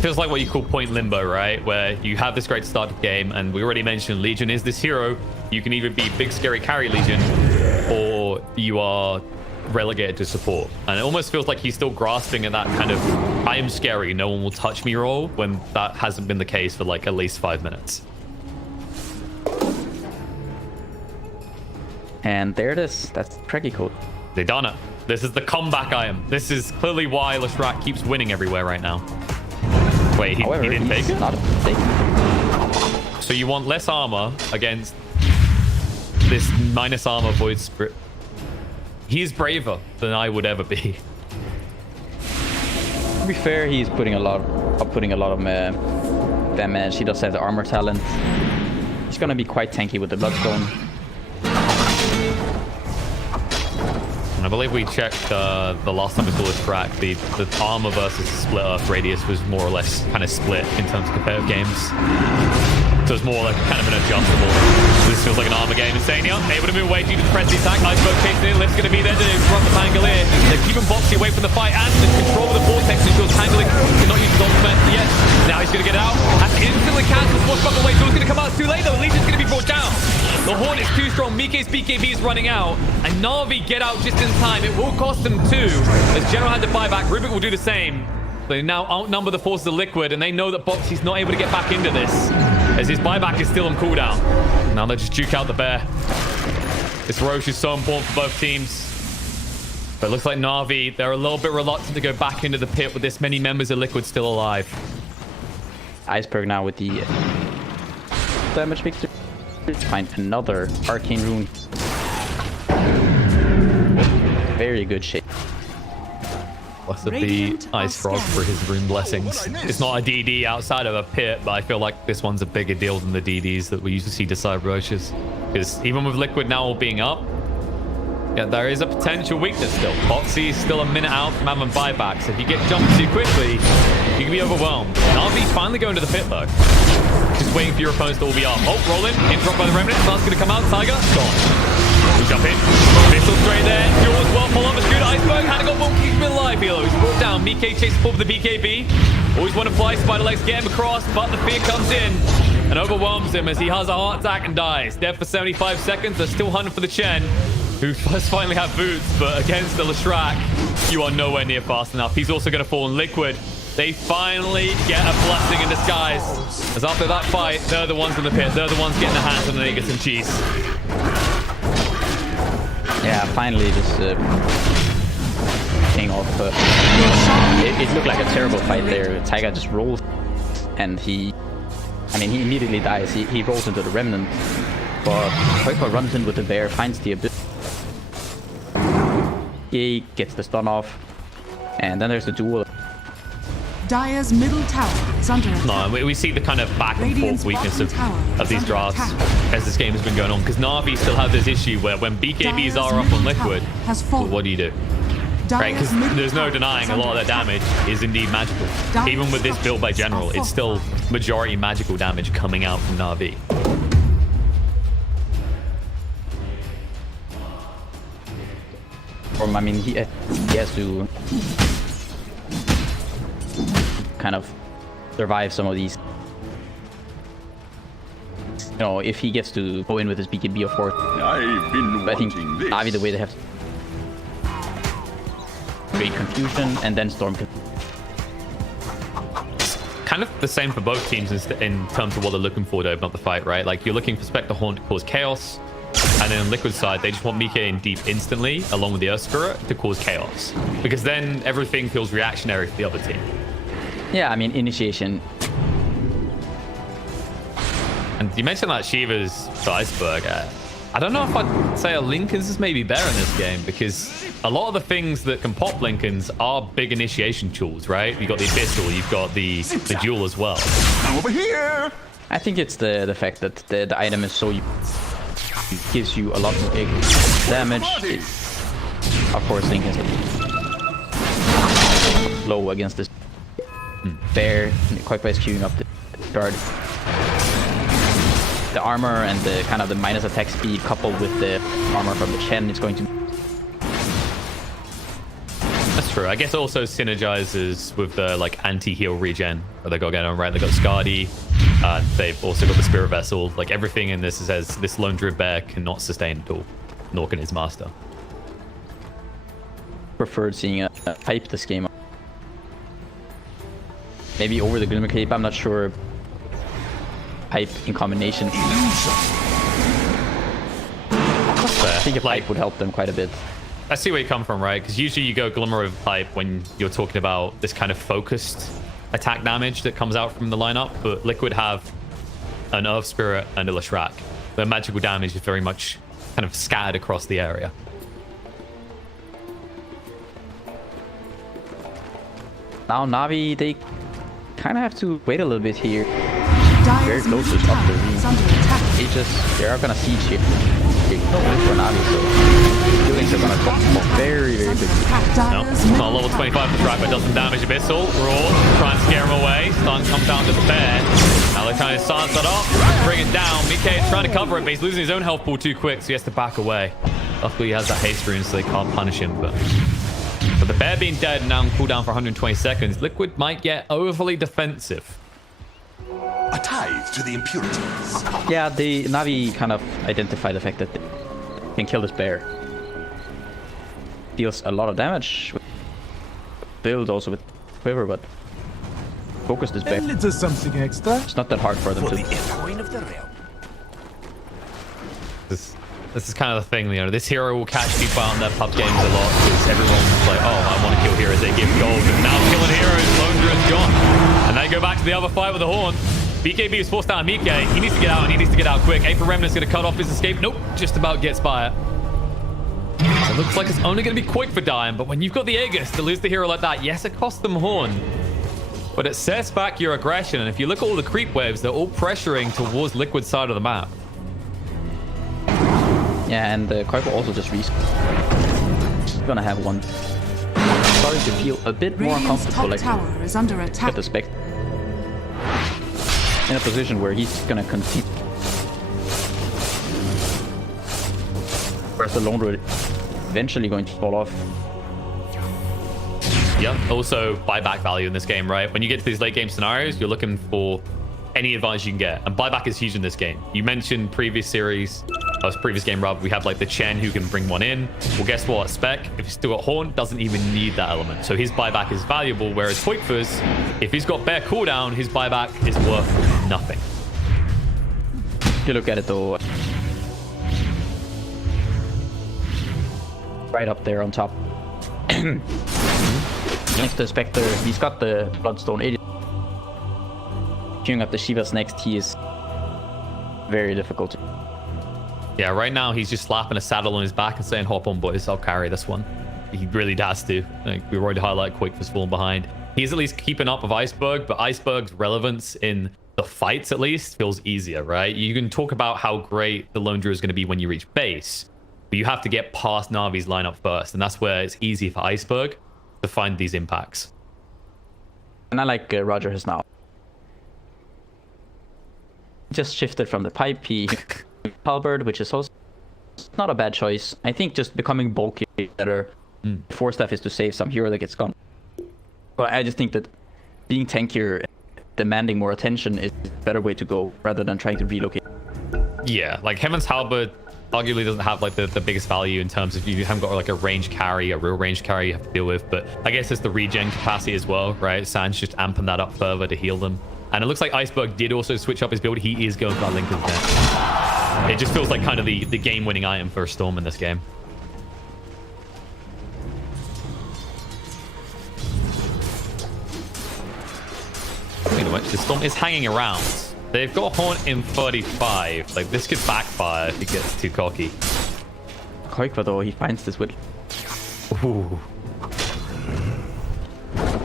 Feels like what you call point limbo, right? Where you have this great start of the game, and we already mentioned Legion is this hero. You can either be big scary carry Legion, or you are relegated to support. And it almost feels like he's still grasping at that kind of I am scary, no one will touch me role, when that hasn't been the case for like at least 5 minutes. And there it is. That's Trekkie code. They done it. This is the comeback item. This is clearly why Leshrac keeps winning everywhere right now. Wait, he However, didn't take he's it? not taken. So you want less armor against this minus armor void spirit. He's braver than I would ever be. To be fair, he's putting a lot of damage. He does have the armor talent. He's gonna be quite tanky with the Bloodstone. And I believe we checked the last time we saw this track. The armor versus split earth radius was more or less kind of split in terms of competitive games. So it's more like kind of an adjustable. This feels like an armor game. Insania able to move away due to the press the attack. Iceberg chasing in. Lift's going to be there to interrupt the Pangolier. They're keeping Boxy away from the fight, and the control of the vortex ensures Pangolier cannot use his ultimate yet. Now he's going to get out. Has to instantly cancel the swashbuckle away. So it's going to come out too late though. Legion's going to be brought down. The Horn is too strong. Mike's BKB is running out, and Navi get out just in time. It will cost them 2, as General had to buy back. Rubik will do the same. They now outnumber the forces of Liquid, and they know that Boxy's not able to get back into this, as his buyback is still on cooldown. Now they just juke out the bear. This Roche is so important for both teams. But it looks like Navi, they're a little bit reluctant to go back into the pit with this many members of Liquid still alive. Iceberg now with the damage mixer. Find another arcane rune. Very good shape. Blessed be Radiant Ice are Frog for his rune blessings. What I missed. It's not a DD outside of a pit, but I feel like this one's a bigger deal than the DDs that we usually see decide Roches. Because even with Liquid now all being up, yeah, there is a potential weakness still. Boxy is still a minute out from having buybacks. If you get jumped too quickly, you can be overwhelmed. Navi's finally going to the pit though. Just waiting for your opponents to all be up. Oh, rolling. Interrupt by the Remnant. Last going to come out. Tiger, gone. We jump in. Missile straight there. Yours well. Pull on the scooter. Iceberg. Had to go. Won't keep him alive. He's brought down. Mike chases forward with the BKB. Always want to fly. Spider legs get him across, but the fear comes in and overwhelms him as he has a heart attack and dies. Dead for 75 seconds. They're still hunting for the Chen, who does finally have boots, but against the Leshrac, you are nowhere near fast enough. He's also going to fall in Liquid. They finally get a blessing in disguise, as after that fight, they're the ones in the pit. They're the ones getting their hands on the niggas and cheese. Yeah, finally this king off. It looked like a terrible fight there. Tiger just rolls, and he immediately dies. He rolls into the Remnant, but Viper runs in with the bear, finds the abyss. He gets the stun off, and then there's the duel. Dire's middle tower is under attack. No, we see the kind of back and Radiant's forth weakness bottom tower of these is under drafts attack. as this game has been going on, because Navi still have this issue where when BKBs are up on Liquid, has fallen. what do you do? right? Because there's no denying a lot of their damage is indeed magical. Even with this build by General, it's still majority magical damage coming out from NAVI. I mean, he has to kind of survive some of these. You know, if he gets to go in with his BKB, of course. I've been But I think wanting this. NAVI, the way they have create confusion and then storm. Kind of the same for both teams in terms of what they're looking for to open up the fight, right? Like, you're looking for Spectre Horn to cause chaos, and then on Liquid side, they just want Mike in deep instantly, along with the Earth Spirit, to cause chaos. Because then everything feels reactionary for the other team. Yeah, I mean, initiation. And you mentioned that Shiva's to Iceberg. I don't know if I'd say a Lincoln's is maybe better in this game, because a lot of the things that can pop Lincoln's are big initiation tools, right? You've got the Abyssal, you've got the Duel as well. Over here! I think it's the fact that the item is so... gives you a lot more damage. Of course, Lincoln's low against this bear. Quite by queuing up the guard. The armor and the kind of the minus attack speed coupled with the armor from the Chen is going to... That's true. I guess it also synergizes with the like anti-heal regen that they got going on, right? They got Skadi. They've also got the Spirit Vessel. Like, everything in this says this Lone Druid Bear cannot sustain at all, nor can his master. Preferred seeing a hype this game. Maybe over the Glimmer Cape, I'm not sure. Hype in combination. I think a pipe would help them quite a bit. I see where you come from, right? Because usually you go Glimmer of Pipe when you're talking about this kind of focused attack damage that comes out from the lineup, but Liquid have an Earth Spirit and a Leshrac. Their magical damage is very much kind of scattered across the area. Now Navi, they kind of have to wait a little bit here. Very close to top the ring. They are gonna siege here. For Navi, so buildings are gonna come very, very quickly. No, it's not level 25 for Strike, but does some damage. Abyssal, Raw, try and scare him away. Stun comes down to the bear. Now they're trying to silence that up, bring it down. Mike is trying to cover it, but he's losing his own health pool too quick, so he has to back away. Luckily, he has that haste rune, so they can't punish him. But the bear being dead and now on cooldown for 120 seconds, Liquid might get overly defensive. A tithe to the impurities. Yeah, the Navi kind of identify the fact that they can kill this bear. Deals a lot of damage. Build also with quiver, but focus this bear. A little something extra. It's not that hard for them to. Echoing of the realm. This is kind of the thing, you know, this hero will catch people out in their pub games a lot because everyone's like, oh, I want to kill heroes, they give gold. And now killing heroes, Lone Druid's gone. And they go back to the other fight with the Horn. BKB is forced down Mike. He needs to get out, and he needs to get out quick. April Remnant's going to cut off his escape. Nope, just about gets by it. So it looks like it's only going to be quick for Dying, but when you've got the Aegis to lose the hero like that, yes, it costs them Horn. But it sets back your aggression, and if you look at all the creep waves, they're all pressuring towards Liquid side of the map. Yeah, and the Kuiper also just respawned. He's gonna have one. Starting to feel a bit more comfortable, like tower is under attack. get the spec in a position where he's gonna concede. Where's the Lone Druid eventually going to fall off? Yeah, also buyback value in this game, right? When you get to these late game scenarios, you're looking for any advantage you can get, and buyback is huge in this game. You mentioned previous game, Rob, we had like the Chen who can bring one in. Well, guess what? Spec, if he's still got Horn, doesn't even need that element. So his buyback is valuable, whereas Poikfus, if he's got Bear cooldown, his buyback is worth nothing. If you look at it though, right up there on top. Next to Spectre, he's got the Bloodstone 80. Queuing up the Shivas next, he is very difficult. Yeah, right now he's just slapping a saddle on his back and saying, hop on boys, I'll carry this one. He really has to. Like, we've already highlighted Quake's falling behind. He's at least keeping up with Iceberg, but Iceberg's relevance in the fights at least feels easier, right? You can talk about how great the Lone Druid is going to be when you reach base, But you have to get past Navi's lineup first, and that's where it's easy for Iceberg to find these impacts. And I like Roger has now just shifted from the pipe. He halberd, which is also not a bad choice. I think just becoming bulky better. Force staff is to save some hero that gets gone. But I just think that being tankier, demanding more attention is a better way to go rather than trying to relocate. Yeah, like Heaven's Halberd arguably doesn't have like the biggest value in terms of you haven't got like a range carry, a real range carry you have to deal with. But I guess it's the regen capacity as well, right? Sans just amping that up further to heal them. And it looks like Iceberg did also switch up his build. He is going for that Lincoln's Net. It just feels like kind of the game-winning item for a Storm in this game. Speaking of which, the Storm is hanging around. They've got Haunt in 35. Like, this could backfire if he gets too cocky. Koikva, though, he finds this with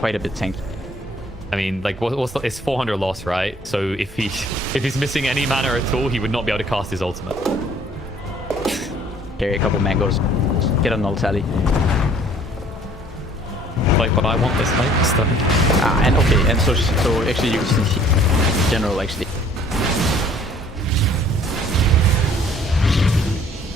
quite a bit tanky. I mean, like, it's 400 loss, right? So if he's missing any mana at all, he would not be able to cast his ultimate. Carry a couple mangoes. Get a null tally. Like, but I want this hype stuff. And okay, and so actually you can see in general actually.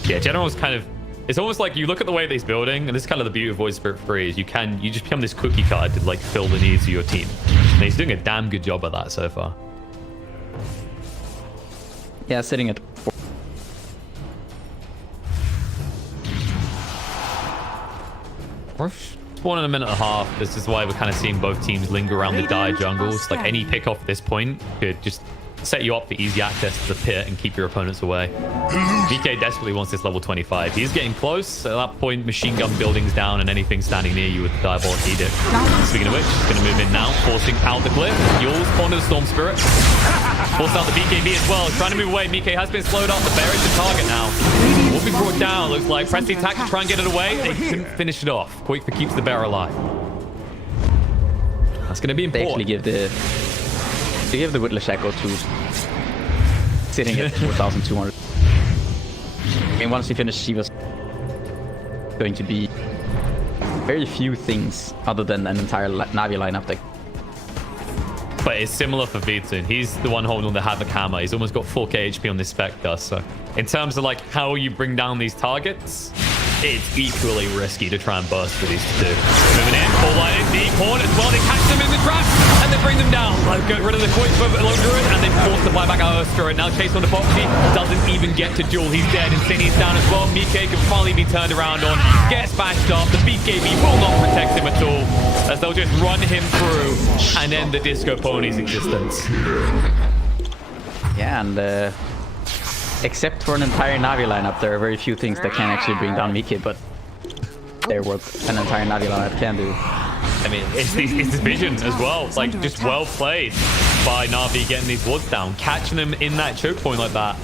Yeah, general is kind of, it's almost like you look at the way that he's building, and this is kind of the beauty of Void Spirit 3 is you just become this cookie card to like fill the needs of your team. And he's doing a damn good job at that so far. Yeah, sitting at 4. One in a minute and a half. This is why we're kind of seeing both teams linger around the dire jungles. Like any pick off at this point could just set you up for easy access to the pit and keep your opponents away. VK desperately wants this level 25. He's getting close. At that point, machine gun buildings down and anything standing near you with the Diabolic Edict. Speaking of which, he's going to move in now, forcing out the cliff. Yule's spawned the Storm Spirit. Forced out the BKB as well. Trying to move away. Mike has been slowed up. The bear is the target now. Will be brought down. Looks like press the attack to try and get it away. They couldn't finish it off. Koikva keeps the bear alive. That's going to be important. They give the Witless Echo to sitting at 4,200. And once he finished, he was going to be very few things other than an entire Navi lineup deck. But it's similar for V2. He's the one holding the Havoc Hammer. He's almost got 4k HP on this Spectre. So in terms of like how you bring down these targets, it's equally risky to try and burst for these two. Moving in, full line in deep horn as well. They catch them in the trap and they bring them down. Like, get rid of the Koikva along Druid and they force the flyback out of Earthstra. Now chase on the Bo3 doesn't even get to Jewel. He's dead. Insignia's down as well. Mike can finally be turned around on. Gets bashed up. The BKB will not protect him at all as they'll just run him through and end the Disco Pony's existence. Yeah, and except for an entire Navi lineup, there are very few things that can actually bring down Mike, but they're what an entire Navi lineup can do. I mean, it's this vision as well. Like, just well played by Navi getting these wards down, catching them in that choke point like that.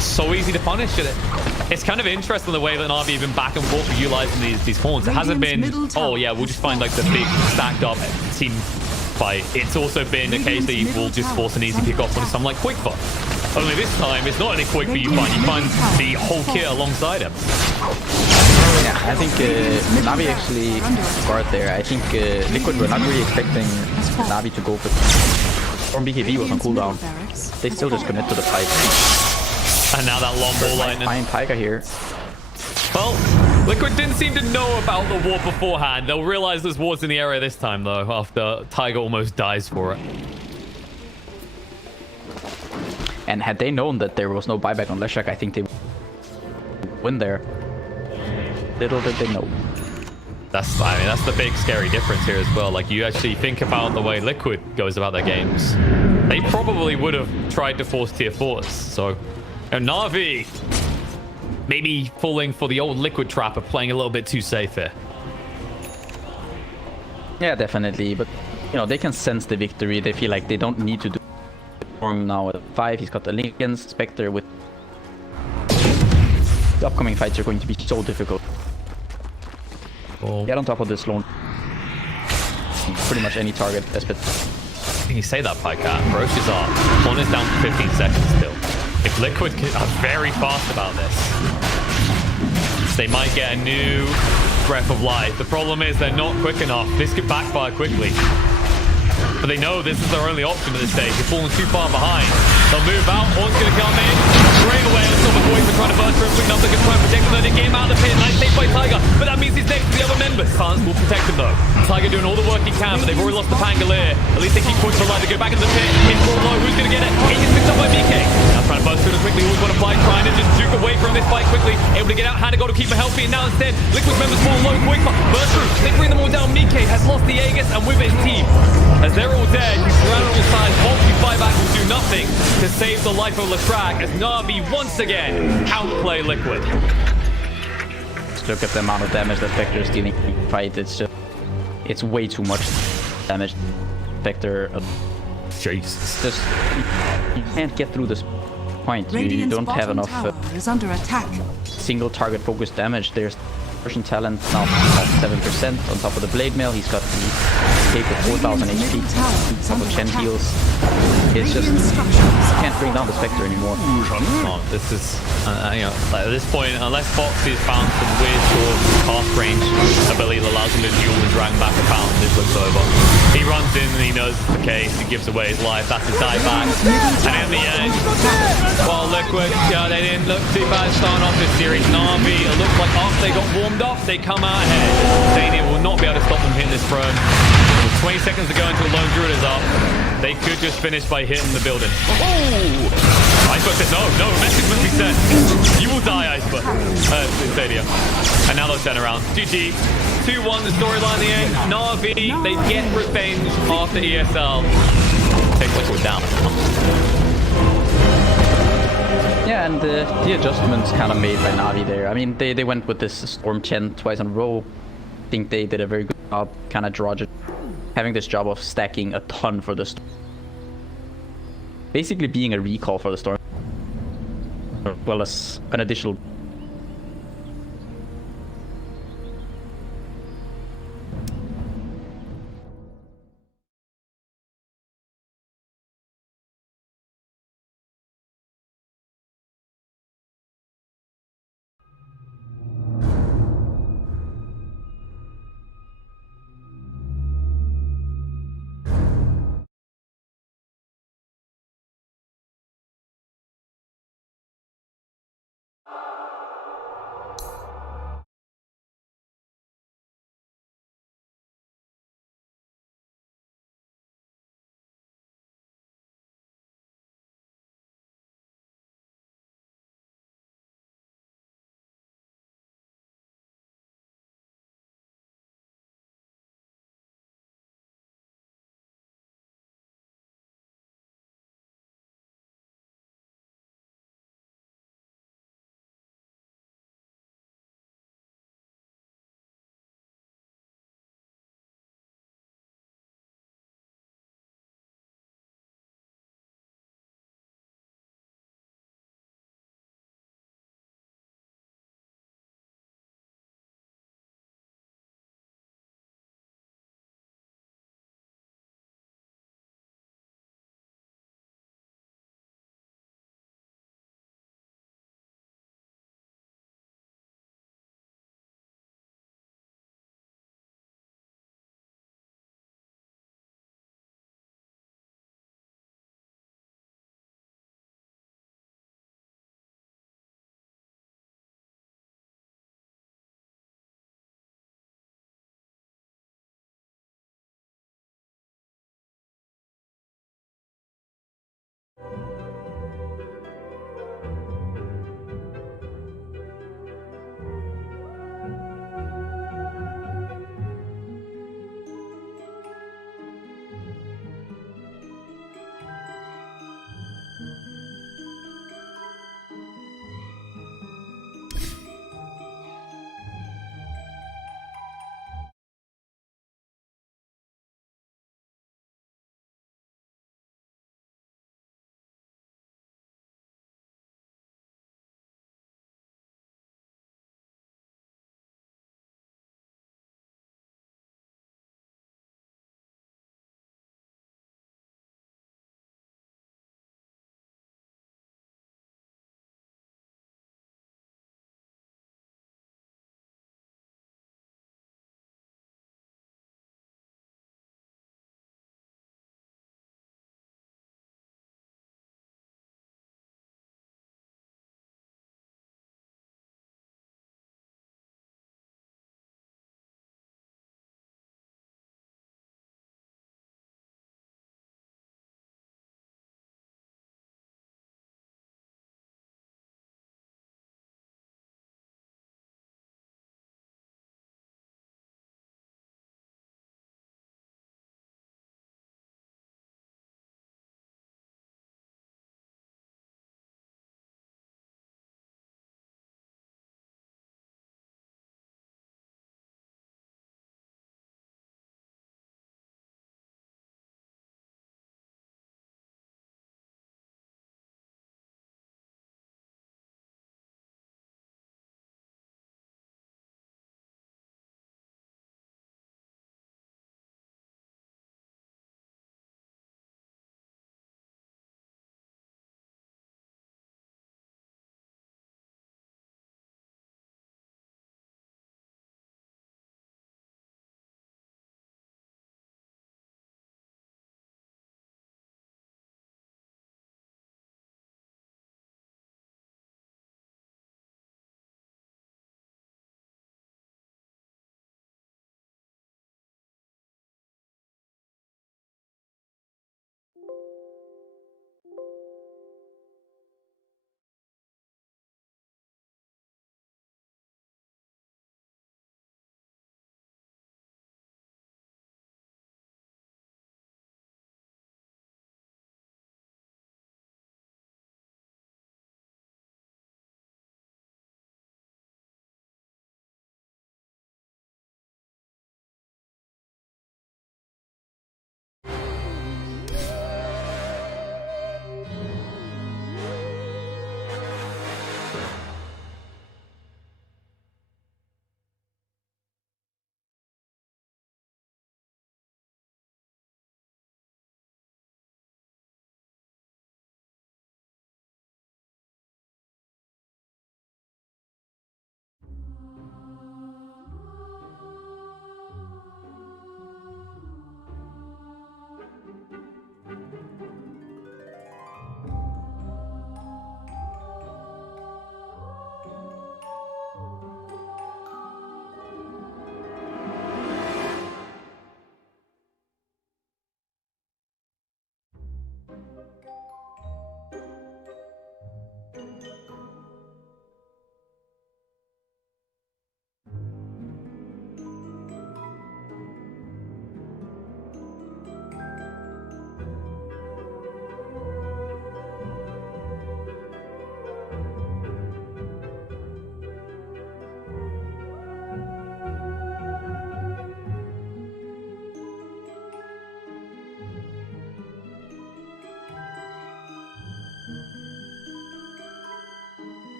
So easy to punish it. It's kind of interesting the way that Navi have been back and forth utilizing these horns. It hasn't been, oh yeah, we'll just find like the big stacked up team fight. It's also been occasionally we'll just force an easy pick off on something like Koikva. Only this time, it's not any Koikva you find the whole kit alongside him. Yeah, I think Navi actually guard there. I think Liquid were not really expecting Navi to go for Storm BKB was on cooldown. They still just commit to the fight. And now that long ball lightning. Fine Tiger here. Well, Liquid didn't seem to know about the ward beforehand. They'll realize there's wards in the area this time, though, after Tiger almost dies for it. And had they known that there was no buyback on Leshak, I think they would win there. Little did they know. That's the big scary difference here as well. Like, you actually think about the way Liquid goes about their games. They probably would have tried to force tier 4s. So, Navi maybe falling for the old Liquid trap of playing a little bit too safe here. Yeah, definitely. But, you know, they can sense the victory. They feel like they don't need to do Storm now at 5. He's got the Lincoln's Spectre with... The upcoming fights are going to be so difficult. Well, Get on top of this lone. Pretty much any target. You say that, Pycat. Roche is up. Horn is down for 15 seconds still. If Liquid are very fast about this, they might get a new breath of life. The problem is they're not quick enough. This could backfire quickly. But they know this is their only option at this stage. They've fallen too far behind. They'll move out. Horn's going to come in. Straight away. Let's stop avoid for trying to burst through and quick enough. They're going to try and protect him. They get him out of the pit. Nice save by Tiger. But that means he's next to the other members. Silence will protect him though. Tiger doing all the work he can, but they've already lost the Pangolier. At least they keep pushing for life. They go back into the pit. Hit full low. Who's going to get it? He gets picked up by BK. Now trying to burst through it quickly. Always want to fly. Trying to just juke away from this fight quickly. Able to get out. Hand to go to keep him healthy. And now instead, Liquid's members fall low quick. Burst through. They bring them all down. Mike has lost the Aegis and with his team. As they're all dead, he's surrounded on all sides. Multi buyback will do nothing to save the life of Lestrak as Navi once again outplay Liquid. Just look at the amount of damage that Vector is dealing in the fight. It's way too much damage. Vector, Jesus. just you can't get through this point. You don't have enough is under attack. single target focused damage. There's Persian talent now 7% on top of the blade mail. He's got the escape with 4,000 HP, top of Chen heals. It's just can't bring down the Spectre anymore. Oh, this is you know, at this point, unless Foxy's found some weird sort of cast range ability that allows him to duel and drag back a pound, this looks over. He runs in and he knows it's the case. He gives away his life. That's his die back. And in the end, while Liquid, yeah, they didn't look too bad starting off this series. Navi, it looks like after they got warmed up, they come out ahead. Zania will not be able to stop them hitting this throne. With 20 seconds to go until Lone Druid is up. They could just finish by hitting the building. Oh! Iceberg said no, message must be sent. You will die, Iceberg. Stadia. And now they'll turn around. GG. 2-1 the storyline in the end. Navi, they get revenge after ESL. Take Liquid down. Yeah, and the adjustments kind of made by Navi there. I mean, they went with this Storm Chen twice in a row. I think they did a very good job, kind of having this job of stacking a ton for the Storm. Basically being a recall for the Storm. As well as an additional